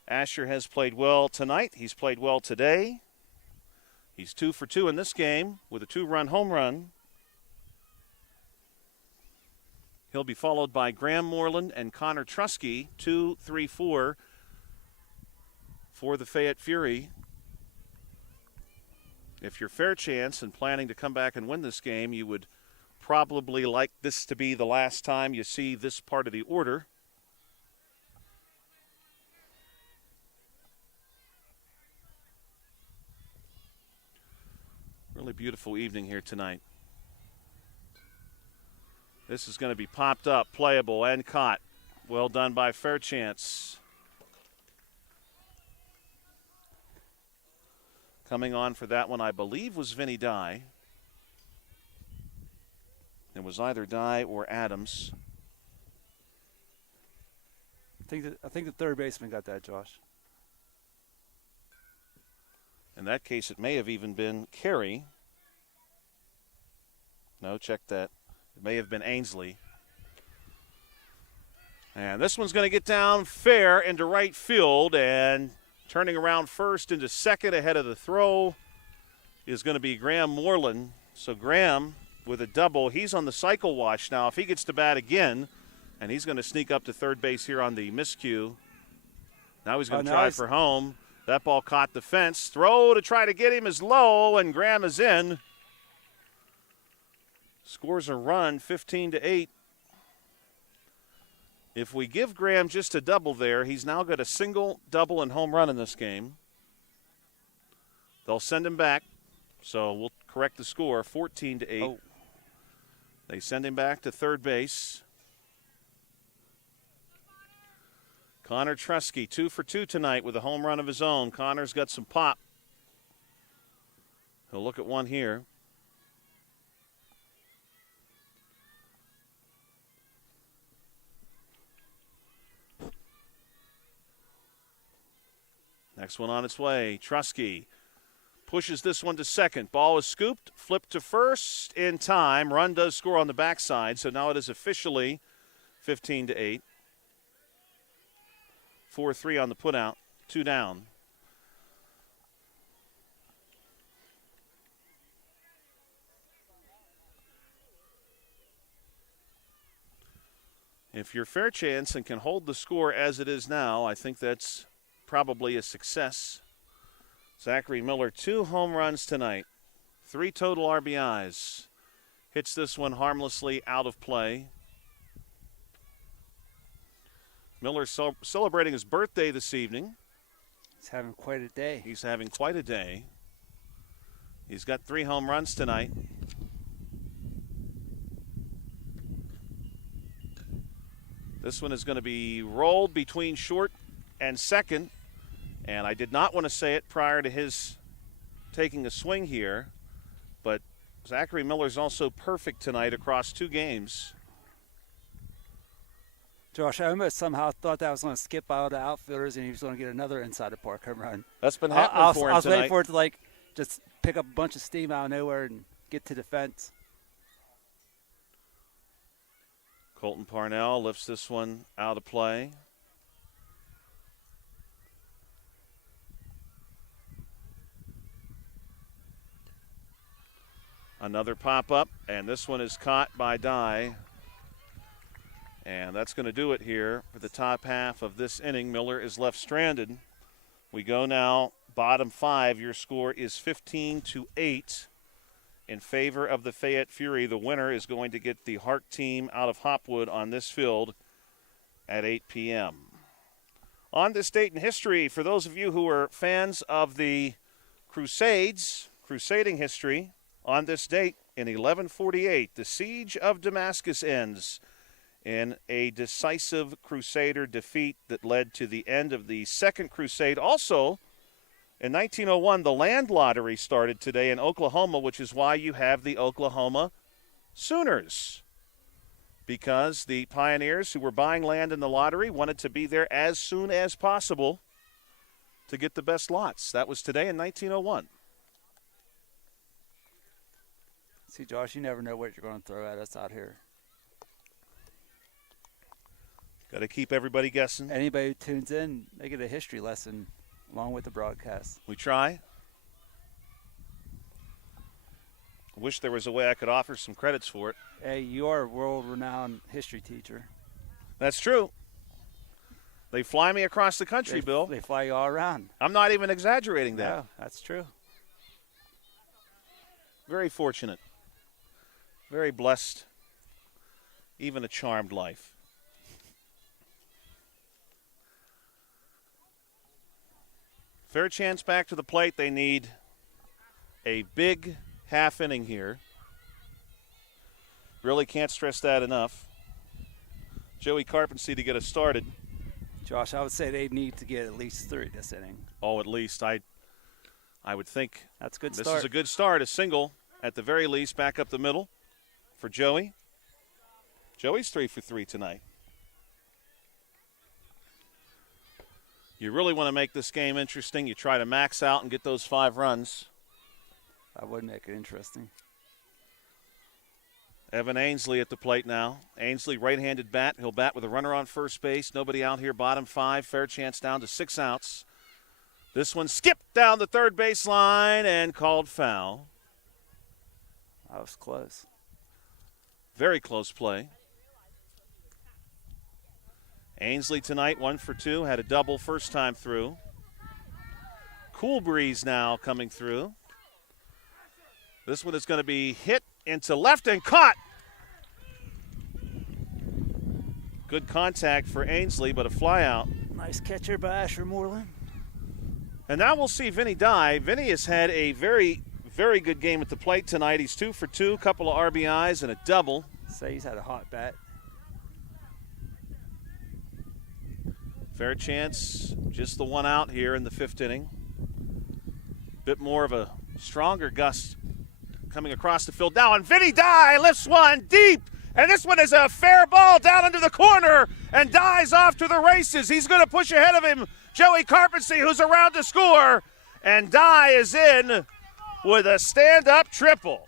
Asher has played well tonight. He's played well today. He's 2 for 2 in this game with a 2-run home run. He'll be followed by Graham Moreland and Connor Trusky, 2, 3, 4 for the Fayette Fury. If you're Fairchance and planning to come back and win this game, you would probably like this to be the last time you see this part of the order. Really beautiful evening here tonight. This is going to be popped up, playable, and caught. Well done by Fairchance. Coming on for that one, I believe, was Vinny Dye. It was either Dye or Adams. I think the third baseman got that, Josh. In that case, it may have even been Carey. No, check that. It may have been Ainsley. And this one's going to get down fair into right field, and turning around first into second ahead of the throw is going to be Graham Moreland. So Graham with a double. He's on the cycle watch now. If he gets to bat again, and he's going to sneak up to third base here on the miscue. Now he's going to try for home. That ball caught the fence. Throw to try to get him is low, and Graham is in. Scores a run, 15-8. If we give Graham just a double there, he's now got a single, double, and home run in this game. They'll send him back, so we'll correct the score, 14-8. Oh. They send him back to third base. Connor Trusky, 2 for 2 tonight with a home run of his own. Connor's got some pop. He'll look at one here. Next one on its way. Trusky pushes this one to second. Ball is scooped, flipped to first in time. Run does score on the backside, so now it is officially 15-8. 4-3 on the putout, 2 down. If you're Fairchance and can hold the score as it is now, I think that's probably a success. Zachary Miller, 2 home runs tonight, 3 total RBIs. Hits this one harmlessly out of play. Miller celebrating his birthday this evening. He's having quite a day. He's having quite a day. He's got 3 home runs tonight. This one is going to be rolled between short and second. And I did not want to say it prior to his taking a swing here, but Zachary Miller's also perfect tonight across 2 games. Josh, I almost somehow thought that I was going to skip out the outfielders and he was going to get another inside the park home run. That's been happening for him tonight. I was waiting for it to, just pick up a bunch of steam out of nowhere and get to the fence. Colton Parnell lifts this one out of play. Another pop-up, and this one is caught by Dye. And that's going to do it here for the top half of this inning. Miller is left stranded. We go now, bottom 5. Your score is 15-8 in favor of the Fayette Fury. The winner is going to get the Hart team out of Hopwood on this field at 8 p.m. On this date in history, for those of you who are fans of the Crusades, crusading history, on this date in 1148, the siege of Damascus ends in a decisive Crusader defeat that led to the end of the Second Crusade. Also, in 1901, the land lottery started today in Oklahoma, which is why you have the Oklahoma Sooners, because the pioneers who were buying land in the lottery wanted to be there as soon as possible to get the best lots. That was today in 1901. See, Josh, you never know what you're going to throw at us out here. Got to keep everybody guessing. Anybody who tunes in, they get a history lesson along with the broadcast. We try. I wish there was a way I could offer some credits for it. Hey, you are a world-renowned history teacher. That's true. They fly me across the country, Bill. They fly you all around. I'm not even exaggerating that. No, that's true. Very fortunate. Very blessed. Even a charmed life. Fairchance back to the plate. They need a big half inning here. Really can't stress that enough. Joey Carpensy to get us started. Josh, I would say they need to get at least 3 this inning. Oh, at least. I would think that's a good this start. is a good start. A single, at the very least, back up the middle for Joey. Joey's 3 for 3 tonight. You really want to make this game interesting. You try to max out and get those 5 runs. That would make it interesting. Evan Ainsley at the plate now. Ainsley, right-handed bat. He'll bat with a runner on first base. Nobody out here, bottom 5. Fairchance down to 6 outs. This one skipped down the third baseline and called foul. That was close. Very close play. Ainsley tonight, 1 for 2. Had a double first time through. Cool breeze now coming through. This one is going to be hit into left and caught. Good contact for Ainsley, but a fly out. Nice catcher by Asher Moreland. And now we'll see Vinny Dye. Vinny has had a very, very good game at the plate tonight. He's 2 for 2, couple of RBIs and a double. Say he's had a hot bat. Fairchance, just the one out here in the 5th inning. Bit more of a stronger gust coming across the field now, and Vinny Dye lifts one deep, and this one is a fair ball down into the corner, and Dye's off to the races. He's going to push ahead of him, Joey Carpensey, who's around to score, and Dye is in with a stand-up triple.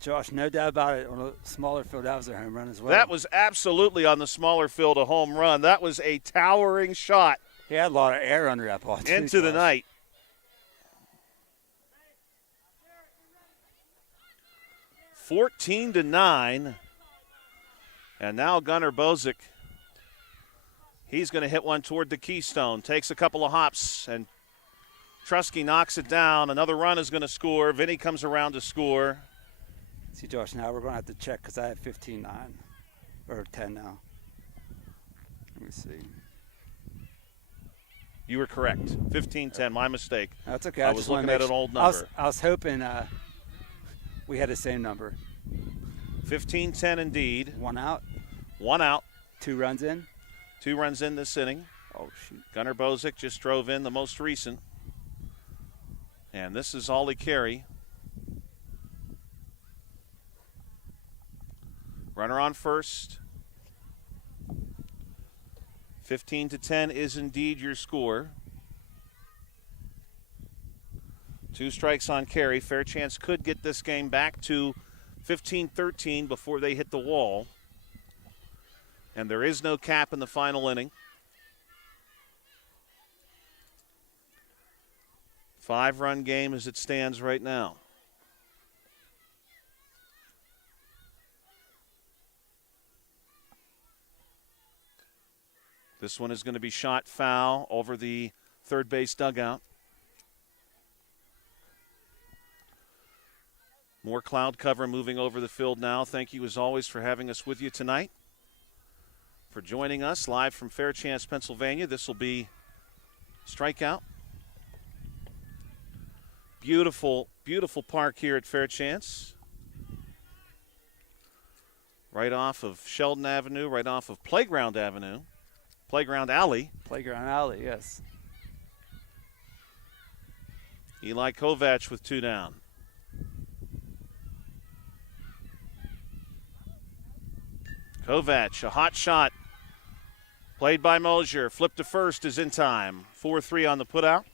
Josh, no doubt about it, on a smaller field, that was a home run as well. That was absolutely on the smaller field a home run. That was a towering shot. He had a lot of air under that ball, too, into the night. (14-9), and now Gunnar Bozic. He's going to hit one toward the keystone. Takes a couple of hops, and Trusky knocks it down. Another run is going to score. Vinny comes around to score. See, Josh, now we're going to have to check because I have 15-9, or 10 now. Let me see. You were correct. 15-10, my mistake. That's okay. I was looking at an old number. I was hoping we had the same number. 15-10 indeed. 1 out. 1 out. 2 runs in. 2 runs in this inning. Oh, shoot. Gunnar Bozic just drove in the most recent. And this is Ollie Carey. Runner on first. 15-10 is indeed your score. 2 strikes on Carey. Fairchance could get this game back to 15-13 before they hit the wall. And there is no cap in the final inning. 5-run game as it stands right now. This one is going to be shot foul over the third base dugout. More cloud cover moving over the field now. Thank you, as always, for having us with you tonight. For joining us live from Fairchance, Pennsylvania. This will be strikeout. Beautiful, beautiful park here at Fairchance. Right off of Sheldon Avenue, right off of Playground Avenue. Playground Alley. Playground Alley, yes. Eli Kovac with 2 down. Kovac, a hot shot. Played by Mosier. Flip to first is in time. 4-3 on the putout.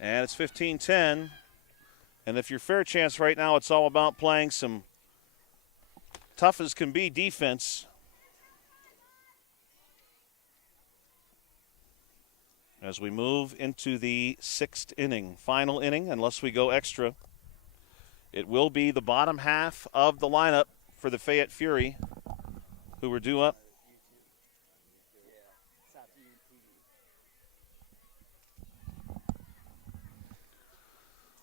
And it's 15-10. And if you're Fairchance right now, it's all about playing some tough as can be defense. As we move into the 6th inning, final inning, unless we go extra. It will be the bottom half of the lineup for the Fayette Fury, who were due up.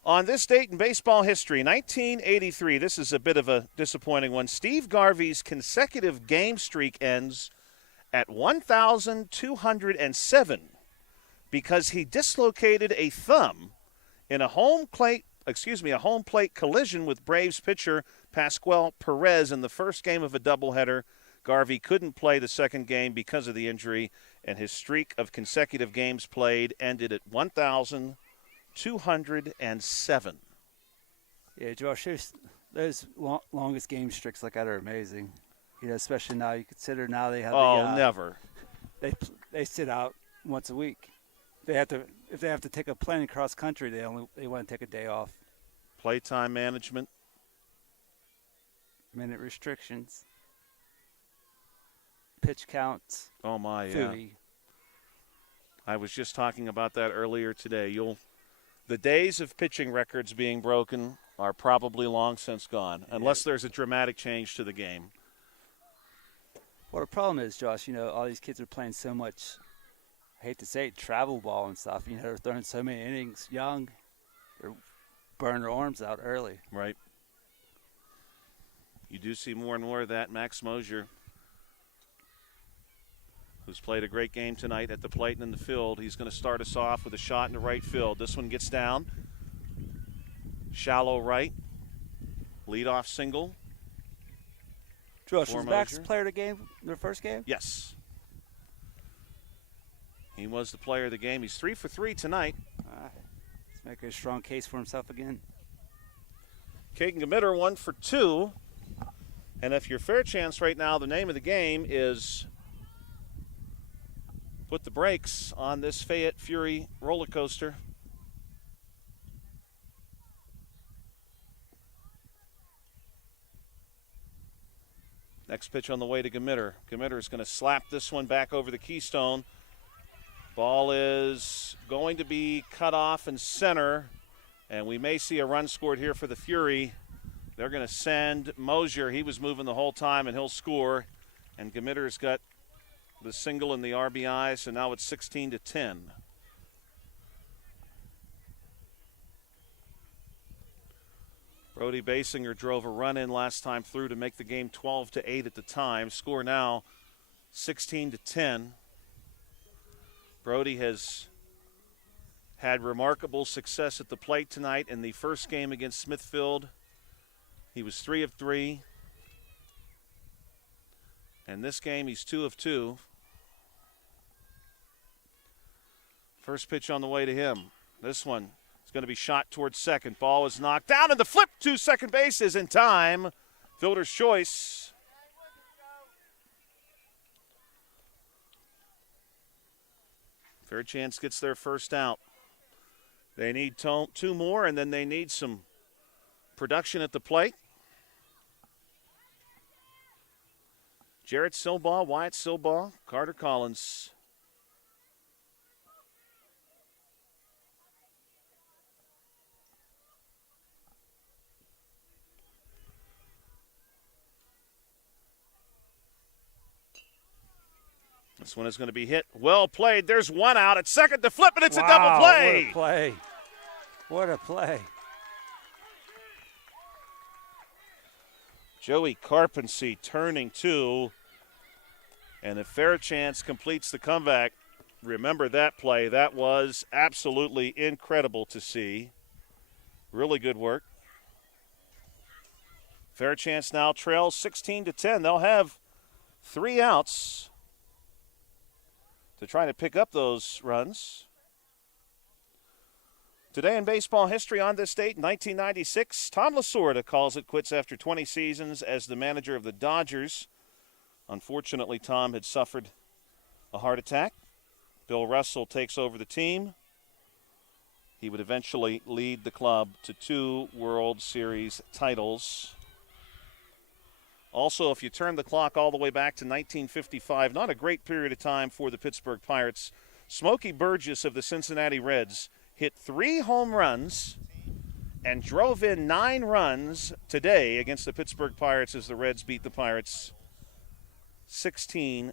On this date in baseball history, 1983, this is a bit of a disappointing one. Steve Garvey's consecutive game streak ends at 1,207 because he dislocated a thumb in a home plate collision with Braves pitcher Pascual Perez in the first game of a doubleheader. Garvey couldn't play the second game because of the injury, and his streak of consecutive games played ended at 1,207. Yeah, Josh, those longest game streaks like that are amazing. You know, especially now. You consider now they have. Never. They sit out once a week. If they have to take a plane across country, they want to take a day off. Playtime management. Minute restrictions. Pitch counts. Oh, my, Fury. yeah. I was just talking about that earlier today. The days of pitching records being broken are probably long since gone, unless there's a dramatic change to the game. Well, the problem is, Josh, all these kids are playing so much, I hate to say it, travel ball and stuff. They're throwing so many innings young. They're burning their arms out early. Right. You do see more and more of that. Max Mosier, who's played a great game tonight at the plate and in the field. He's going to start us off with a shot into right field. This one gets down. Shallow right. Leadoff single. Josh, was Max player of the game, their first game? Yes. He was the player of the game. He's 3 for 3 tonight. He's making a strong case for himself again. Kagan Gamitter 1 for 2. And if you're Fairchance right now, the name of the game is put the brakes on this Fayette Fury roller coaster. Next pitch on the way to Gamitter. Gamitter is going to slap this one back over the keystone. Ball is going to be cut off in center, and we may see a run scored here for the Fury. They're going to send Mosier. He was moving the whole time, and he'll score. And Gamitter's got the single and the RBI, so now it's 16-10. Brody Basinger drove a run in last time through to make the game 12-8 at the time. Score now 16-10. Brody has had remarkable success at the plate tonight. In the first game against Smithfield, he was 3 of 3. And this game, he's 2 of 2. First pitch on the way to him. This one is going to be shot towards second. Ball is knocked down, and the flip to second base is in time. Fielder's choice. Fairchance gets their first out. They need 2 more, and then they need some production at the plate. Jarrett Silbaugh, Wyatt Silbaugh, Carter Collins. This one is going to be hit. Well played. There's one out at second to flip, and it's a double play. What a play. What a play. Joey Carpensey turning 2. And if Fairchance completes the comeback, remember that play. That was absolutely incredible to see. Really good work. Fairchance now trails 16-10. They'll have 3 outs to try to pick up those runs. Today in baseball history on this date, 1996, Tom Lasorda calls it quits after 20 seasons as the manager of the Dodgers. Unfortunately, Tom had suffered a heart attack. Bill Russell takes over the team. He would eventually lead the club to 2 World Series titles. Also, if you turn the clock all the way back to 1955, not a great period of time for the Pittsburgh Pirates. Smokey Burgess of the Cincinnati Reds hit 3 home runs and drove in 9 runs today against the Pittsburgh Pirates as the Reds beat the Pirates 16-5.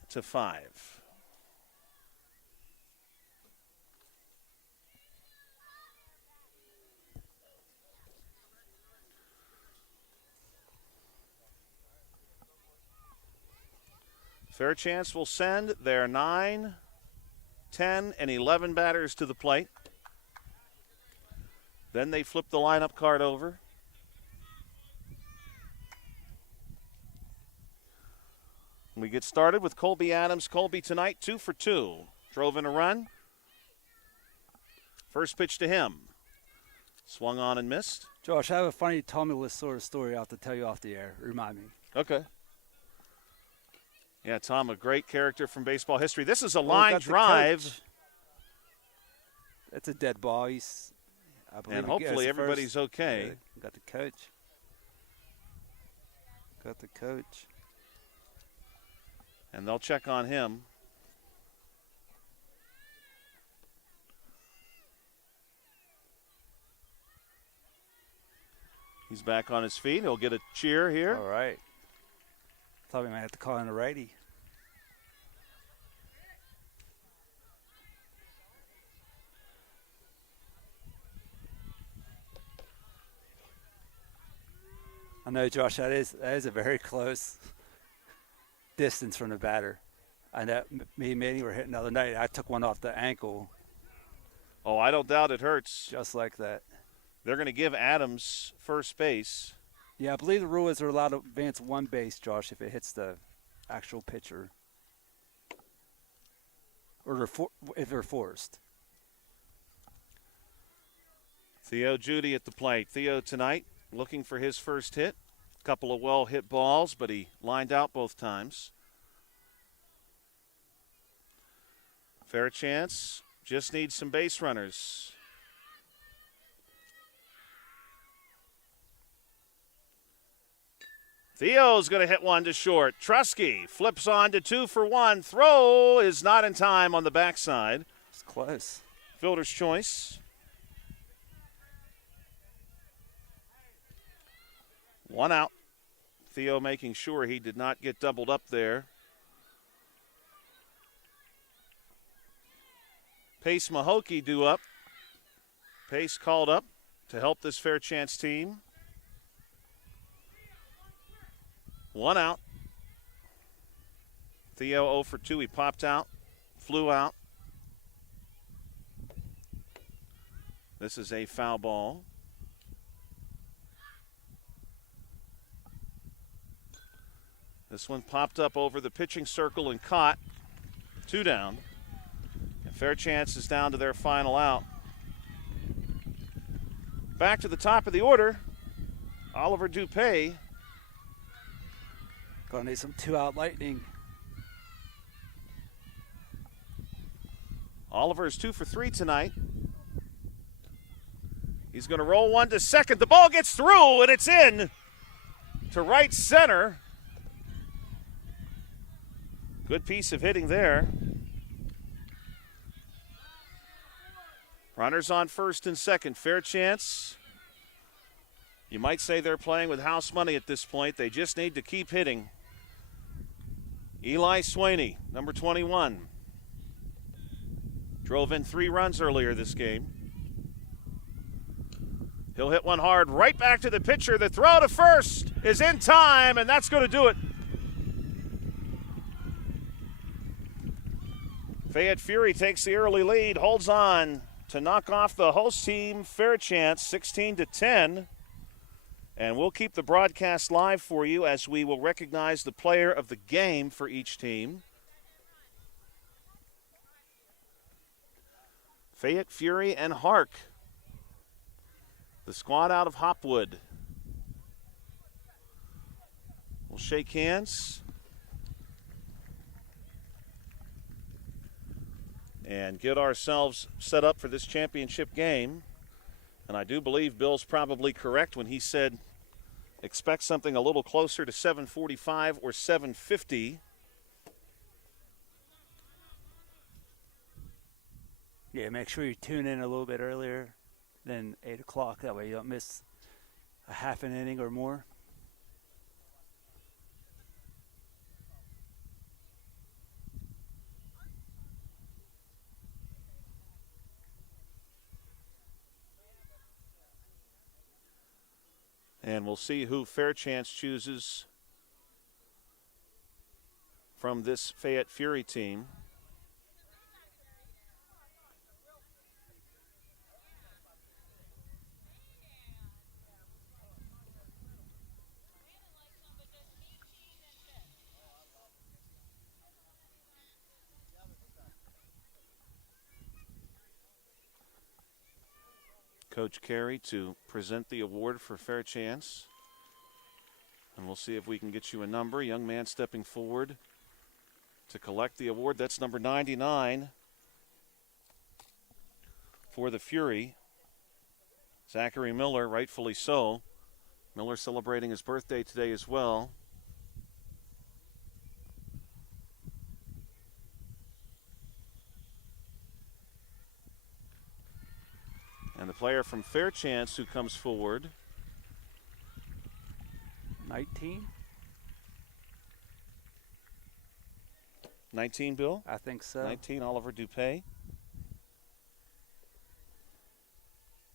Fairchance will send their 9, 10, and 11 batters to the plate. Then they flip the lineup card over. We get started with Colby Adams. Colby tonight 2 for 2. Drove in a run. First pitch to him. Swung on and missed. Josh, I have a funny Tommy Lasorda story I'll have to tell you off the air. Remind me. Okay. Yeah, Tom, a great character from baseball history. This is a line drive. It's a dead ball. I believe And hopefully everybody's okay. Got the coach. Got the coach. And they'll check on him. He's back on his feet. He'll get a cheer here. All right. Thought we might have to call in a righty. I know, Josh, that is a very close distance from the batter. I know me and Manny were hitting the other night. I took one off the ankle. Oh, I don't doubt it hurts. Just like that. They're going to give Adams first base. Yeah, I believe the rule is they're allowed to advance one base, Josh, if it hits the actual pitcher. Or if they're forced. Theo Judy at the plate. Theo tonight looking for his first hit. A couple of well-hit balls, but he lined out both times. Fairchance just needs some base runners. Theo's going to hit one to short. Trusky flips on to 2 for 1. Throw is not in time on the backside. It's close. Fielder's choice. 1 out. Theo making sure he did not get doubled up there. Pace Mahokey due up. Pace called up to help this Fairchance team. 1 out. Theo 0 for 2. He popped out, flew out. This is a foul ball. This one popped up over the pitching circle and caught. 2 down. And Fairchance is down to their final out. Back to the top of the order, Oliver Dupay. Gonna need some 2-out lightning. Oliver is 2 for 3 tonight. He's going to roll one to second. The ball gets through, and it's in to right center. Good piece of hitting there. Runners on first and second. Fairchance. You might say they're playing with house money at this point. They just need to keep hitting. Eli Swaney, number 21. Drove in 3 runs earlier this game. He'll hit one hard right back to the pitcher. The throw to first is in time, and that's going to do it. Fayette Fury takes the early lead, holds on to knock off the host team, Fairchance, 16-10. And we'll keep the broadcast live for you as we will recognize the player of the game for each team. Fayette Fury and Hark, the squad out of Hopwood. We'll shake hands. And get ourselves set up for this championship game. And I do believe Bill's probably correct when he said expect something a little closer to 7:45 or 7:50. Yeah, make sure you tune in a little bit earlier than 8 o'clock. That way you don't miss a half an inning or more. And we'll see who Fairchance chooses from this Fayette Fury team. Coach Carey to present the award for Fairchance. And we'll see if we can get you a number. Young man stepping forward to collect the award. That's number 99 for the Fury. Zachary Miller, rightfully so. Miller celebrating his birthday today as well. And the player from Fairchance who comes forward. 19? 19, Bill? I think so. 19, Oliver Dupay.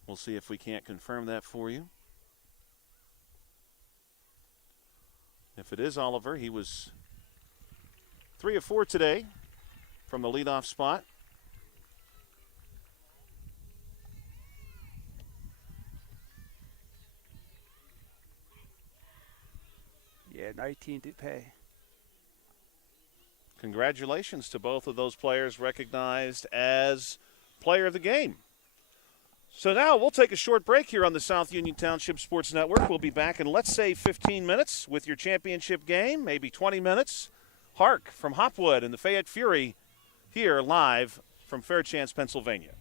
We'll see if we can't confirm that for you. If it is Oliver, he was 3 of 4 today from the leadoff spot. Yeah, 19 to pay. Congratulations to both of those players recognized as player of the game. So now we'll take a short break here on the South Union Township Sports Network. We'll be back in, let's say, 15 minutes with your championship game, maybe 20 minutes. Hark from Hopwood and the Fayette Fury here live from Fairchance, Pennsylvania.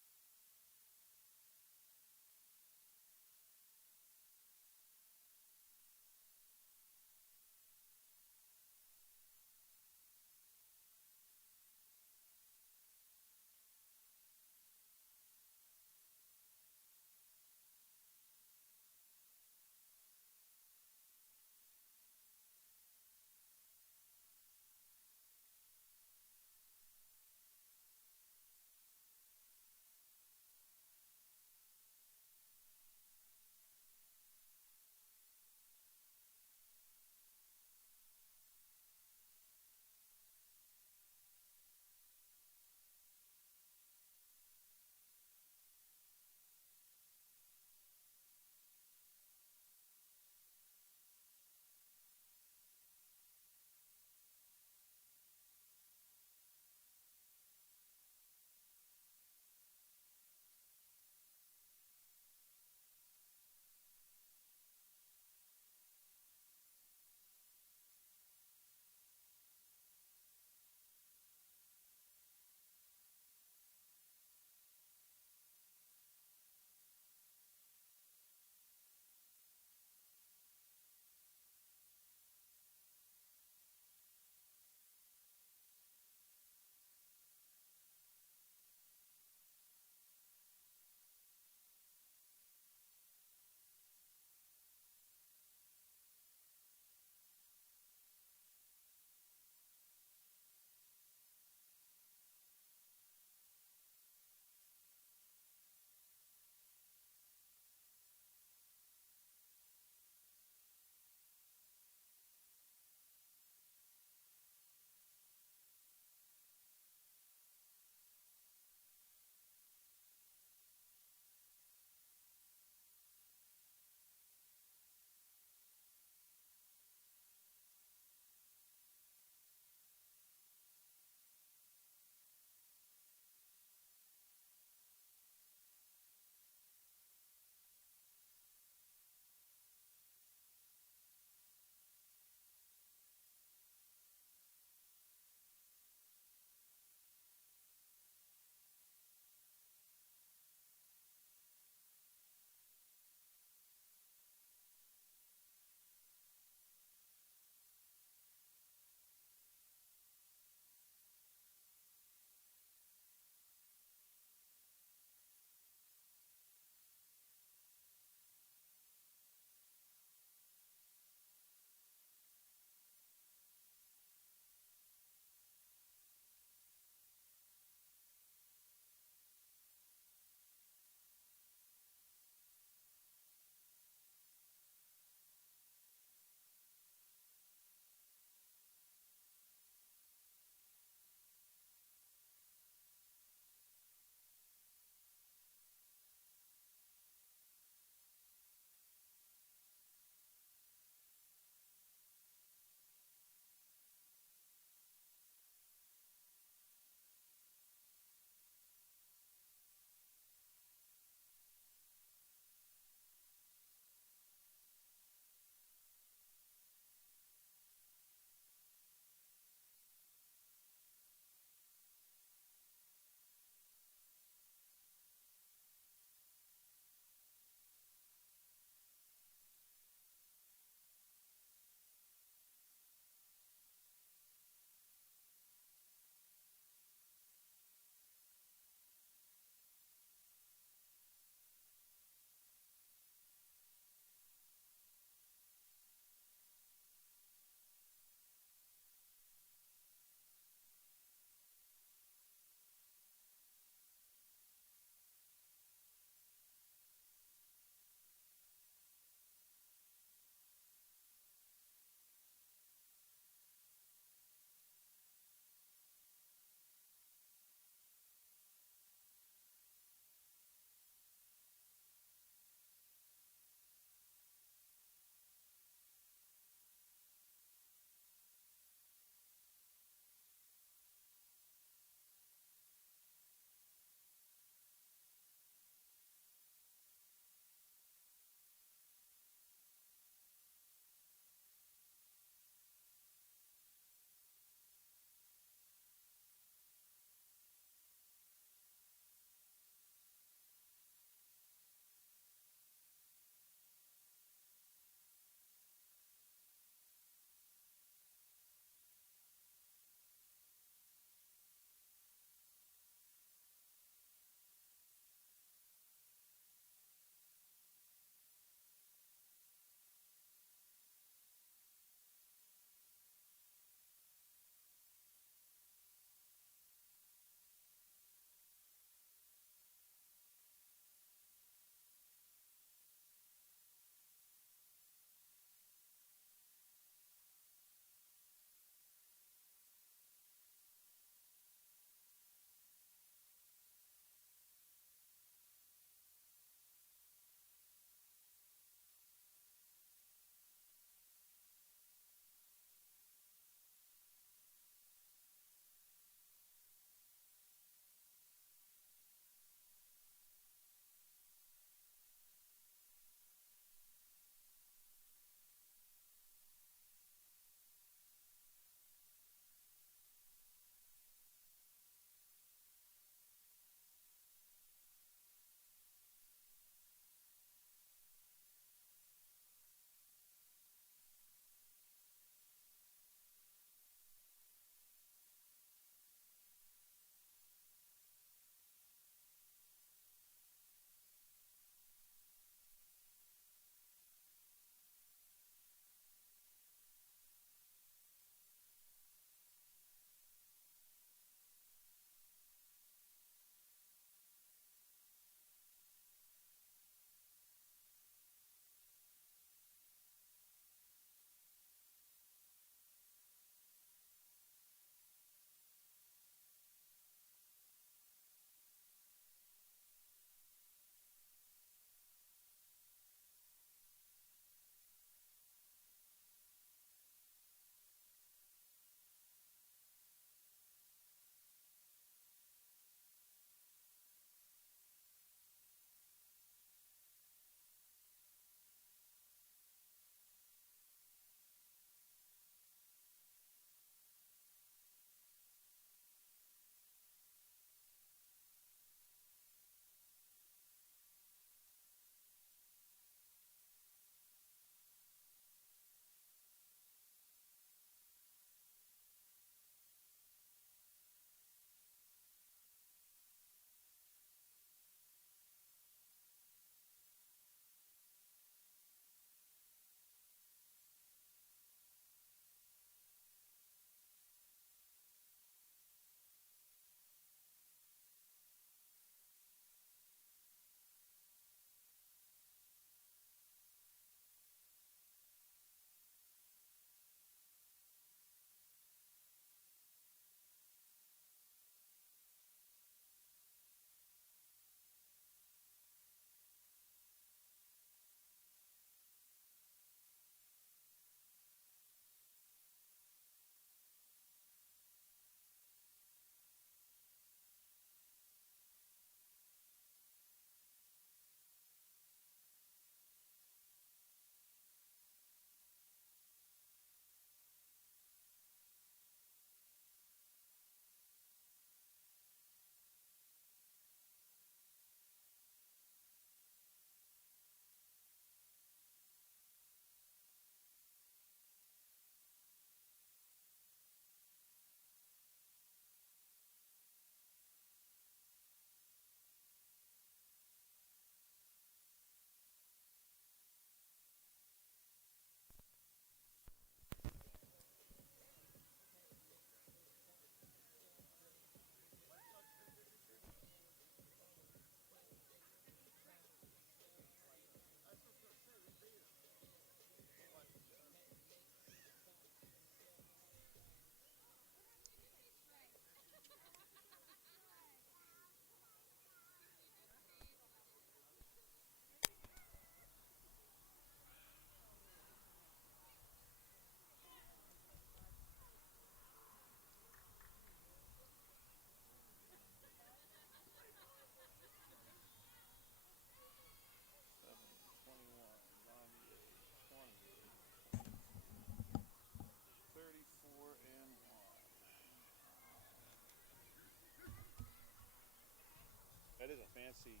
fancy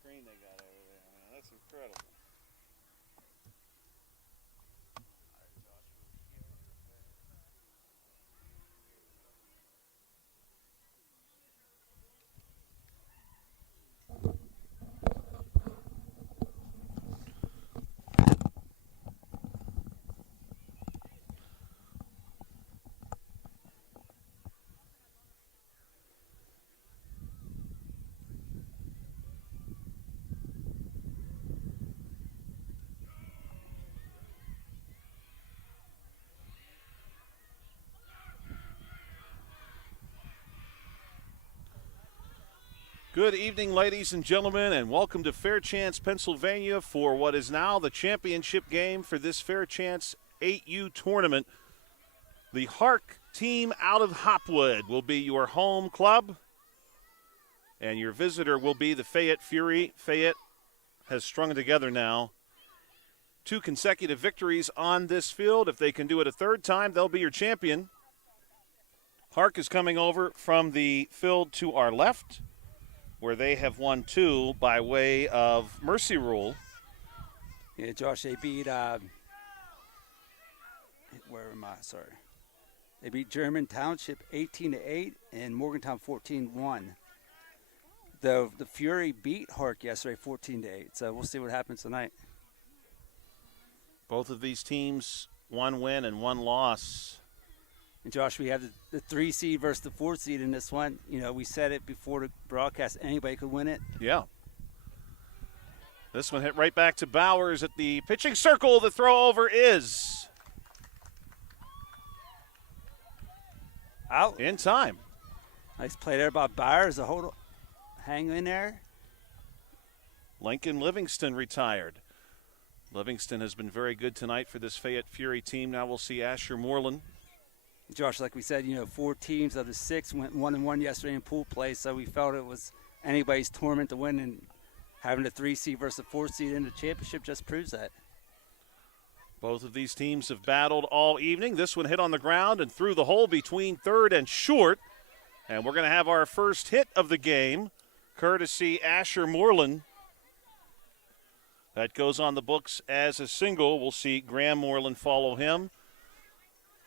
screen they got over there, man. That's incredible. Good evening, ladies and gentlemen, and welcome to Fairchance, Pennsylvania for what is now the championship game for this Fairchance 8U tournament. The Hark team out of Hopwood will be your home club, and your visitor will be the Fayette Fury. Fayette has strung together now 2 consecutive victories on this field. If they can do it a third time, they'll be your champion. Hark is coming over from the field to our left, where they have won 2 by way of mercy rule. Yeah, Josh, they beat, where am I? Sorry. They beat German Township 18-8 and Morgantown 14-1. The Fury beat Hark yesterday 14-8, so we'll see what happens tonight. Both of these teams, 1 win and 1 loss. And Josh, we have the 3 seed versus the 4 seed in this one. You know, we said it before the broadcast, anybody could win it. Yeah. This one hit right back to Bowers at the pitching circle. The throw over is out in time. Nice play there by Bowers. Hang in there. Lincoln Livingston retired. Livingston has been very good tonight for this Fayette Fury team. Now we'll see Asher Moreland. Josh, like we said, 4 teams of the 6 went 1-1 yesterday in pool play, so we felt it was anybody's tournament to win, and having the 3 seed versus the 4 seed in the championship just proves that. Both of these teams have battled all evening. This one hit on the ground and through the hole between third and short, and we're going to have our first hit of the game, courtesy Asher Moreland. That goes on the books as a single. We'll see Graham Moreland follow him.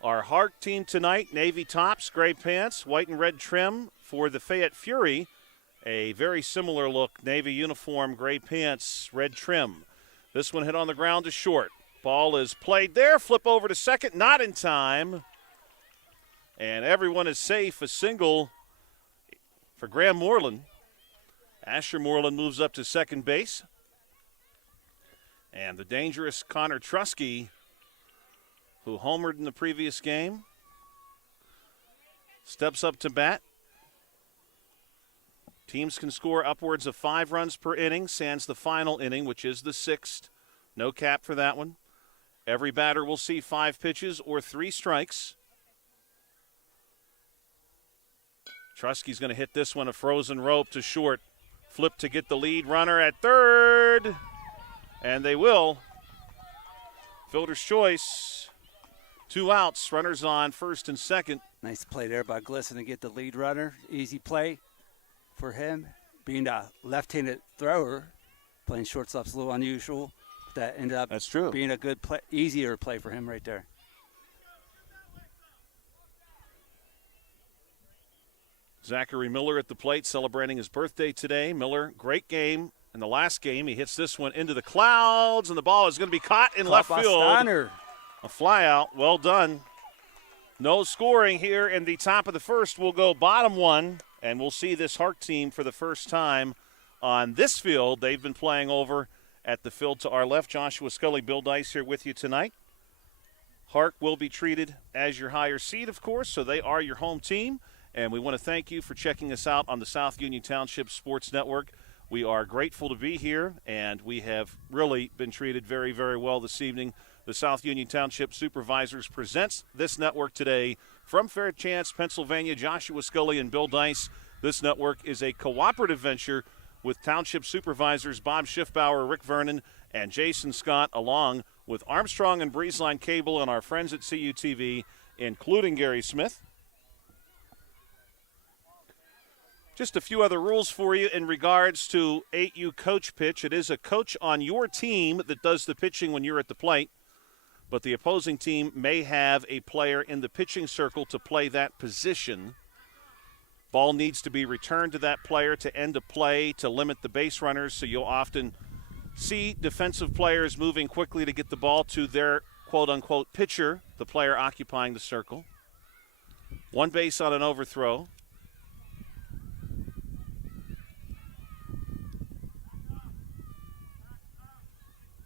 Our Hark team tonight, navy tops, gray pants, white and red trim for the Fayette Fury. A very similar look, navy uniform, gray pants, red trim. This one hit on the ground to short. Ball is played there, flip over to second, not in time. And everyone is safe, a single for Graham Moreland. Asher Moreland moves up to second base. And the dangerous Connor Trusky, who homered in the previous game, steps up to bat. Teams can score upwards of 5 runs per inning, sans the final inning, which is the 6th. No cap for that one. Every batter will see 5 pitches or 3 strikes. Trusky's going to hit this one, a frozen rope to short. Flip to get the lead runner at third. And they will. Fielder's choice. 2 outs, runners on first and second. Nice play there by Glisson to get the lead runner. Easy play for him. Being a left-handed thrower, playing shortstop's a little unusual. That ended up That's true. Being a good play, easier play for him right there. Zachary Miller at the plate celebrating his birthday today. Miller, great game. In the last game, he hits this one into the clouds, and the ball is going to be caught in left field. Steiner. A fly out. Well done. No scoring here in the top of the first. We'll go bottom 1, and we'll see this Hark team for the first time on this field. They've been playing over at the field to our left. Joshua Scully, Bill Dice here with you tonight. Hark will be treated as your higher seed, of course, so they are your home team. And we want to thank you for checking us out on the South Union Township Sports Network. We are grateful to be here, and we have really been treated very, very well this evening. The South Union Township Supervisors presents this network today from Fairchance, Pennsylvania. Joshua Scully and Bill Dice. This network is a cooperative venture with Township Supervisors Bob Schiffbauer, Rick Vernon, and Jason Scott, along with Armstrong and Breezeline Cable and our friends at CUTV, including Gary Smith. Just a few other rules for you in regards to 8U coach pitch. It is a coach on your team that does the pitching when you're at the plate, but the opposing team may have a player in the pitching circle to play that position. Ball needs to be returned to that player to end a play to limit the base runners, so you'll often see defensive players moving quickly to get the ball to their quote-unquote pitcher, the player occupying the circle. One base on an overthrow.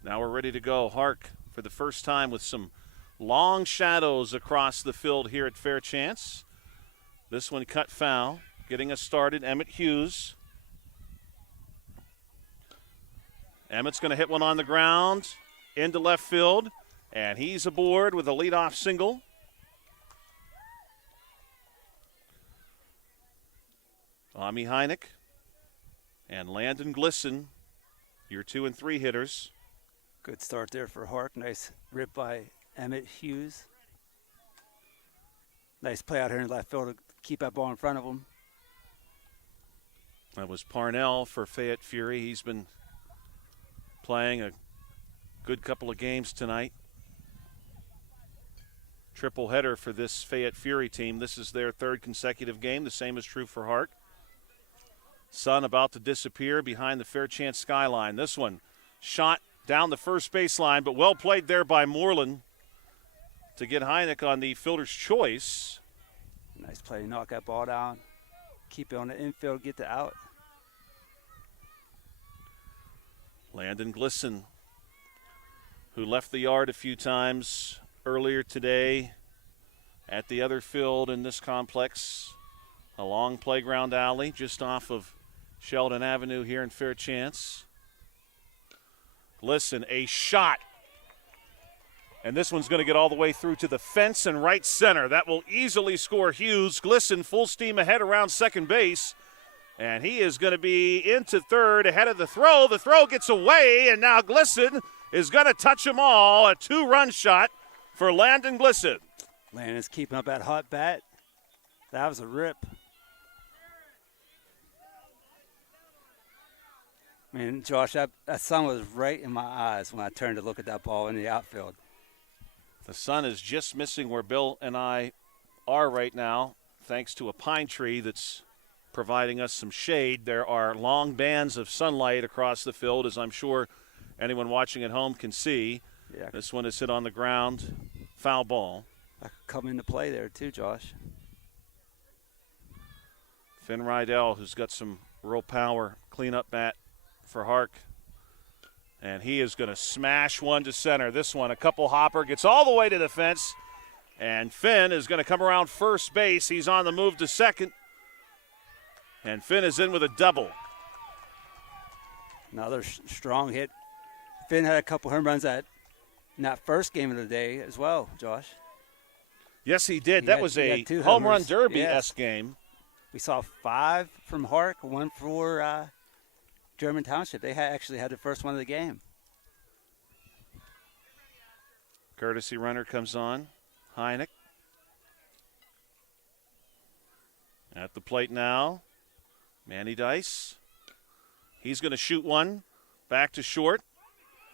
Now we're ready to go. Hark for the first time with some long shadows across the field here at Fairchance. This one cut foul. Getting us started, Emmett Hughes. Emmett's going to hit one on the ground into left field, and he's aboard with a leadoff single. Tommy Heineck and Landon Glisson, your 2 and 3 hitters. Good start there for Hark. Nice rip by Emmett Hughes. Nice play out here in left field to keep that ball in front of him. That was Parnell for Fayette Fury. He's been playing a good couple of games tonight. Triple header for this Fayette Fury team. This is their 3rd consecutive game. The same is true for Hark. Sun about to disappear behind the Fairchance skyline. This one shot down the first baseline, but well played there by Moreland to get Heineck on the fielder's choice. Nice play to knock that ball down. Keep it on the infield, get the out. Landon Glisson, who left the yard a few times earlier today at the other field in this complex, a long playground alley just off of Sheldon Avenue here in Fairchance. Glisson, a shot. And this one's going to get all the way through to the fence and right center. That will easily score Hughes. Glisson full steam ahead around second base. And he is going to be into third ahead of the throw. The throw gets away, and now Glisson is going to touch them all. A 2-run shot for Landon Glisson. Landon's keeping up that hot bat. That was a rip. I mean, Josh, that sun was right in my eyes when I turned to look at that ball in the outfield. The sun is just missing where Bill and I are right now, thanks to a pine tree that's providing us some shade. There are long bands of sunlight across the field, as I'm sure anyone watching at home can see. Yeah. This one is hit on the ground. Foul ball. That could come into play there too, Josh. Finn Rydell, who's got some real power, cleanup bat for Hark. And he is going to smash one to center. This one, a couple hopper, gets all the way to the fence. And Finn is going to come around first base. He's on the move to second. And Finn is in with a double. Another strong hit. Finn had a couple home runs in that first game of the day as well, Josh. Yes, he did. That was a home homers. run derby-esque game. We saw 5 from Hark, 1 for German Township. They actually had the first one of the game. Courtesy runner comes on. Heineck. At the plate now, Manny Dice. He's going to shoot one. Back to short.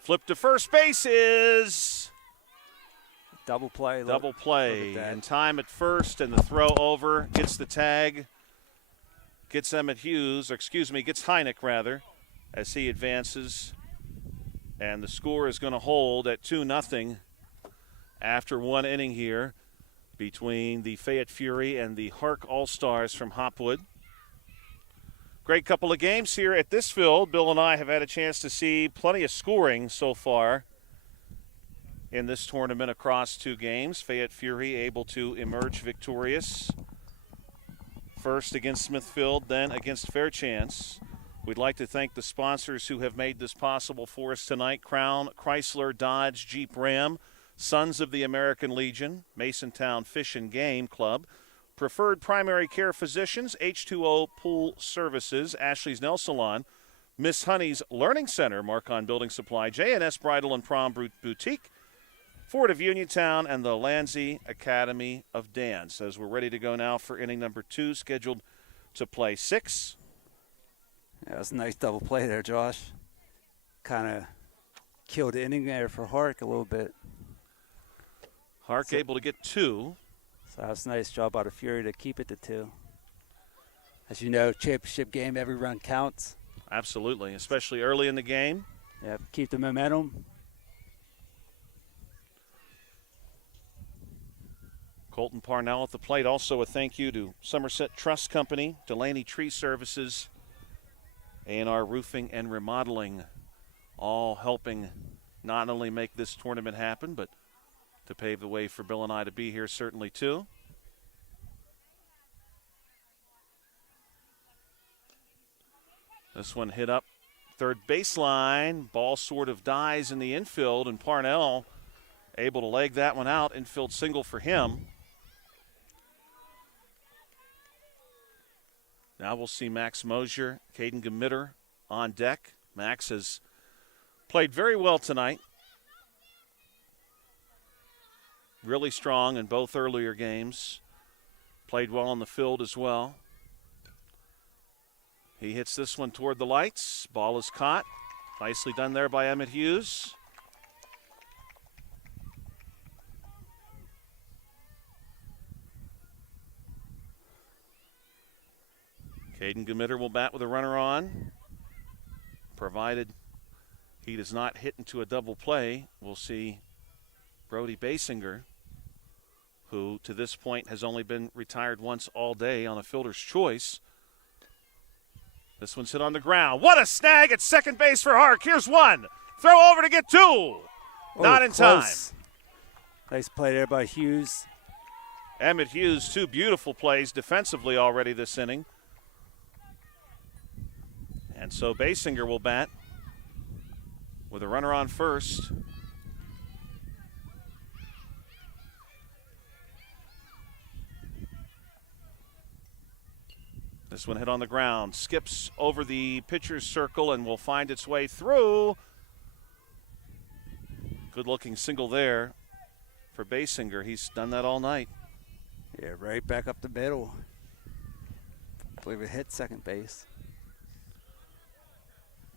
Flip to first base is double play. Double play. And time at first, and the throw over. Gets the tag. Gets Emmett Hughes, or excuse me, gets Heineck rather, as he advances. And the score is going to hold at 2-0 after one inning here between the Fayette Fury and the Hark All-Stars from Hopwood. Great couple of games here at this field. Bill and I have had a chance to see plenty of scoring so far in this tournament across 2 games. Fayette Fury able to emerge victorious. First against Smithfield, then against Fairchance. We'd like to thank the sponsors who have made this possible for us tonight. Crown, Chrysler, Dodge, Jeep, Ram, Sons of the American Legion, Masontown Fish and Game Club, Preferred Primary Care Physicians, H2O Pool Services, Ashley's Nail Salon, Miss Honey's Learning Center, Marcon Building Supply, J&S Bridal and Prom Boutique, Ford of Uniontown, and the Landsey Academy of Dance. As we're ready to go now for inning number 2, scheduled to play 6. Yeah, that's a nice double play there, Josh. Kind of killed the inning there for Hark a little bit. Hark able to get 2. So that's a nice job by the Fury to keep it to 2. As you know, championship game, every run counts. Absolutely, especially early in the game. Yeah, keep the momentum. Colton Parnell at the plate. Also a thank you to Somerset Trust Company, Delaney Tree Services, A&R Roofing and Remodeling, all helping not only make this tournament happen, but to pave the way for Bill and I to be here certainly too. This one hit up third baseline. Ball sort of dies in the infield, and Parnell able to leg that one out. Infield single for him. Now we'll see Max Mosier, Caden Gemitter on deck. Max has played very well tonight. Really strong in both earlier games. Played well on the field as well. He hits this one toward the lights. Ball is caught. Nicely done there by Emmett Hughes. Caden Gemitter will bat with a runner on. Provided he does not hit into a double play, we'll see Brody Basinger, who to this point has only been retired once all day on a fielder's choice. This one's hit on the ground. What a snag at second base for Hark. Here's one. Throw over to get 2. Not in close time. Nice play there by Hughes. Emmett Hughes, 2 beautiful plays defensively already this inning. And so Basinger will bat with a runner on first. This one hit on the ground, skips over the pitcher's circle and will find its way through. Good-looking single there for Basinger. He's done that all night. Yeah, right back up the middle. I believe it hit second base.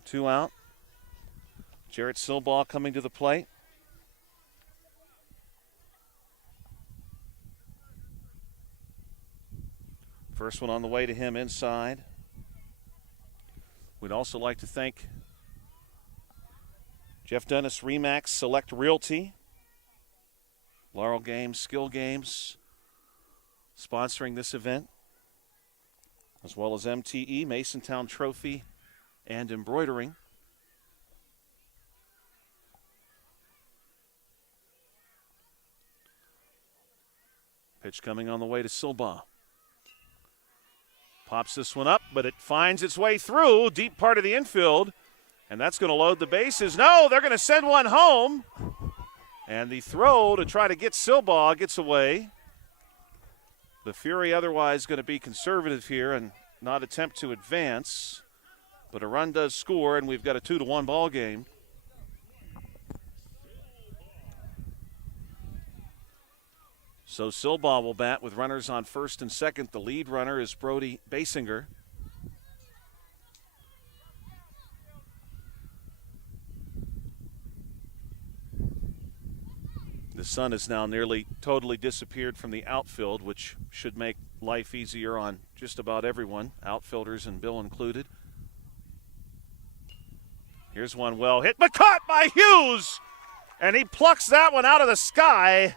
2 out. Jarrett Silbaugh coming to the plate. First one on the way to him inside. We'd also like to thank Jeff Dennis Remax Select Realty, Laurel Games, Skill Games, sponsoring this event, as well as MTE, Masontown Trophy, and embroidering. Pitch coming on the way to Silbaugh. Pops this one up, but it finds its way through deep part of the infield, and that's going to load the bases. No, they're going to send one home, and the throw to try to get Silbaugh gets away. The Fury otherwise going to be conservative here and not attempt to advance. But a run does score, and we've got a 2-1 ball game. So Silbaugh will bat with runners on first and second. The lead runner is Brody Basinger. The sun has now nearly totally disappeared from the outfield, which should make life easier on just about everyone, outfielders and Bill included. Here's one well hit, but caught by Hughes! And he plucks that one out of the sky.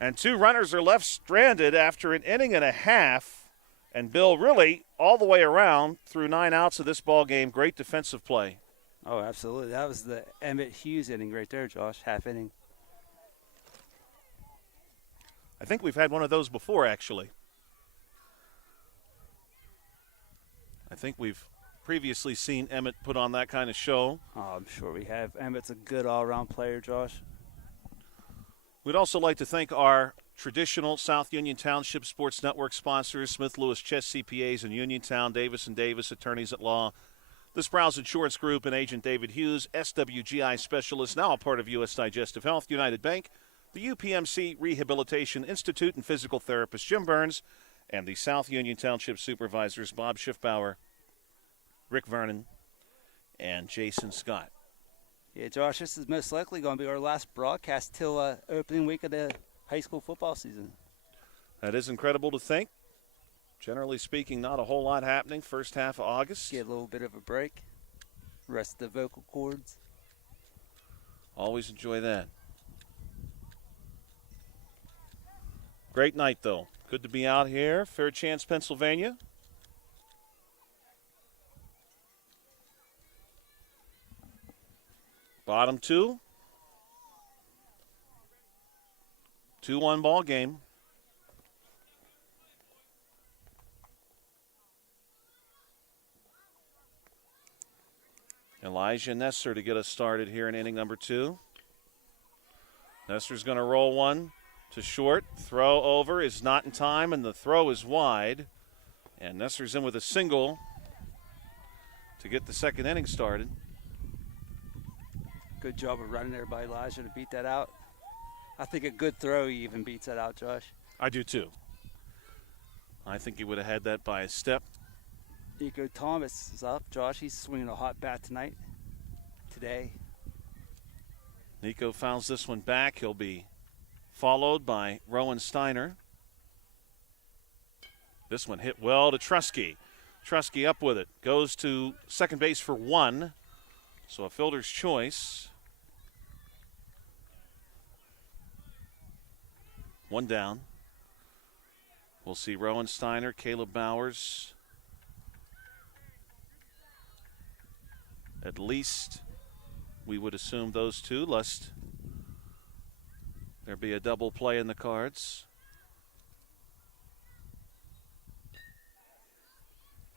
And 2 runners are left stranded after an inning and a half. And Bill really all the way around through 9 outs of this ball game. Great defensive play. Oh, absolutely. That was the Emmett Hughes inning right there, Josh, half inning. I think we've had one of those before, actually. I think we've previously seen Emmett put on that kind of show. Oh, I'm sure we have. Emmett's a good all-around player, Josh. We'd also like to thank our traditional South Union Township Sports Network sponsors, Smith Lewis Chess CPAs in Uniontown, Davis & Davis Attorneys at Law, the Sprouse Insurance Group, and Agent David Hughes, SWGI Specialist, now a part of U.S. Digestive Health, United Bank, the UPMC Rehabilitation Institute, and physical therapist Jim Burns, and the South Union Township Supervisors, Bob Schiffbauer, Rick Vernon, and Jason Scott. Yeah, Josh, this is most likely going to be our last broadcast till opening week of the high school football season. That is incredible to think. Generally speaking, not a whole lot happening first half of August. Get a little bit of a break. Rest the vocal cords. Always enjoy that. Great night, though. Good to be out here. Fairchance, Pennsylvania. Bottom two. 2-1 ball game. Elijah Nesser to get us started here in inning number 2. Nesser's going to roll one to short. Throw over is not in time, and the throw is wide. And Nesser's in with a single to get the second inning started. Good job of running there by Elijah to beat that out. I think a good throw even beats that out, Josh. I do too. I think he would have had that by a step. Nico Thomas is up. Josh, he's swinging a hot bat today. Nico fouls this one back. He'll be followed by Rowan Steiner. This one hit well to Trusky. Trusky up with it. Goes to second base for 1. So a fielder's choice. 1 down. We'll see Rowan Steiner, Caleb Bowers. At least we would assume those two, lest there be a double play in the cards.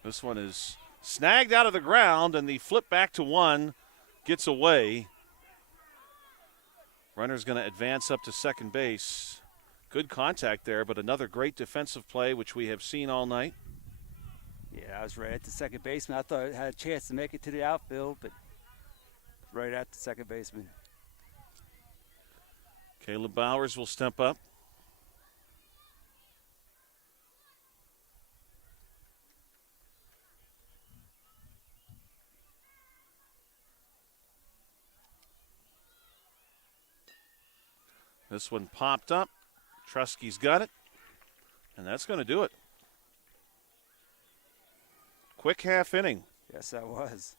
This one is snagged out of the ground, and the flip back to 1 gets away. Runner's going to advance up to second base. Good contact there, but another great defensive play, which we have seen all night. Yeah, I was right at the second baseman. I thought I had a chance to make it to the outfield, but right at the second baseman. Caleb Bowers will step up. This one popped up. Trusky's got it, and that's going to do it. Quick half inning. Yes, that was.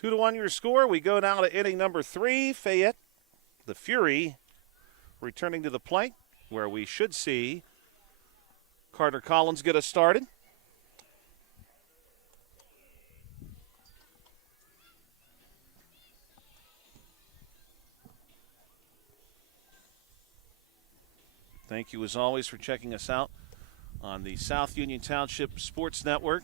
2-1 your score. We go now to inning number 3. Fayette, the Fury, returning to the plate, where we should see Carter Collins get us started. Thank you, as always, for checking us out on the South Union Township Sports Network.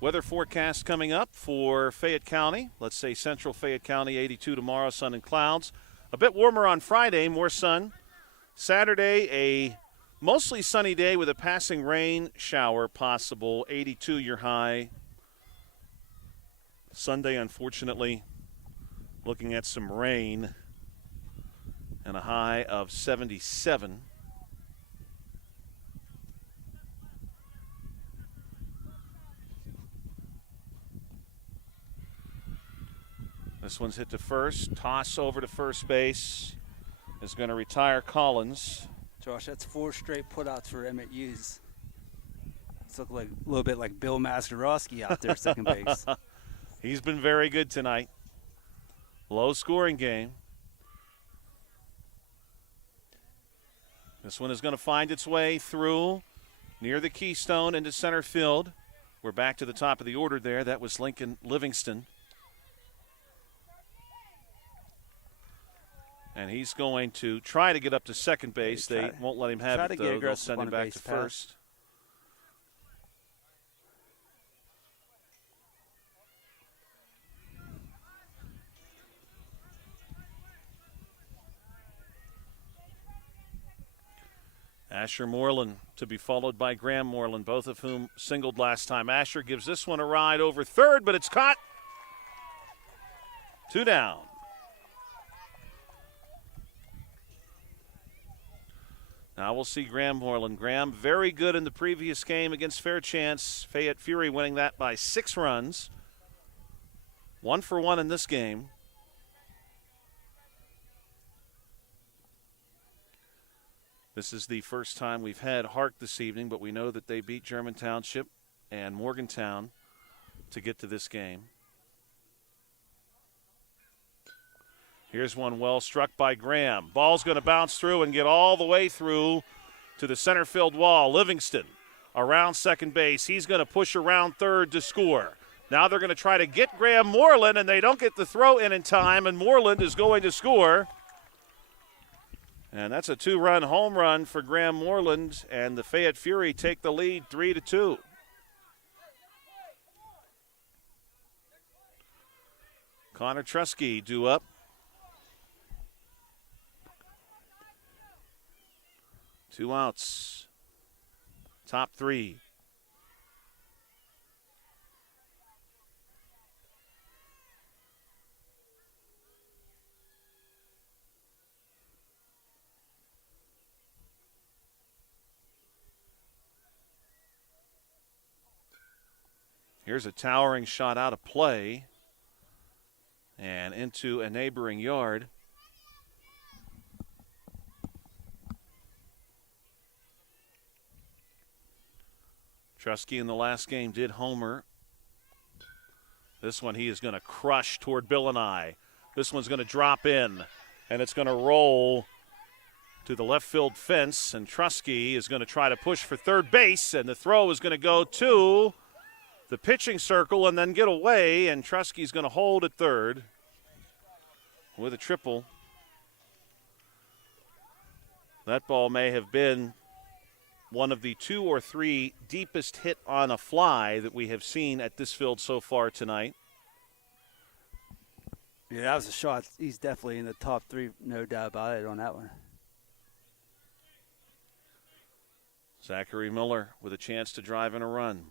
Weather forecast coming up for Fayette County. Let's say central Fayette County, 82 tomorrow, sun and clouds. A bit warmer on Friday, more sun. Saturday, a mostly sunny day with a passing rain shower possible, 82 your high. Sunday, unfortunately, looking at some rain and a high of 77. This one's hit to first. Toss over to first base is going to retire Collins. Josh, that's 4 straight putouts for Emmett Hughes. It's looking like a little bit like Bill Mazeroski out there, second base. He's been very good tonight. Low scoring game. This one is going to find its way through near the Keystone into center field. We're back to the top of the order there. That was Lincoln Livingston. And he's going to try to get up to second base. They won't let him have it, though. They'll send him back to first. Asher Moreland to be followed by Graham Moreland, both of whom singled last time. Asher gives this one a ride over third, but it's caught. 2 down. Now we'll see Graham Moreland. Graham, very good in the previous game against Fairchance. Fayette Fury winning that by 6 runs. 1 for 1 in this game. This is the first time we've had Hart this evening, but we know that they beat German Township and Morgantown to get to this game. Here's one well struck by Graham. Ball's going to bounce through and get all the way through to the center field wall. Livingston around second base. He's going to push around third to score. Now they're going to try to get Graham Moreland, and they don't get the throw in time, and Moreland is going to score. And that's a 2-run home run for Graham Moreland, and the Fayette Fury take the lead 3-2. Connor Trusky due up. Two outs. Top 3. Here's a towering shot out of play and into a neighboring yard. Trusky in the last game did homer. This one he is going to crush toward Bill and I. This one's going to drop in, and it's going to roll to the left field fence, and Trusky is going to try to push for third base, and the throw is going to go to the pitching circle and then get away, and Trusky's going to hold at third with a triple. That ball may have been one of the 2 or 3 deepest hit on a fly that we have seen at this field so far tonight. Yeah, that was a shot. He's definitely in the top 3, no doubt about it on that one. Zachary Miller with a chance to drive in a run.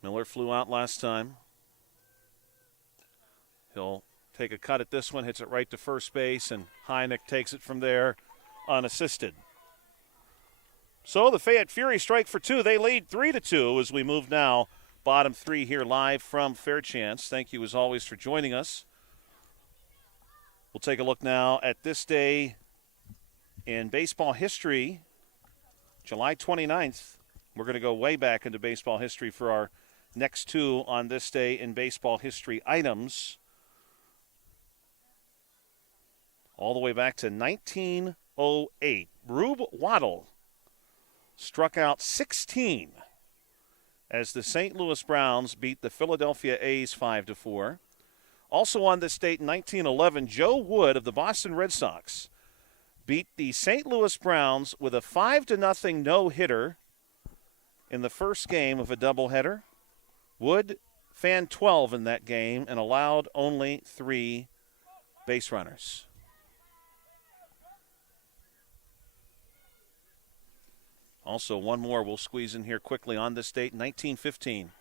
Miller flew out last time. He'll take a cut at this one, hits it right to first base, and Heineck takes it from there unassisted. So the Fayette Fury strike for 2. They lead 3-2 as we move now. Bottom 3 here live from Fairchance. Thank you as always for joining us. We'll take a look now at this day in baseball history. July 29th. We're going to go way back into baseball history for our next 2 on this day in baseball history items. All the way back to 1908. Rube Waddle struck out 16 as the St. Louis Browns beat the Philadelphia A's 5-4. Also on this date in 1911, Joe Wood of the Boston Red Sox beat the St. Louis Browns with a 5-0 no-hitter in the first game of a doubleheader. Wood fanned 12 in that game and allowed only 3 base runners. Also, one more we'll squeeze in here quickly on this date, 1915.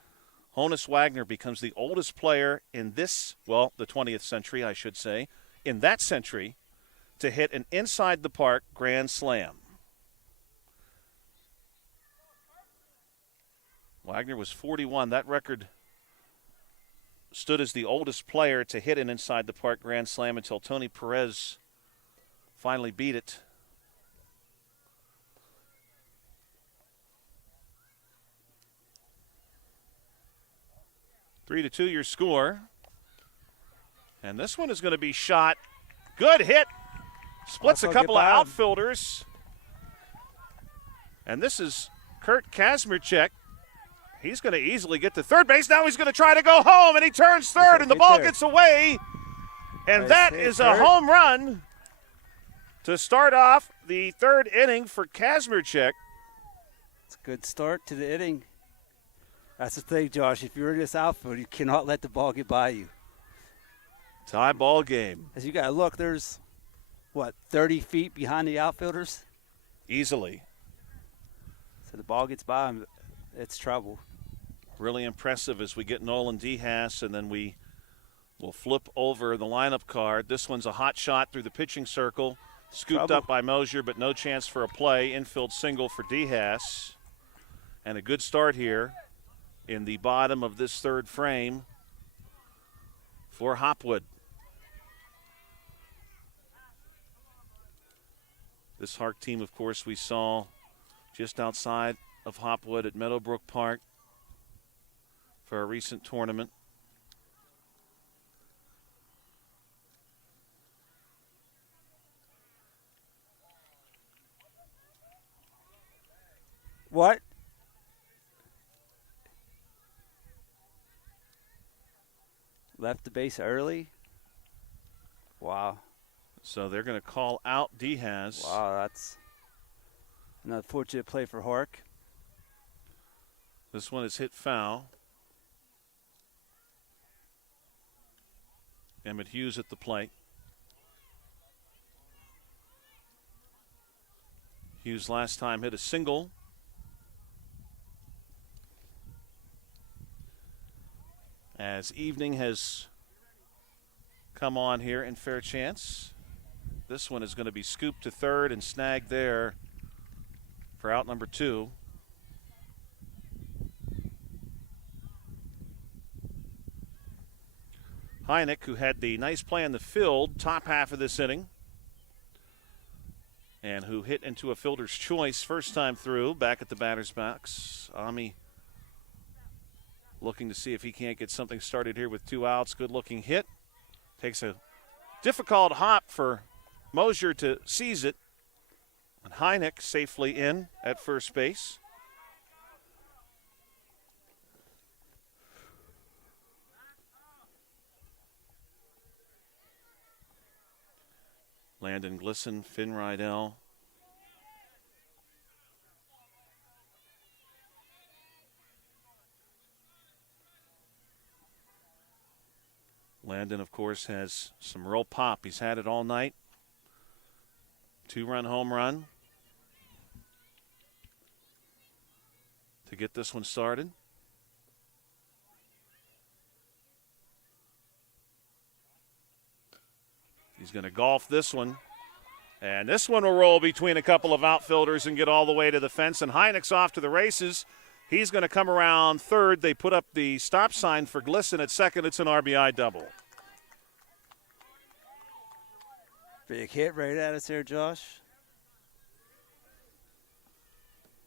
Honus Wagner becomes the oldest player in this, well, the 20th century, I should say, in that century, to hit an inside-the-park grand slam. Wagner was 41. That record stood as the oldest player to hit an inside-the-park grand slam until Tony Perez finally beat it. Three to 2 your score. And this one is going to be shot. Good hit. Splits a couple of outfielders. And this is Kurt Kazmierczak. He's going to easily get to third base. Now he's going to try to go home, and he turns third, and the ball gets away. And that is a home run to start off the third inning for Kazmierczak. It's a good start to the inning. That's the thing, Josh. If you're in this outfield, you cannot let the ball get by you. Tie ball game. As you got to look, there's, 30 feet behind the outfielders? Easily. So the ball gets by them, it's trouble. Really impressive as we get Nolan DeHaas, and then we will flip over the lineup card. This one's a hot shot through the pitching circle. Scooped up by Mosier, but no chance for a play. Infield single for DeHaas. And a good start here in the bottom of this third frame for Hopwood. This Hark team, of course, we saw just outside of Hopwood at Meadowbrook Park for a recent tournament. What? Left the base early? Wow. So they're going to call out DeHaas. Wow, that's an unfortunate play for Hark. This one is hit foul. Emmett Hughes at the plate. Hughes last time hit a single. As evening has come on here in Fairchance, this one is going to be scooped to third and snagged there for out number 2. Heineck, who had the nice play in the field top half of this inning, and who hit into a fielder's choice first time through back at the batter's box. Ami looking to see if he can't get something started here with 2 outs. Good looking hit. Takes a difficult hop for Mosier to seize it. And Heineck safely in at first base. Landon Glisson, Finn Rydell. Landon, of course, has some real pop. He's had it all night. 2-run home run to get this one started. He's going to golf this one. And this one will roll between a couple of outfielders and get all the way to the fence. And Heineck's off to the races. He's going to come around third. They put up the stop sign for Glisson at second. It's an RBI double. Big hit right at us there, Josh.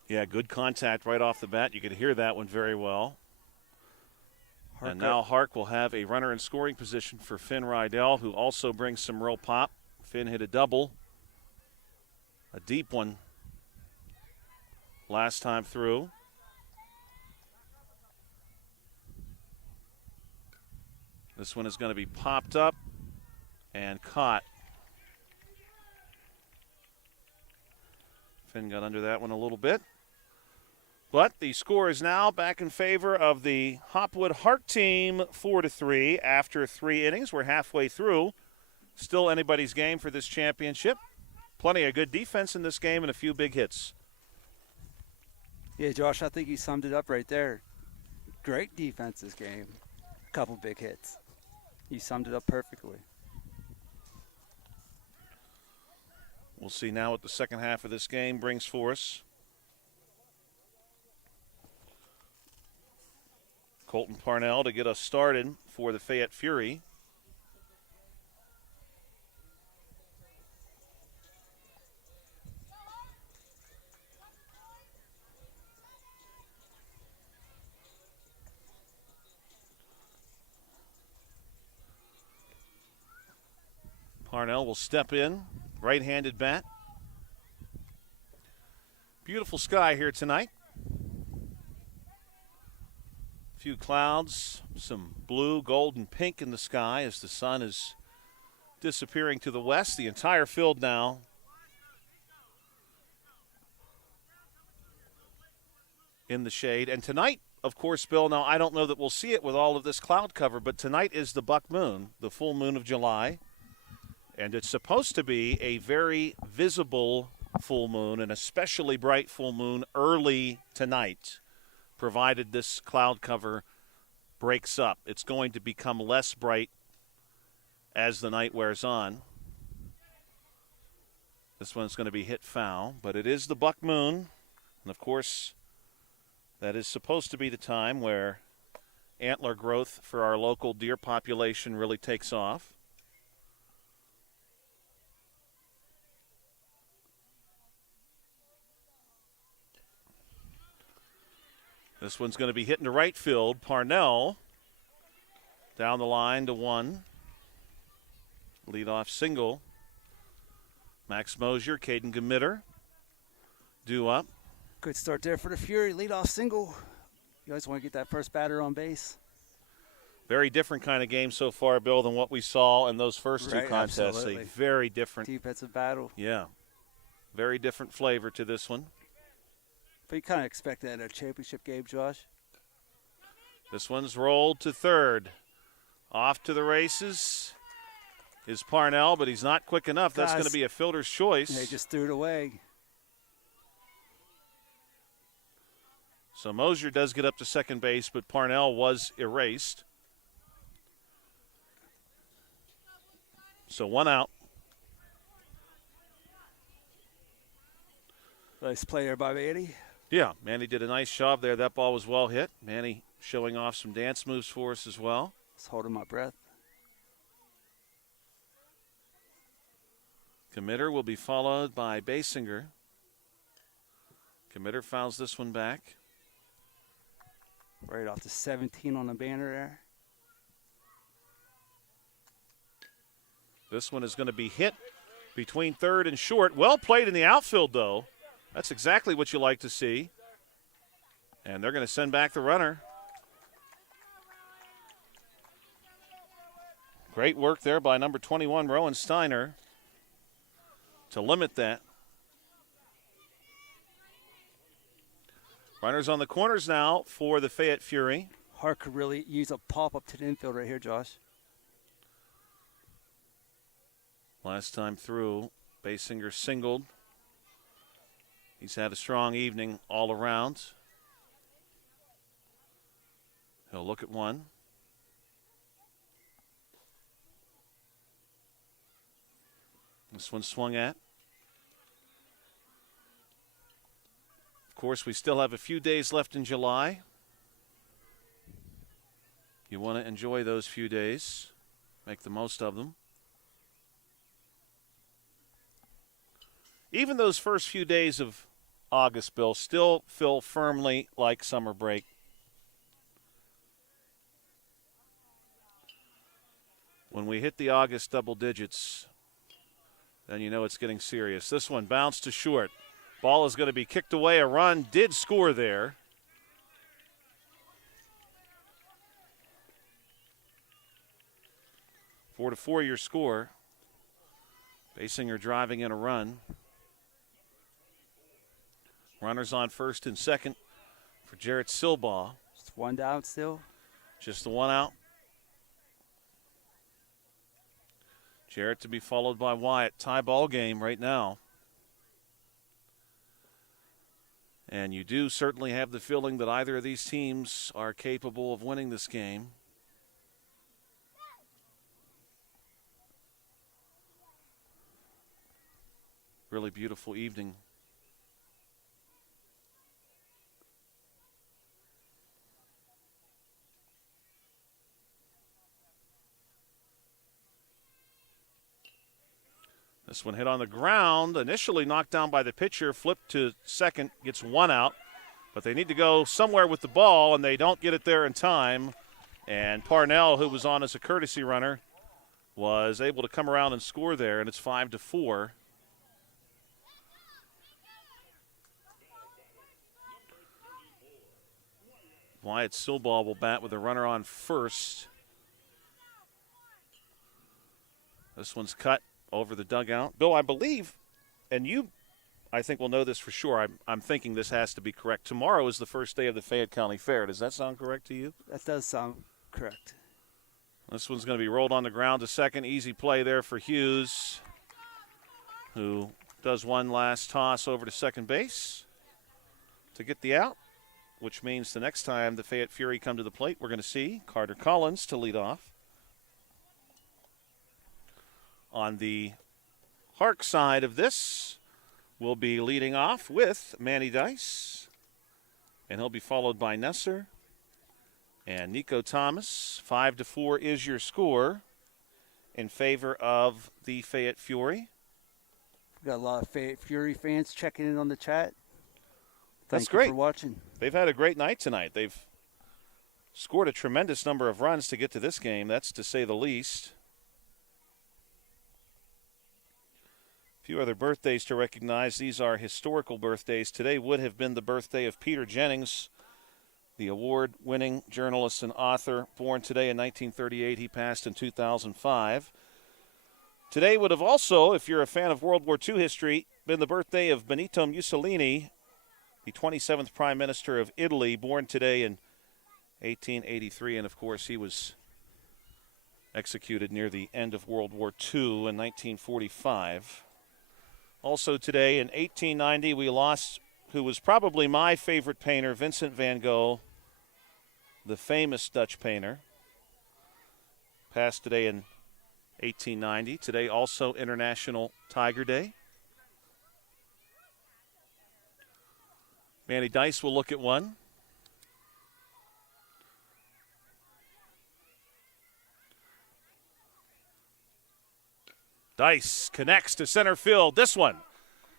Yeah, good contact right off the bat. You could hear that one very well. And now Hark will have a runner in scoring position for Finn Rydell, who also brings some real pop. Finn hit a double, a deep one last time through. This one is going to be popped up and caught. Finn got under that one a little bit. But the score is now back in favor of the Hopwood Hark team, 4-3 after 3 innings. We're halfway through. Still anybody's game for this championship. Plenty of good defense in this game and a few big hits. Yeah, Josh, I think you summed it up right there. Great defense this game. A couple big hits. You summed it up perfectly. We'll see now what the second half of this game brings for us. Colton Parnell to get us started for the Fayette Fury. Parnell will step in, right-handed bat. Beautiful sky here tonight. Few clouds, some blue, gold, and pink in the sky as the sun is disappearing to the west. The entire field now in the shade. And tonight, of course, Bill, now I don't know that we'll see it with all of this cloud cover, but tonight is the buck moon, the full moon of July. And it's supposed to be a very visible full moon, an especially bright full moon early tonight, provided this cloud cover breaks up. It's going to become less bright as the night wears on. This one's going to be hit foul, but it is the Buck Moon. And, of course, that is supposed to be the time where antler growth for our local deer population really takes off. This one's going to be hit into right field. Parnell down the line to 1. Leadoff single. Max Mosier, Caden Gamitter due up. Good start there for the Fury. Leadoff single. You always want to get that first batter on base. Very different kind of game so far, Bill, than what we saw in those first two contests. Absolutely. A very different. Defensive battle. Yeah. Very different flavor to this one. But you kind of expect that in a championship game, Josh. This one's rolled to third. Off to the races is Parnell, but he's not quick enough. That's going to be a fielder's choice. They just threw it away. So Mosier does get up to second base, but Parnell was erased. So 1 out. Nice play there by Manny. Yeah, Manny did a nice job there. That ball was well hit. Manny showing off some dance moves for us as well. Just holding my breath. Committer will be followed by Basinger. Committer fouls this one back. Right off to 17 on the banner there. This one is going to be hit between third and short. Well played in the outfield, though. That's exactly what you like to see. And they're going to send back the runner. Great work there by number 21, Rowan Steiner, to limit that. Runners on the corners now for the Fayette Fury. Hart could really use a pop-up to the infield right here, Josh. Last time through, Basinger singled. He's had a strong evening all around. He'll look at one. This one swung at. Of course, we still have a few days left in July. You want to enjoy those few days, make the most of them. Even those first few days of August, Bill, still feel firmly like summer break. When we hit the August double digits, then you know it's getting serious. This one bounced to short. Ball is going to be kicked away. A run did score there. Four to 4 your score. Basinger driving in a run. Runners on first and second for Jarrett Silbaugh. Just one down still. Just the one out. Jarrett to be followed by Wyatt. Tie ball game right now. And you do certainly have the feeling that either of these teams are capable of winning this game. Really beautiful evening. This one hit on the ground, initially knocked down by the pitcher, flipped to second, gets one out. But they need to go somewhere with the ball, and they don't get it there in time. And Parnell, who was on as a courtesy runner, was able to come around and score there, and it's 5-4. Wyatt Silbaugh will bat with a runner on first. This one's cut over the dugout. Bill, I believe, and you, I think, will know this for sure. I'm thinking this has to be correct. Tomorrow is the first day of the Fayette County Fair. Does that sound correct to you? That does sound correct. This one's going to be rolled on the ground to second. Easy play there for Hughes, who does one last toss over to second base to get the out, which means the next time the Fayette Fury come to the plate, we're going to see Carter Collins to lead off. On the Hark side of this will be leading off with Manny Dice, and he'll be followed by Nesser and Nico Thomas. 5-4 is your score in favor of the Fayette Fury. We got a lot of Fayette Fury fans checking in on the chat. That's Thank great. you for watching. They've had a great night tonight. They've scored a tremendous number of runs to get to this game. That's to say the least. A few other birthdays to recognize. These are historical birthdays. Today would have been the birthday of Peter Jennings, the award-winning journalist and author, born today in 1938. He passed in 2005. Today would have also, if you're a fan of World War II history, been the birthday of Benito Mussolini, the 27th Prime Minister of Italy, born today in 1883. And, of course, he was executed near the end of World War II in 1945. Also today, in 1890, we lost who was probably my favorite painter, Vincent van Gogh, the famous Dutch painter. Passed today in 1890. Today also International Tiger Day. Manny Dice will look at one. Dice connects to center field. This one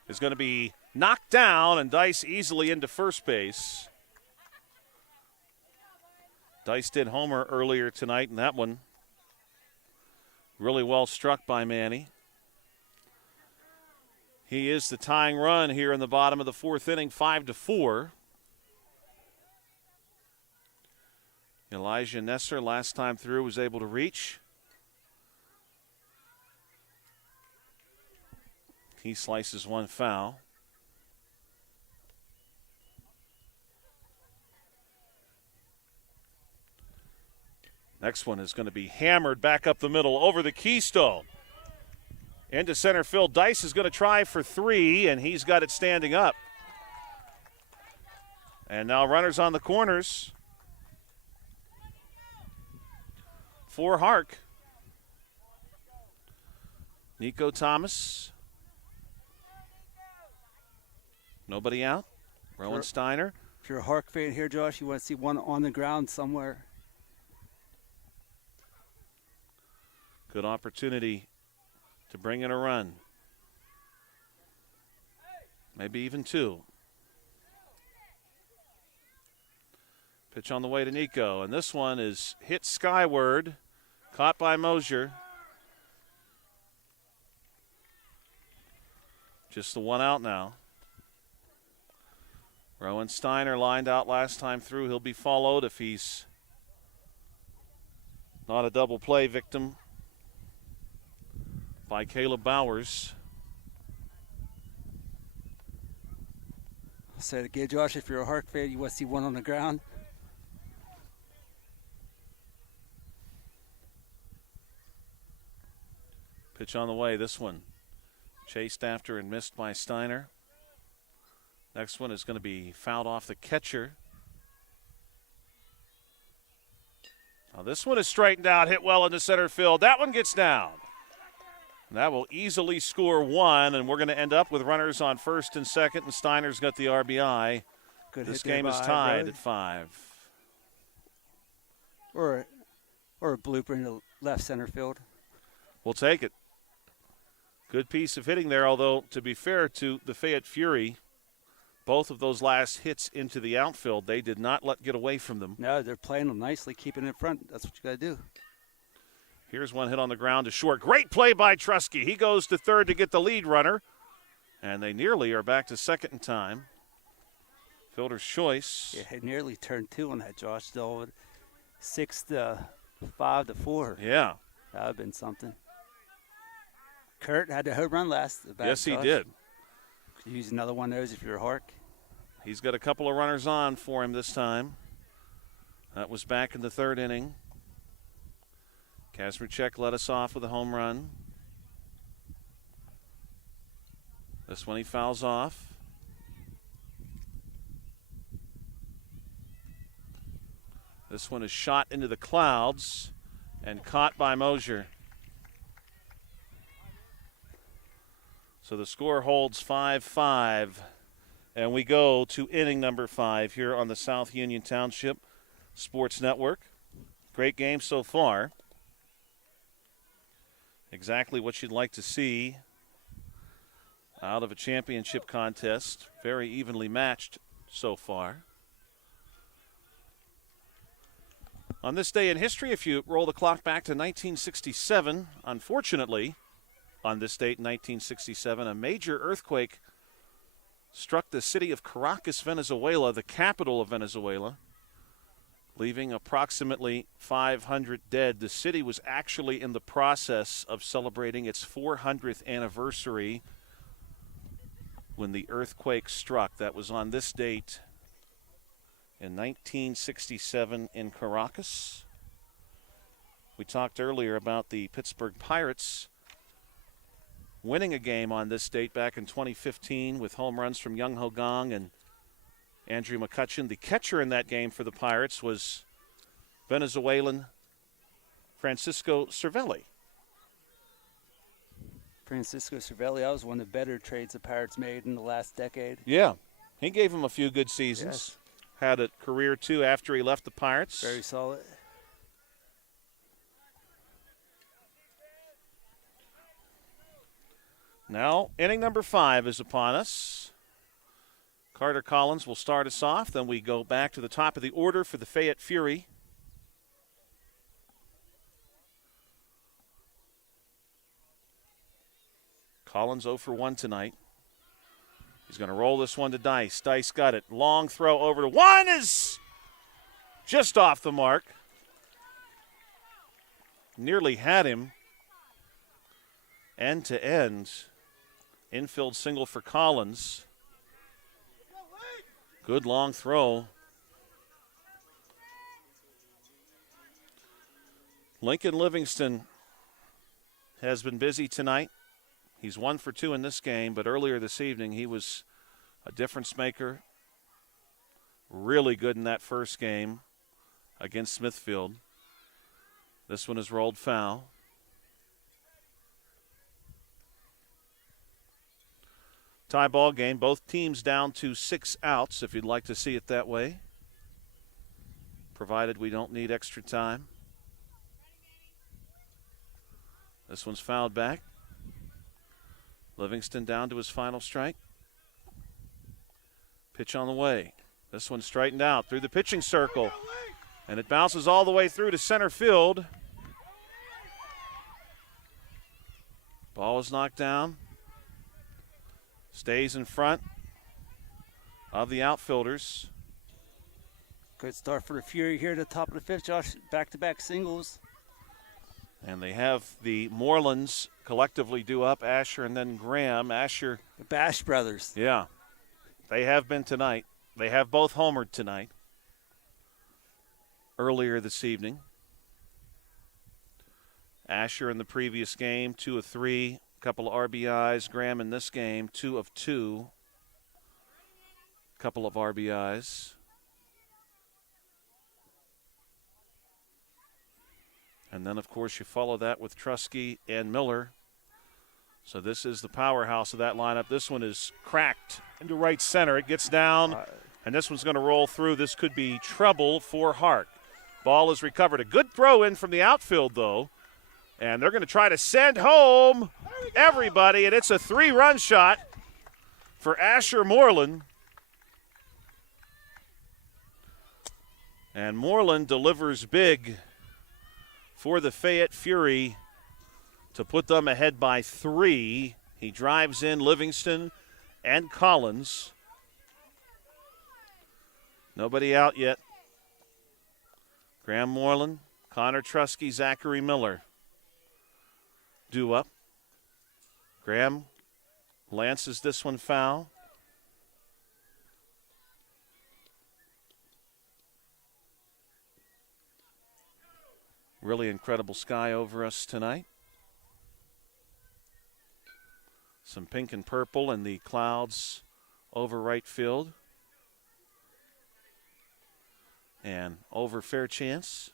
is going to be knocked down, and Dice easily into first base. Dice did homer earlier tonight, and that one really well struck by Manny. He is the tying run here in the bottom of the fourth inning, 5-4. Elijah Nesser, last time through, was able to reach. He slices one foul. Next one is going to be hammered back up the middle over the keystone. Into center field. Dice is going to try for three, and he's got it standing up. And now runners on the corners. For Hark. Nico Thomas. Nobody out. Rowan Steiner. If you're a Hark fan here, Josh, you want to see one on the ground somewhere. Good opportunity to bring in a run. Maybe even two. Pitch on the way to Nico, and this one is hit skyward, caught by Mosier. Just the one out now. Rowan Steiner lined out last time through. He'll be followed if he's not a double play victim by Caleb Bowers. I'll say it again, Josh. If you're a Hark fan, you want to see one on the ground. Pitch on the way. This one chased after and missed by Steiner. Next one is going to be fouled off the catcher. Now this one is straightened out, hit well into center field. That one gets down. And that will easily score one, and we're going to end up with runners on first and second, and Steiner's got the RBI. Good This hit there game is by tied Brody. at 5. Or a blooper in the left center field. We'll take it. Good piece of hitting there, although, to be fair to the Fayette Fury, both of those last hits into the outfield, they did not let get away from them. No, they're playing them nicely, keeping it in front. That's what you got to do. Here's one hit on the ground to short. Great play by Trusky. He goes to third to get the lead runner, and they nearly are back to second in time. Fielder's choice. Yeah, it nearly turned two on that, Josh. Still 6-5-4. Yeah. That would have been something. Kurt had the home run last. Yes, he Josh. did. Could use another one of those if you're a Hark. He's got a couple of runners on for him this time. That was back in the third inning. Kazmierczak led us off with a home run. This one he fouls off. This one is shot into the clouds and caught by Mosier. So the score holds 5-5, and we go to inning number 5 here on the South Union Township Sports Network. Great game so far. Exactly what you'd like to see out of a championship contest. Very evenly matched so far. On this day in history, if you roll the clock back to 1967, unfortunately, on this date in 1967, a major earthquake struck the city of Caracas, Venezuela, the capital of Venezuela, leaving approximately 500 dead. The city was actually in the process of celebrating its 400th anniversary when the earthquake struck. That was on this date in 1967 in Caracas. We talked earlier about the Pittsburgh Pirates winning a game on this date back in 2015 with home runs from Young Ho Gong and Andrew McCutcheon. The catcher in that game for the Pirates was Venezuelan Francisco Cervelli. Francisco Cervelli, that was one of the better trades the Pirates made in the last decade. Yeah, he gave him a few good seasons. Yes. Had a career, too, after he left the Pirates. Very solid. Now, inning number 5 is upon us. Carter Collins will start us off. Then we go back to the top of the order for the Fayette Fury. Collins 0 for 1 tonight. He's going to roll this one to Dice. Dice got it. Long throw over to one is just off the mark. Nearly had him. End to end. Infield single for Collins. Good long throw. Lincoln Livingston has been busy tonight. He's 1 for 2 in this game, but earlier this evening he was a difference maker. Really good in that first game against Smithfield. This one is rolled foul. Tie ball game. Both teams down to 6 outs, if you'd like to see it that way, provided we don't need extra time. This one's fouled back. Livingston down to his final strike. Pitch on the way. This one's straightened out through the pitching circle, and it bounces all the way through to center field. Ball is knocked down. Stays in front of the outfielders. Good start for the Fury here at the top of the 5th, Josh. Back-to-back singles. And they have the Morelands collectively due up, Asher and then Graham. Asher. The Bash brothers. Yeah. They have been tonight. They have both homered tonight. Earlier this evening. Asher in the previous game, 2 of 3. Couple of RBIs. Graham in this game, 2 of 2. Couple of RBIs. And then, of course, you follow that with Trusky and Miller. So this is the powerhouse of that lineup. This one is cracked into right center. It gets down, and this one's going to roll through. This could be trouble for Hart. Ball is recovered. A good throw in from the outfield, though. And they're going to try to send home everybody, and it's a 3-run shot for Asher Moreland. And Moreland delivers big for the Fayette Fury to put them ahead by 3. He drives in Livingston and Collins. Nobody out yet. Graham Moreland, Connor Trusky, Zachary Miller. Due up. Graham lances this one foul. Really incredible sky over us tonight. Some pink and purple and the clouds over right field. And over Fairchance.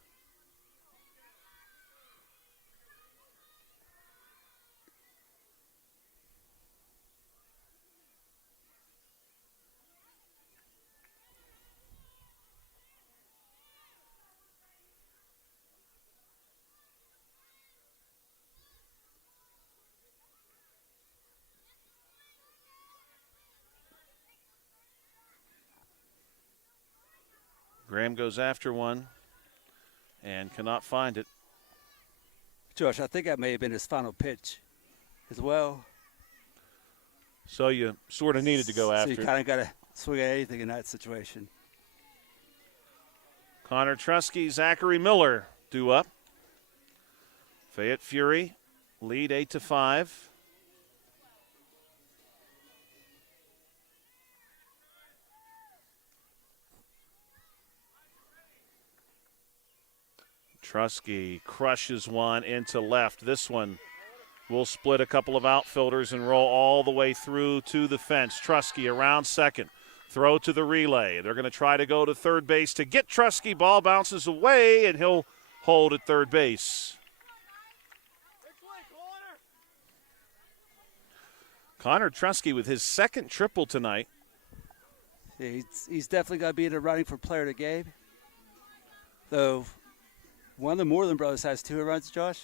Graham goes after one and cannot find it. Josh, I think that may have been his final pitch as well. So you sort of needed to go after So you it. kind of got to swing at anything in that situation. Connor Trusky, Zachary Miller due up. Fayette Fury lead 8-5. Trusky crushes one into left. This one will split a couple of outfielders and roll all the way through to the fence. Trusky around second. Throw to the relay. They're going to try to go to third base to get Trusky. Ball bounces away, and he'll hold at third base. Connor Trusky with his second triple tonight. He's definitely got to be in the running for player of the game. Though one of the Moreland brothers has 2 runs, Josh?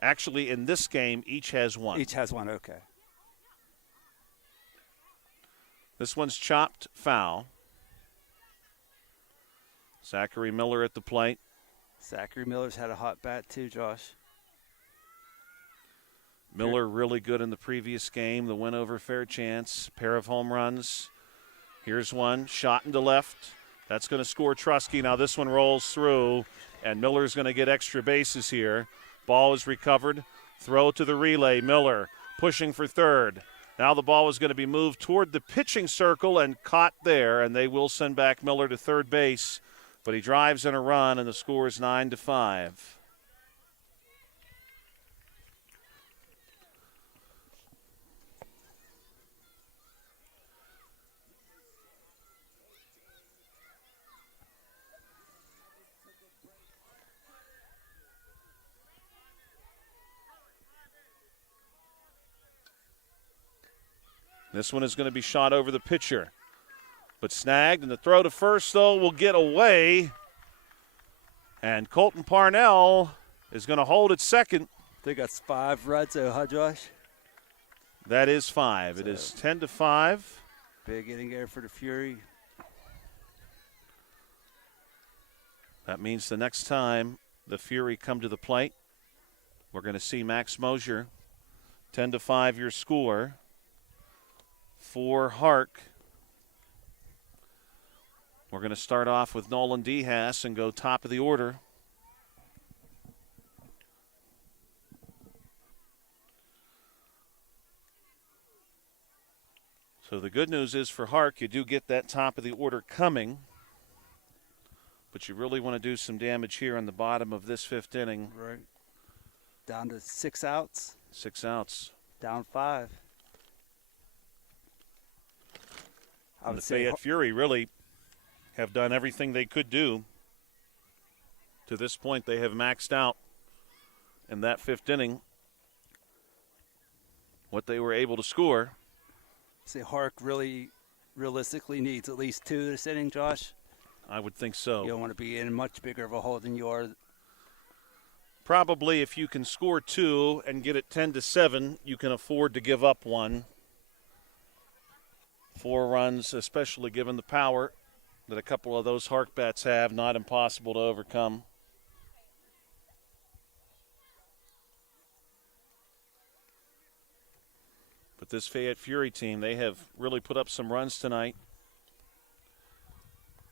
Actually, in this game, each has one. Each has one, okay. This one's chopped foul. Zachary Miller at the plate. Zachary Miller's had a hot bat too, Josh. Miller really good in the previous game, the win over Fairchance. Pair of home runs. Here's one, shot into left. That's going to score Trusky. Now this one rolls through, and Miller's going to get extra bases here. Ball is recovered. Throw to the relay. Miller pushing for third. Now the ball is going to be moved toward the pitching circle and caught there, and they will send back Miller to third base. But he drives in a run, and the score is 9-5. This one is going to be shot over the pitcher, but snagged, and the throw to first, though, will get away. And Colton Parnell is going to hold at second. I think that's 5 runs, huh, Josh? That is 5. It is 10-5. Big inning there for the Fury. That means the next time the Fury come to the plate, we're going to see Max Mosier, 10-5 your score. For Hark, we're going to start off with Nolan Dehaas and go top of the order. So the good news is for Hark, you do get that top of the order coming, but you really want to do some damage here on the bottom of this 5th inning. Right. Down to 6 outs. 6 outs. Down 5. And the Fayette Fury really have done everything they could do. To this point, they have maxed out in that 5th inning what they were able to score. Say Hark really realistically needs at least 2 this inning, Josh. I would think so. You don't want to be in much bigger of a hole than you are. Probably if you can score 2 and get it 10-7, you can afford to give up 1. 4 runs, especially given the power that a couple of those Hark bats have, not impossible to overcome. But this Fayette Fury team, they have really put up some runs tonight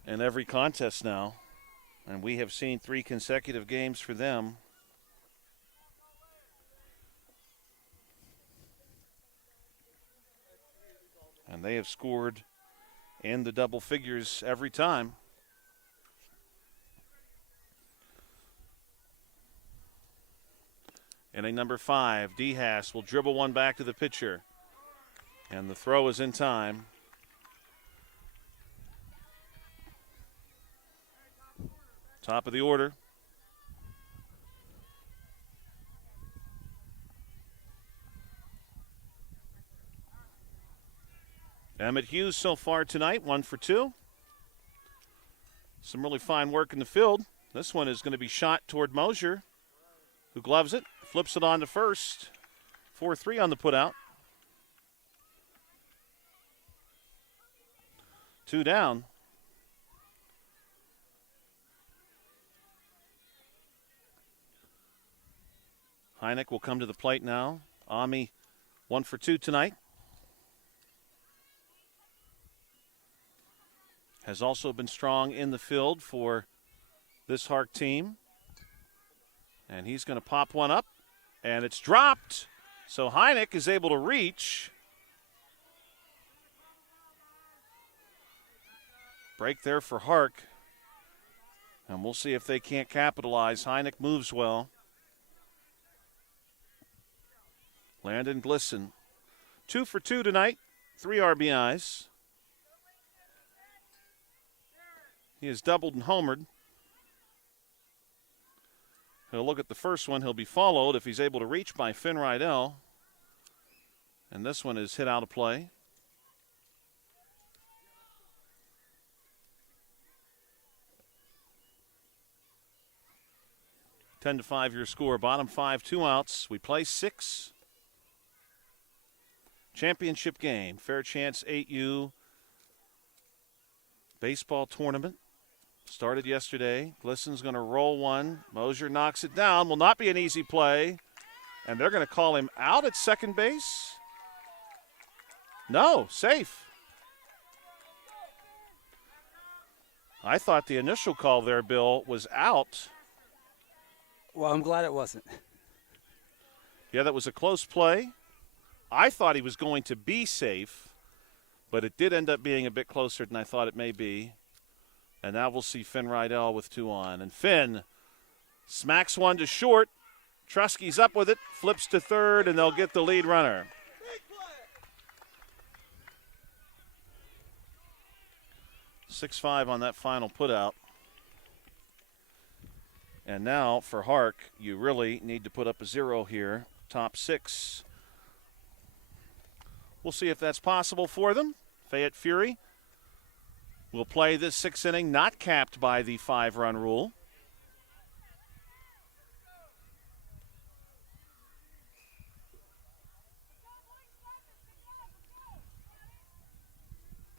in every contest now, and we have seen 3 consecutive games for them. And they have scored in the double figures every time. Inning number 5, Dehaas will dribble one back to the pitcher. And the throw is in time. Top of the order. Emmett Hughes so far tonight, 1 for 2. Some really fine work in the field. This one is going to be shot toward Mosier, who gloves it, flips it on to first. 4-3 on the putout. 2 down. Heineck will come to the plate now. Ami 1 for 2 tonight. Has also been strong in the field for this Hark team. And he's going to pop one up, and it's dropped. So Heineck is able to reach. Break there for Hark. And we'll see if they can't capitalize. Heineck moves well. Landon Glisson, 2 for 2 tonight, 3 RBIs. He has doubled and homered. He'll look at the first one. He'll be followed, if he's able to reach, by Finn Rydell. And this one is hit out of play. Ten to 5 your score. Bottom 5, 2 outs. We play 6. Championship game. Fairchance 8U baseball tournament. Started yesterday. Glisson's going to roll one. Mosier knocks it down. Will not be an easy play. And they're going to call him out at second base. No, safe. I thought the initial call there, Bill, was out. Well, I'm glad it wasn't. Yeah, that was a close play. I thought he was going to be safe, but it did end up being a bit closer than I thought it may be. And now we'll see Finn Rydell with 2 on. And Finn smacks one to short. Trusky's up with it, flips to third, and they'll get the lead runner. 6-5 on that final putout. And now for Hark, you really need to put up a 0 here. Top 6. We'll see if that's possible for them. Fayette Fury will play this 6th inning, not capped by the 5-run rule.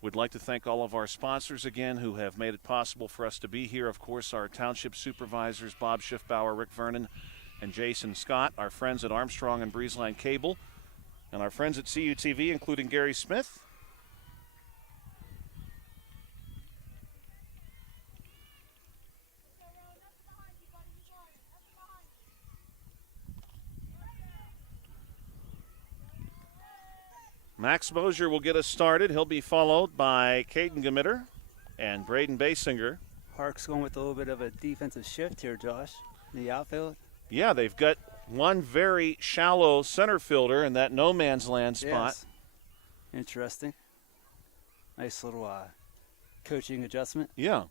We'd like to thank all of our sponsors again who have made it possible for us to be here. Of course, our township supervisors, Bob Schiffbauer, Rick Vernon, and Jason Scott, our friends at Armstrong and Breezeline Cable, and our friends at CUTV, including Gary Smith. Max Mosier will get us started. He'll be followed by Caden Gamitter and Braden Basinger. Hark's going with a little bit of a defensive shift here, Josh, in the outfield. Yeah, they've got one very shallow center fielder in that no man's land spot. Yes. Interesting. Nice little coaching adjustment. Yeah.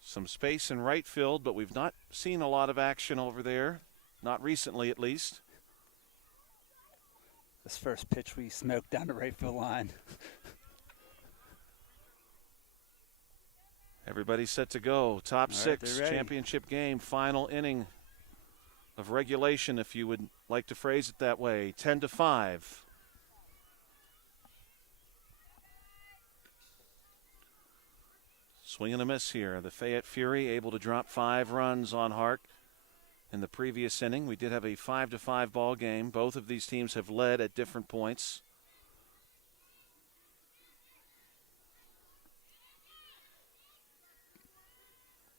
Some space in right field, but we've not seen a lot of action over there. Not recently, at least. This first pitch we smoked down the right field line. Everybody's set to go. Top 6, championship game, final inning of regulation, if you would like to phrase it that way. 10 to 5. Swing and a miss here. The Fayette Fury able to drop 5 runs on Hark in the previous inning. We did have a 5-5 ball game. Both of these teams have led at different points.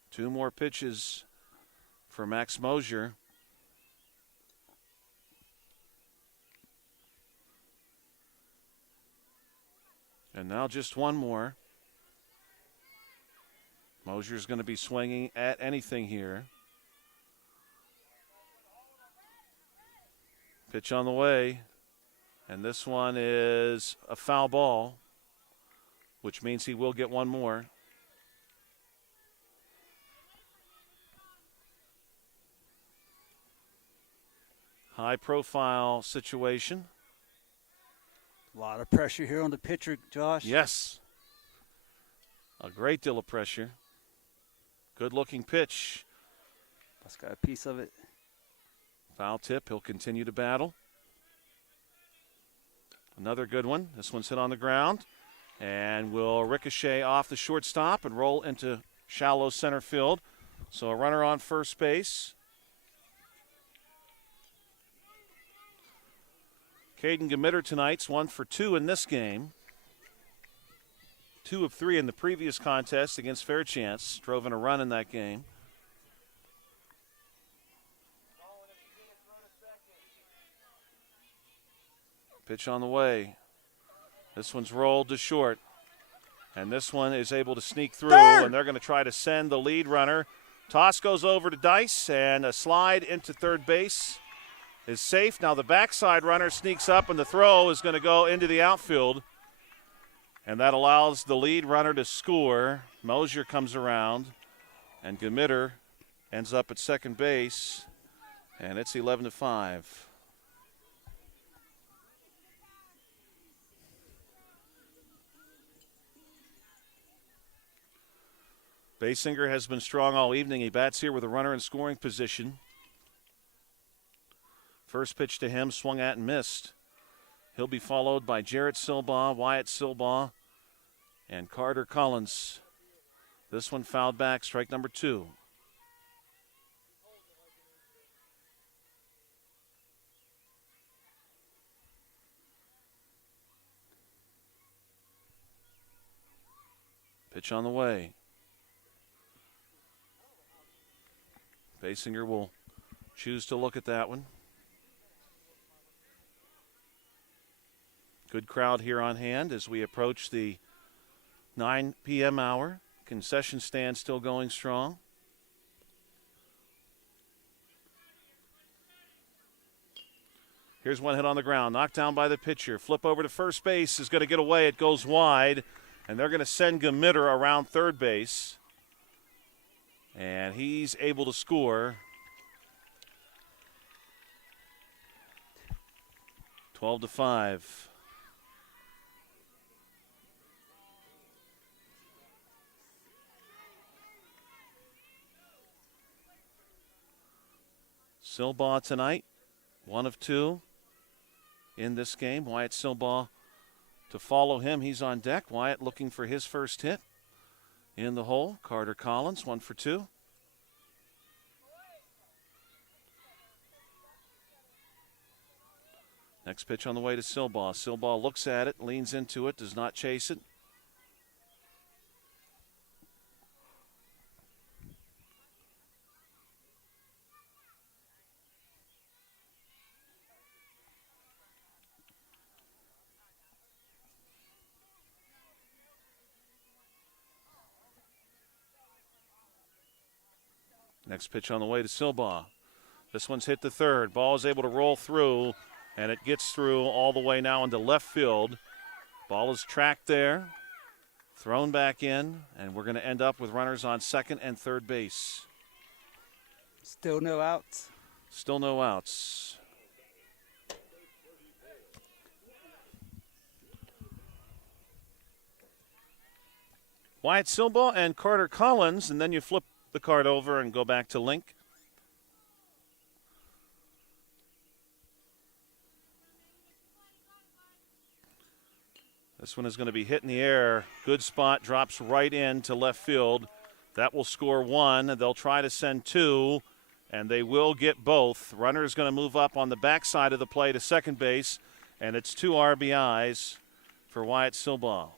Two more pitches for Max Mosier. And now just one more. Mosier's going to be swinging at anything here. Pitch on the way. And this one is a foul ball, which means he will get one more. High-profile situation. A lot of pressure here on the pitcher, Josh. Yes. A great deal of pressure. Good-looking pitch. That's got a piece of it. Foul tip. He'll continue to battle. Another good one. This one's hit on the ground and will ricochet off the shortstop and roll into shallow center field. So a runner on first base. Caden Gamitter tonight's 1 for 2 in this game. 2 of 3 in the previous contest against Fairchance. Drove in a run in that game. Pitch on the way. This one's rolled to short. And this one is able to sneak through, and they're going to try to send the lead runner. Toss goes over to Dice, and a slide into third base is safe. Now the backside runner sneaks up, and the throw is going to go into the outfield. And that allows the lead runner to score. Mosier comes around, and Gamitter ends up at second base, and it's 11-5. Basinger has been strong all evening. He bats here with a runner in scoring position. First pitch to him, swung at and missed. He'll be followed by Jarrett Silbaugh, Wyatt Silbaugh, and Carter Collins. This one fouled back, strike number 2. Pitch on the way. Basinger will choose to look at that one. Good crowd here on hand as we approach the 9 p.m. hour. Concession stand still going strong. Here's one hit on the ground, knocked down by the pitcher. Flip over to first base is going to get away. It goes wide, and they're going to send Gamitter around third base. And he's able to score. 12-5. Silbaugh tonight, 1 of 2 in this game. Wyatt Silbaugh to follow him. He's on deck. Wyatt looking for his first hit. In the hole, Carter Collins, 1 for 2. Next pitch on the way to Silbaugh. Silbaugh looks at it, leans into it, does not chase it. Next pitch on the way to Silbaugh. This one's hit to third. Ball is able to roll through, and it gets through all the way now into left field. Ball is tracked there, thrown back in, and we're going to end up with runners on second and third base. Still no outs. Still no outs. Wyatt Silbaugh and Carter Collins, and then you flip the card over and go back to Link. This one is going to be hit in the air. Good spot, drops right into left field. That will score 1. They'll try to send 2, and they will get both. Runner is going to move up on the backside of the play to second base, and it's 2 RBIs for Wyatt Silbaugh.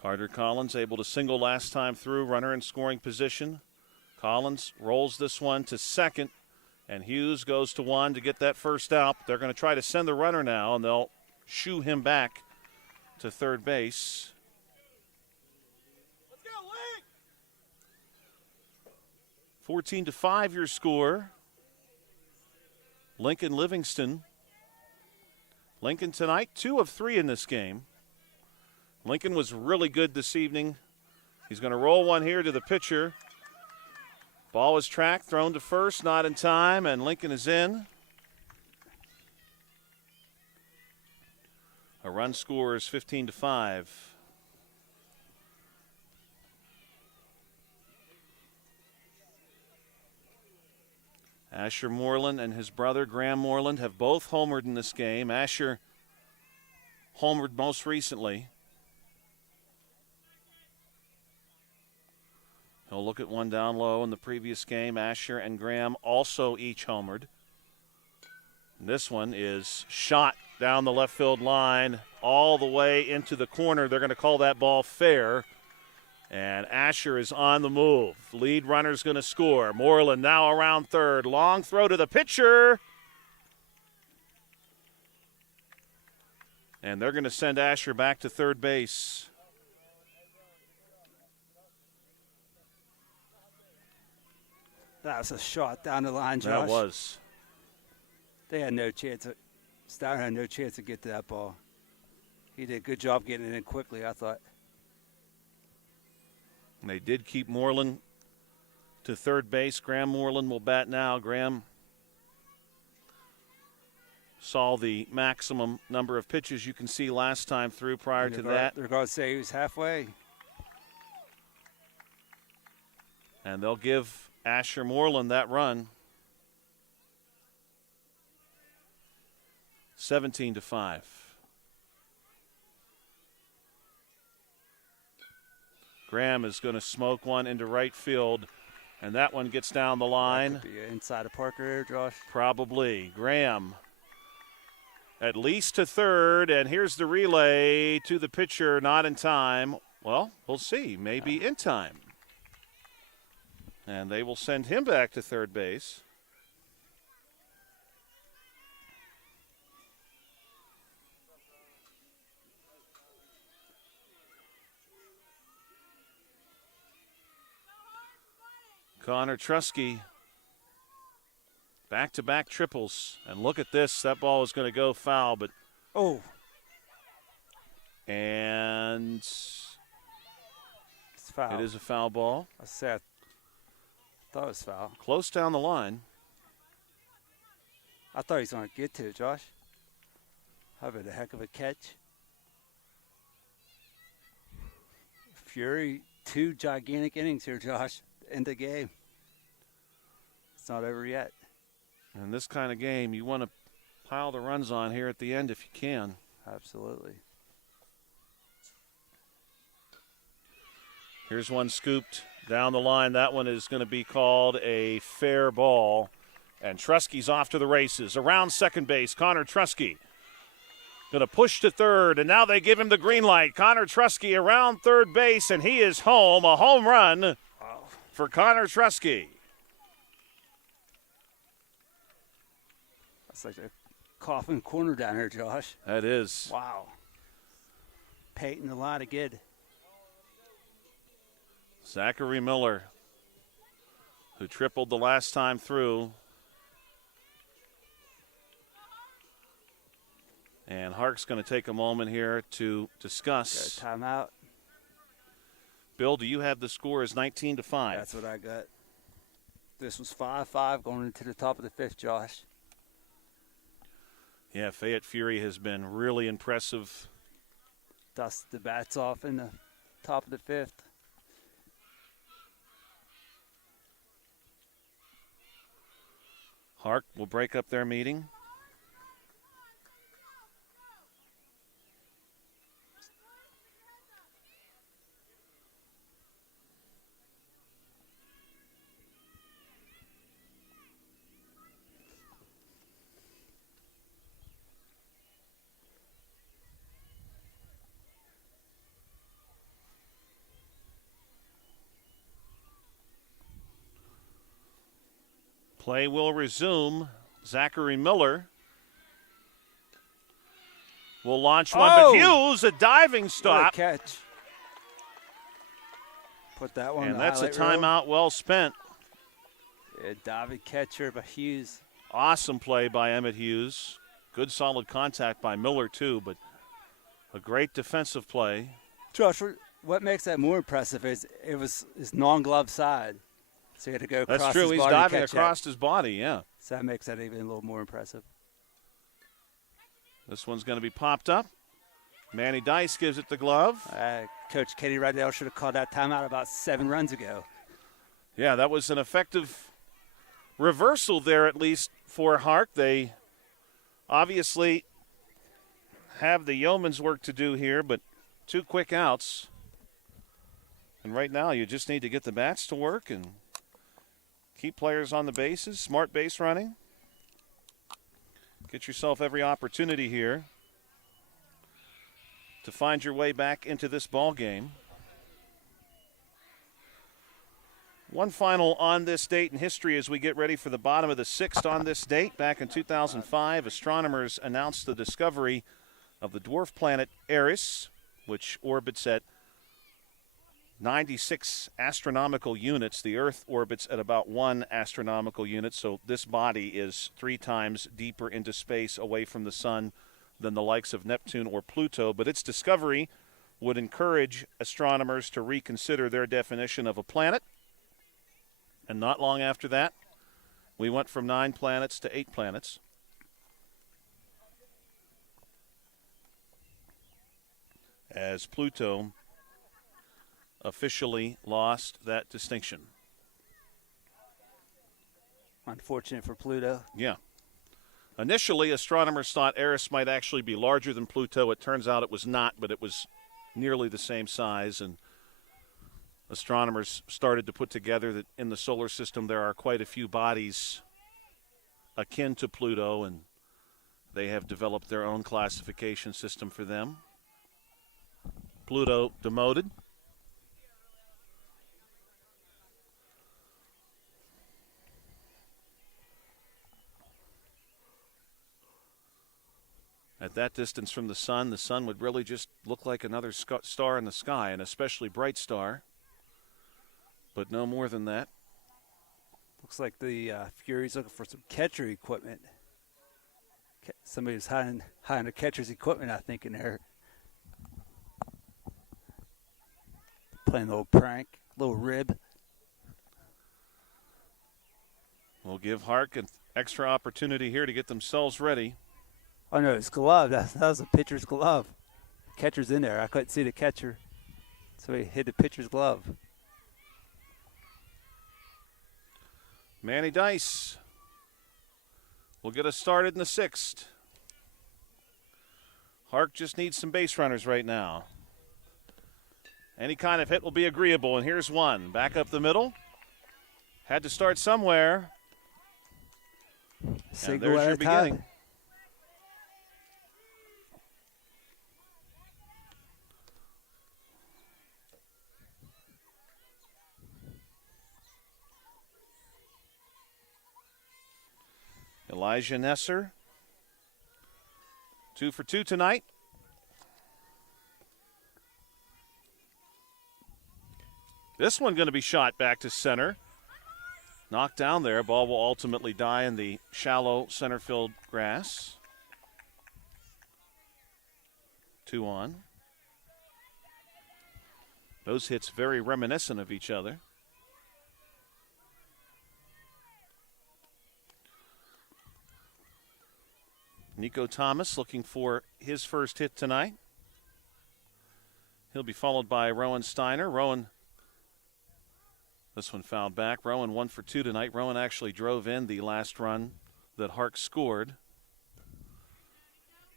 Carter Collins able to single last time through, runner in scoring position. Collins rolls this one to second, and Hughes goes to 1 to get that first out. They're going to try to send the runner now, and they'll shoo him back to third base. Let's go, Link! 14-5 your score. Lincoln Livingston. Lincoln tonight, 2 of 3 in this game. Lincoln was really good this evening. He's going to roll one here to the pitcher. Ball is tracked, thrown to first, not in time, and Lincoln is in. A run score is 15-5. Asher Moreland and his brother Graham Moreland have both homered in this game. Asher homered most recently. He'll look at one down low in the previous game. Asher and Graham also each homered. And this one is shot down the left field line all the way into the corner. They're going to call that ball fair. And Asher is on the move. Lead runner's going to score. Moreland now around third. Long throw to the pitcher. And they're going to send Asher back to third base. That was a shot down the line, Josh. That was. They had no chance. Stour had no chance to get to that ball. He did a good job getting it in quickly, I thought. And they did keep Moreland to third base. Graham Moreland will bat now. Graham saw the maximum number of pitches you can see last time through prior to that. They're going to say he was halfway. And they'll give Asher Moreland that run. 17-5. Graham is going to smoke one into right field, and that one gets down the line. That could be inside of Parker, Josh. Probably. Graham at least to third, and here's the relay to the pitcher, not in time. Well, we'll see. Maybe in time. And they will send him back to third base. Connor Trusky, back-to-back triples. And look at this. That ball is going to go foul, but... Oh. And... It's foul. It is a foul ball. I thought it was foul. Close down the line. I thought he was going to get to it, Josh. Having a heck of a catch. Fury, 2 gigantic innings here, Josh. End the game. It's not over yet. In this kind of game, you want to pile the runs on here at the end if you can. Absolutely. Here's one scooped down the line. That one is going to be called a fair ball. And Trusky's off to the races. Around second base, Connor Trusky going to push to third, and now they give him the green light. Connor Trusky around third base, and he is home. A home run for Connor Trusky. That's like a coffin corner down here, Josh. That is. Wow. Painting a lot of good. Zachary Miller, who tripled the last time through. And Hark's going to take a moment here to discuss. Got a timeout. Bill, do you have the score as 19-5? That's what I got. This was 5-5 going into the top of the fifth, Josh. Yeah, Fayette Fury has been really impressive. Dust the bats off in the top of the fifth. Hark will break up their meeting. Play will resume. Zachary Miller will launch one, but Hughes, a diving stop. What a catch. Put that one And in the that's a highlight reel. timeout well spent. Yeah, diving catcher by Hughes. Awesome play by Emmett Hughes. Good solid contact by Miller, too, but a great defensive play. Josh, what makes that more impressive is it was his non-glove side. So he had to go across That's true. his He's body diving to catch across that. his body, yeah. So that makes that even a little more impressive. This one's going to be popped up. Manny Dice gives it the glove. Coach Katie Rydell should have called that timeout about 7 runs ago. Yeah, that was an effective reversal there, at least for Hark. They obviously have the yeoman's work to do here, but 2 quick outs. And right now you just need to get the bats to work and keep players on the bases, smart base running. Get yourself every opportunity here to find your way back into this ball game. One final on this date in history as we get ready for the bottom of the sixth on this date. Back in 2005, astronomers announced the discovery of the dwarf planet Eris, which orbits at 96 astronomical units. The Earth orbits at about 1 astronomical unit, so this body is 3 times deeper into space away from the sun than the likes of Neptune or Pluto. But its discovery would encourage astronomers to reconsider their definition of a planet. And not long after that, we went from 9 planets to 8 planets. As Pluto officially lost that distinction. Unfortunate for Pluto. Yeah. Initially, astronomers thought Eris might actually be larger than Pluto. It turns out it was not, but it was nearly the same size, and astronomers started to put together that in the solar system there are quite a few bodies akin to Pluto, and they have developed their own classification system for them. Pluto demoted. At that distance from the sun would really just look like another star in the sky, an especially bright star. But no more than that. Looks like the Fury's looking for some catcher equipment. Somebody's hiding the catcher's equipment, I think, in there. Playing a little prank, a little rib. We'll give Hark an extra opportunity here to get themselves ready. Oh, no, it's glove. That was the pitcher's glove. Catcher's in there. I couldn't see the catcher, so he hit the pitcher's glove. Manny Dice will get us started in the sixth. Hark just needs some base runners right now. Any kind of hit will be agreeable, and here's one. Back up the middle. Had to start somewhere. And there's your beginning. Elijah Nesser, 2 for 2 tonight. This one going to be shot back to center. Knocked down there. Ball will ultimately die in the shallow center field grass. 2 on. Those hits very reminiscent of each other. Nico Thomas looking for his first hit tonight. He'll be followed by Rowan Steiner. Rowan, this one fouled back. Rowan 1 for 2 tonight. Rowan actually drove in the last run that Hark scored.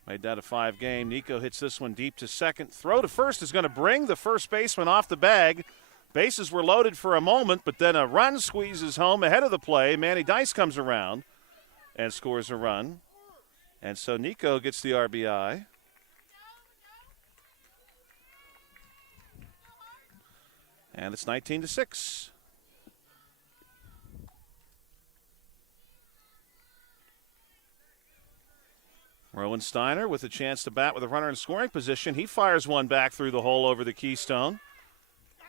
Made that a 5 game. Nico hits this one deep to second. Throw to first is going to bring the first baseman off the bag. Bases were loaded for a moment, but then a run squeezes home ahead of the play. Manny Dice comes around and scores a run. And so Nico gets the RBI. And it's 19-6. Rowan Steiner with a chance to bat with a runner in scoring position. He fires one back through the hole over the Keystone.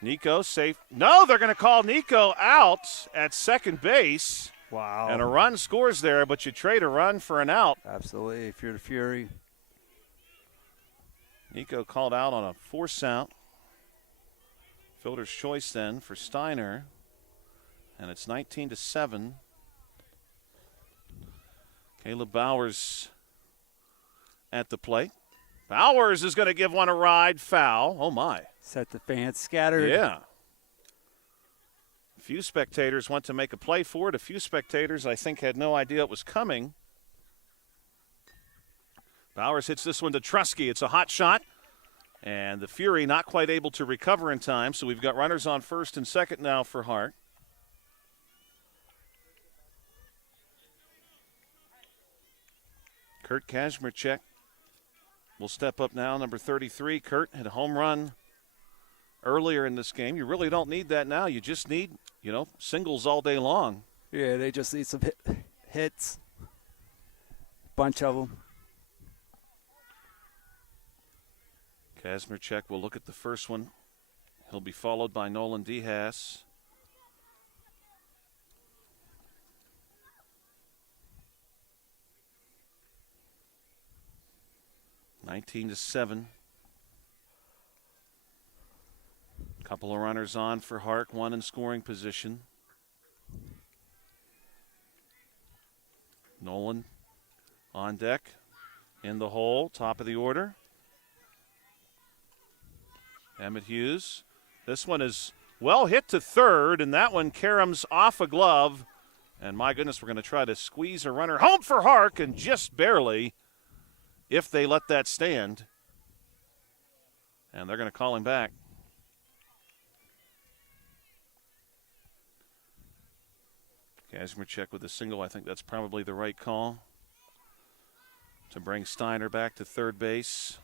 Nico safe. No, they're going to call Nico out at second base. Wow. And a run scores there, but you trade a run for an out. Absolutely, if you're the Fury. Nico called out on a force out. Fielder's choice then for Steiner. And it's 19-7. Caleb Bowers at the plate. Bowers is going to give one a ride, foul. Oh, my. Set the fans scattered. Yeah. A few spectators went to make a play for it. A few spectators, I think, had no idea it was coming. Bowers hits this one to Trusky. It's a hot shot. And the Fury not quite able to recover in time, so we've got runners on first and second now for Hart. Kurt Kazmierczak will step up now, number 33. Kurt had a home run earlier in this game. You really don't need that now. You just need, singles all day long. Yeah, they just need some hits. Bunch of them. Kazmierczak will look at the first one. He'll be followed by Nolan Dehas. (19-7). Couple of runners on for Hart, one in scoring position. Nolan on deck, in the hole, top of the order. Emmett Hughes. This one is well hit to third, and that one caroms off a glove. And my goodness, we're going to try to squeeze a runner home for Hark, and just barely, if they let that stand. And they're going to call him back. Kazmierczak with a single. I think that's probably the right call to bring Steiner back to third base.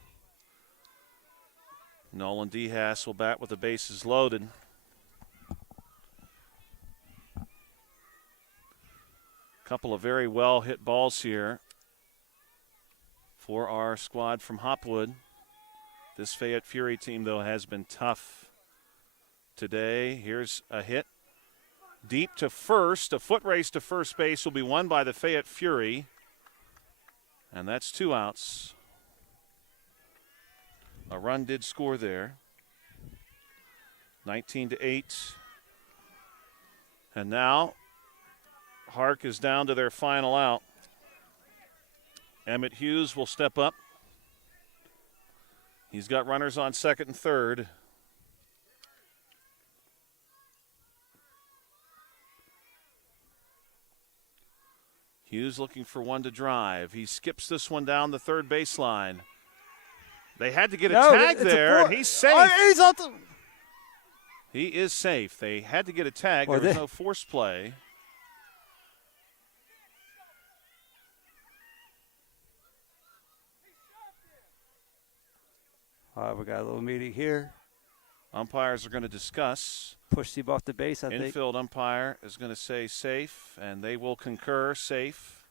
Nolan Dehas will bat with the bases loaded. Couple of very well hit balls here for our squad from Hopwood. This Fayette Fury team, though, has been tough today. Here's a hit deep to first. A foot race to first base will be won by the Fayette Fury. And that's 2 outs. A run did score there. 19-8. And now Hark is down to their final out. Emmett Hughes will step up. He's got runners on second and third. Hughes looking for one to drive. He skips this one down the third baseline. They had to get a tag there, and he's safe. Oh, he is safe. They had to get a tag. There was no force play. We got a little meeting here. Umpires are going to discuss. Pushed him off the base, I think. Infield umpire is going to say safe, and they will concur safe.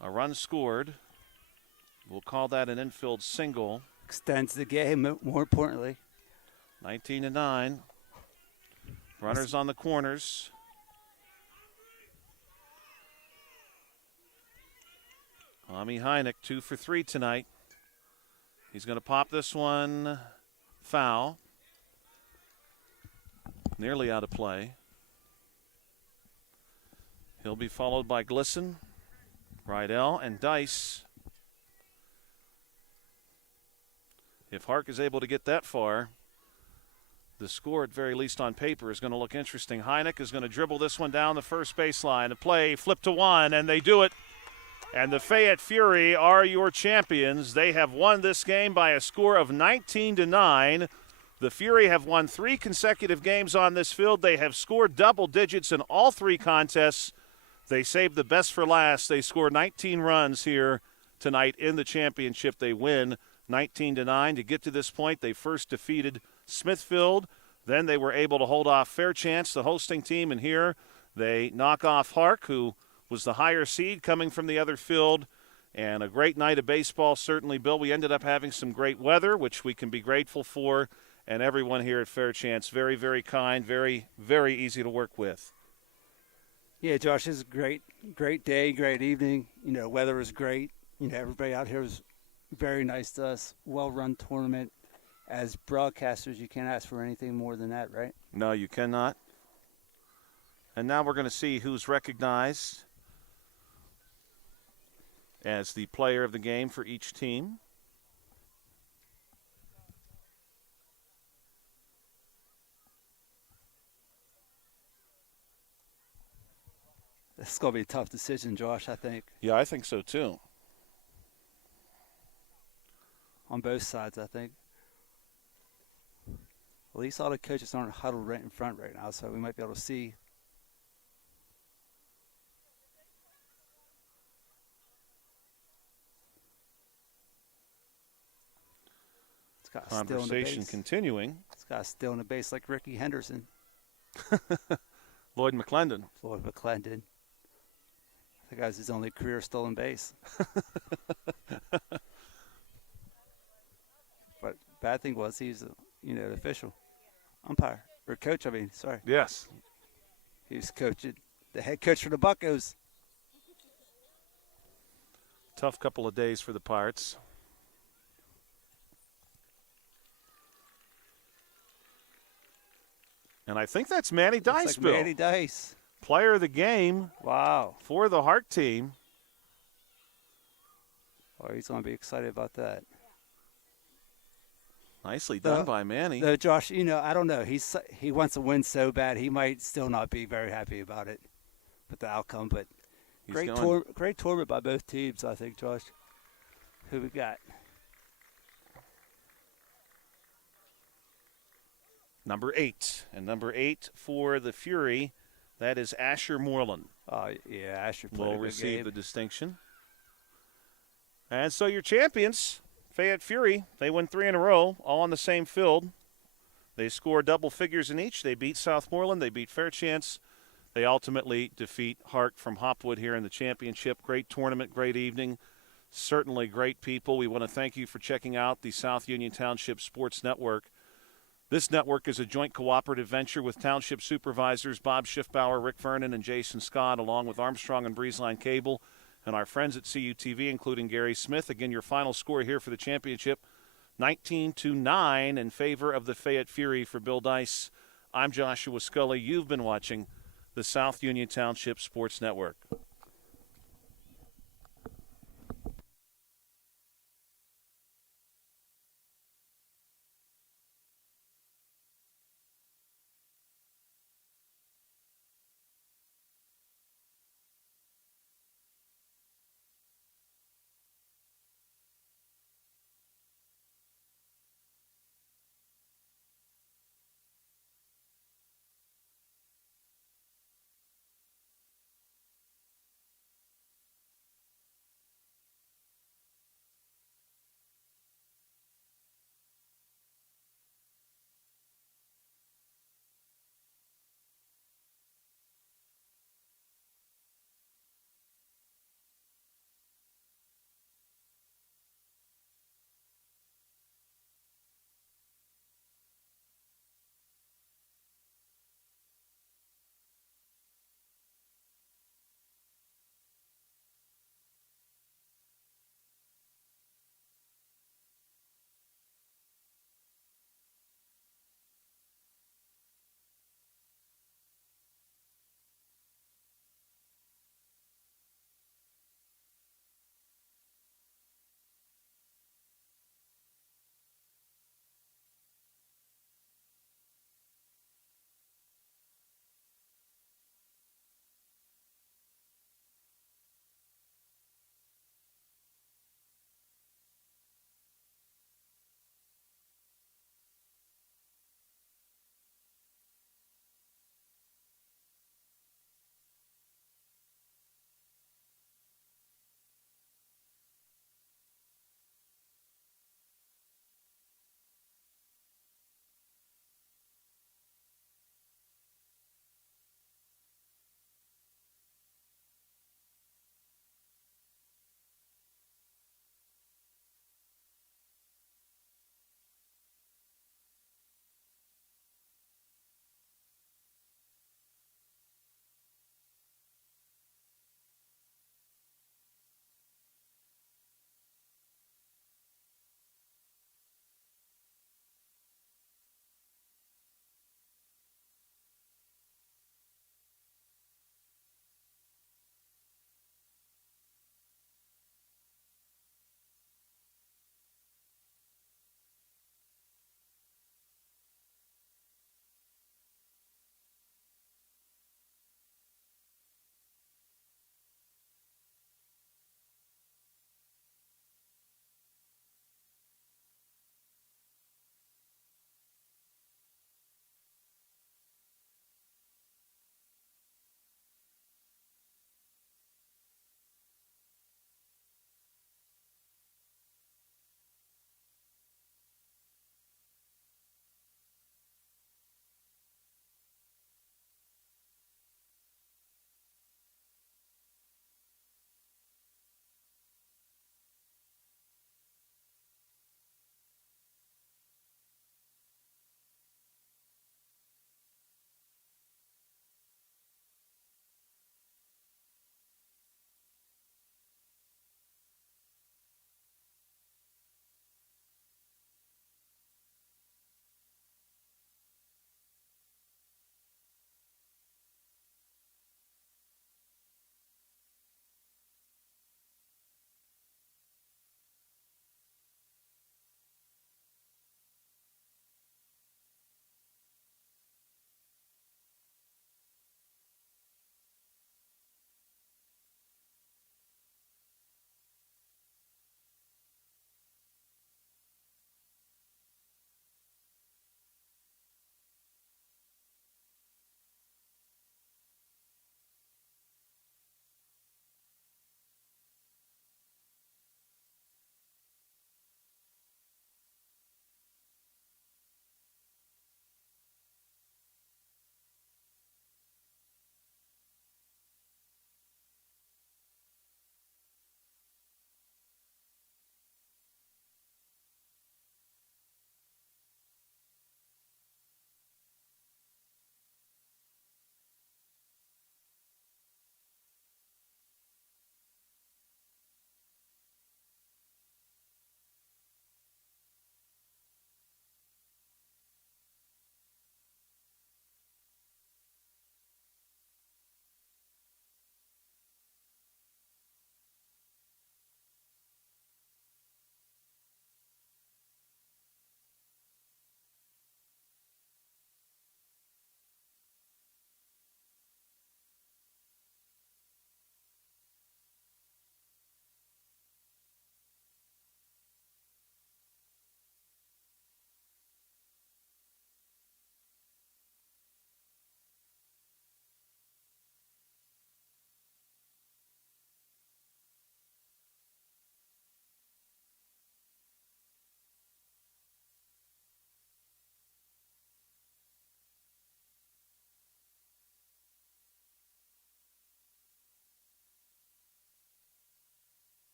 A run scored. We'll call that an infield single. Extends the game, more importantly. 19-9. Runners on the corners. Ami Heineck, 2 for 3 tonight. He's going to pop this one foul. Nearly out of play. He'll be followed by Glisson, Rydell, and Dice. If Hark is able to get that far, the score, at very least on paper, is going to look interesting. Heineck is going to dribble this one down the first baseline. A play, flip to one, and they do it. And the Fayette Fury are your champions. They have won this game by a score of 19-9. The Fury have won 3 consecutive games on this field. They have scored double digits in all 3 contests. They saved the best for last. They scored 19 runs here tonight in the championship. They win 19-9. To get to this point, they first defeated Smithfield. Then they were able to hold off Fairchance, the hosting team. And here they knock off Hark, who was the higher seed coming from the other field. And a great night of baseball, certainly, Bill. We ended up having some great weather, which we can be grateful for. And everyone here at Fairchance, very, very kind, very, very easy to work with. Yeah, Josh, it's a great day, great evening. Weather was great. Everybody out here was very nice to us. Well-run tournament. As broadcasters, you can't ask for anything more than that, right? No, you cannot. And now we're going to see who's recognized as the player of the game for each team. This is going to be a tough decision, Josh, I think. Yeah, I think so too. on both sides, I think. At least all the coaches aren't huddled right in front right now, so we might be able to see. Conversation continuing. This guy's still in the base like Ricky Henderson. Lloyd McClendon. Floyd McClendon. That guy's his only career stolen base. But bad thing was he's, the official umpire or coach. Sorry. Yes. He was coaching the head coach for the Buccos. Tough couple of days for the Pirates. And I think that's Manny Dice, Bill. Manny Dice. Player of the game. Wow. For the Hart team. Oh, he's going to be excited about that. Nicely done by Manny. Though, Josh, I don't know. He wants to win so bad, he might still not be very happy about it, with the outcome. But great tournament by both teams, I think, Josh. Who we got? Number 8. And number 8 for the Fury, that is Asher Moreland. Yeah, Asher will receive the distinction. And so your champions, Fayette Fury, they win 3 in a row, all on the same field. They score double figures in each. They beat Southmoreland. They beat Fairchance. They ultimately defeat Hart from Hopwood here in the championship. Great tournament, great evening. Certainly great people. We want to thank you for checking out the South Union Township Sports Network. This network is a joint cooperative venture with Township Supervisors Bob Schiffbauer, Rick Vernon, and Jason Scott, along with Armstrong and Breezeline Cable, and our friends at CUTV, including Gary Smith. Again, your final score here for the championship, 19-9 in favor of the Fayette Fury for Bill Dice. I'm Joshua Scully. You've been watching the South Union Township Sports Network.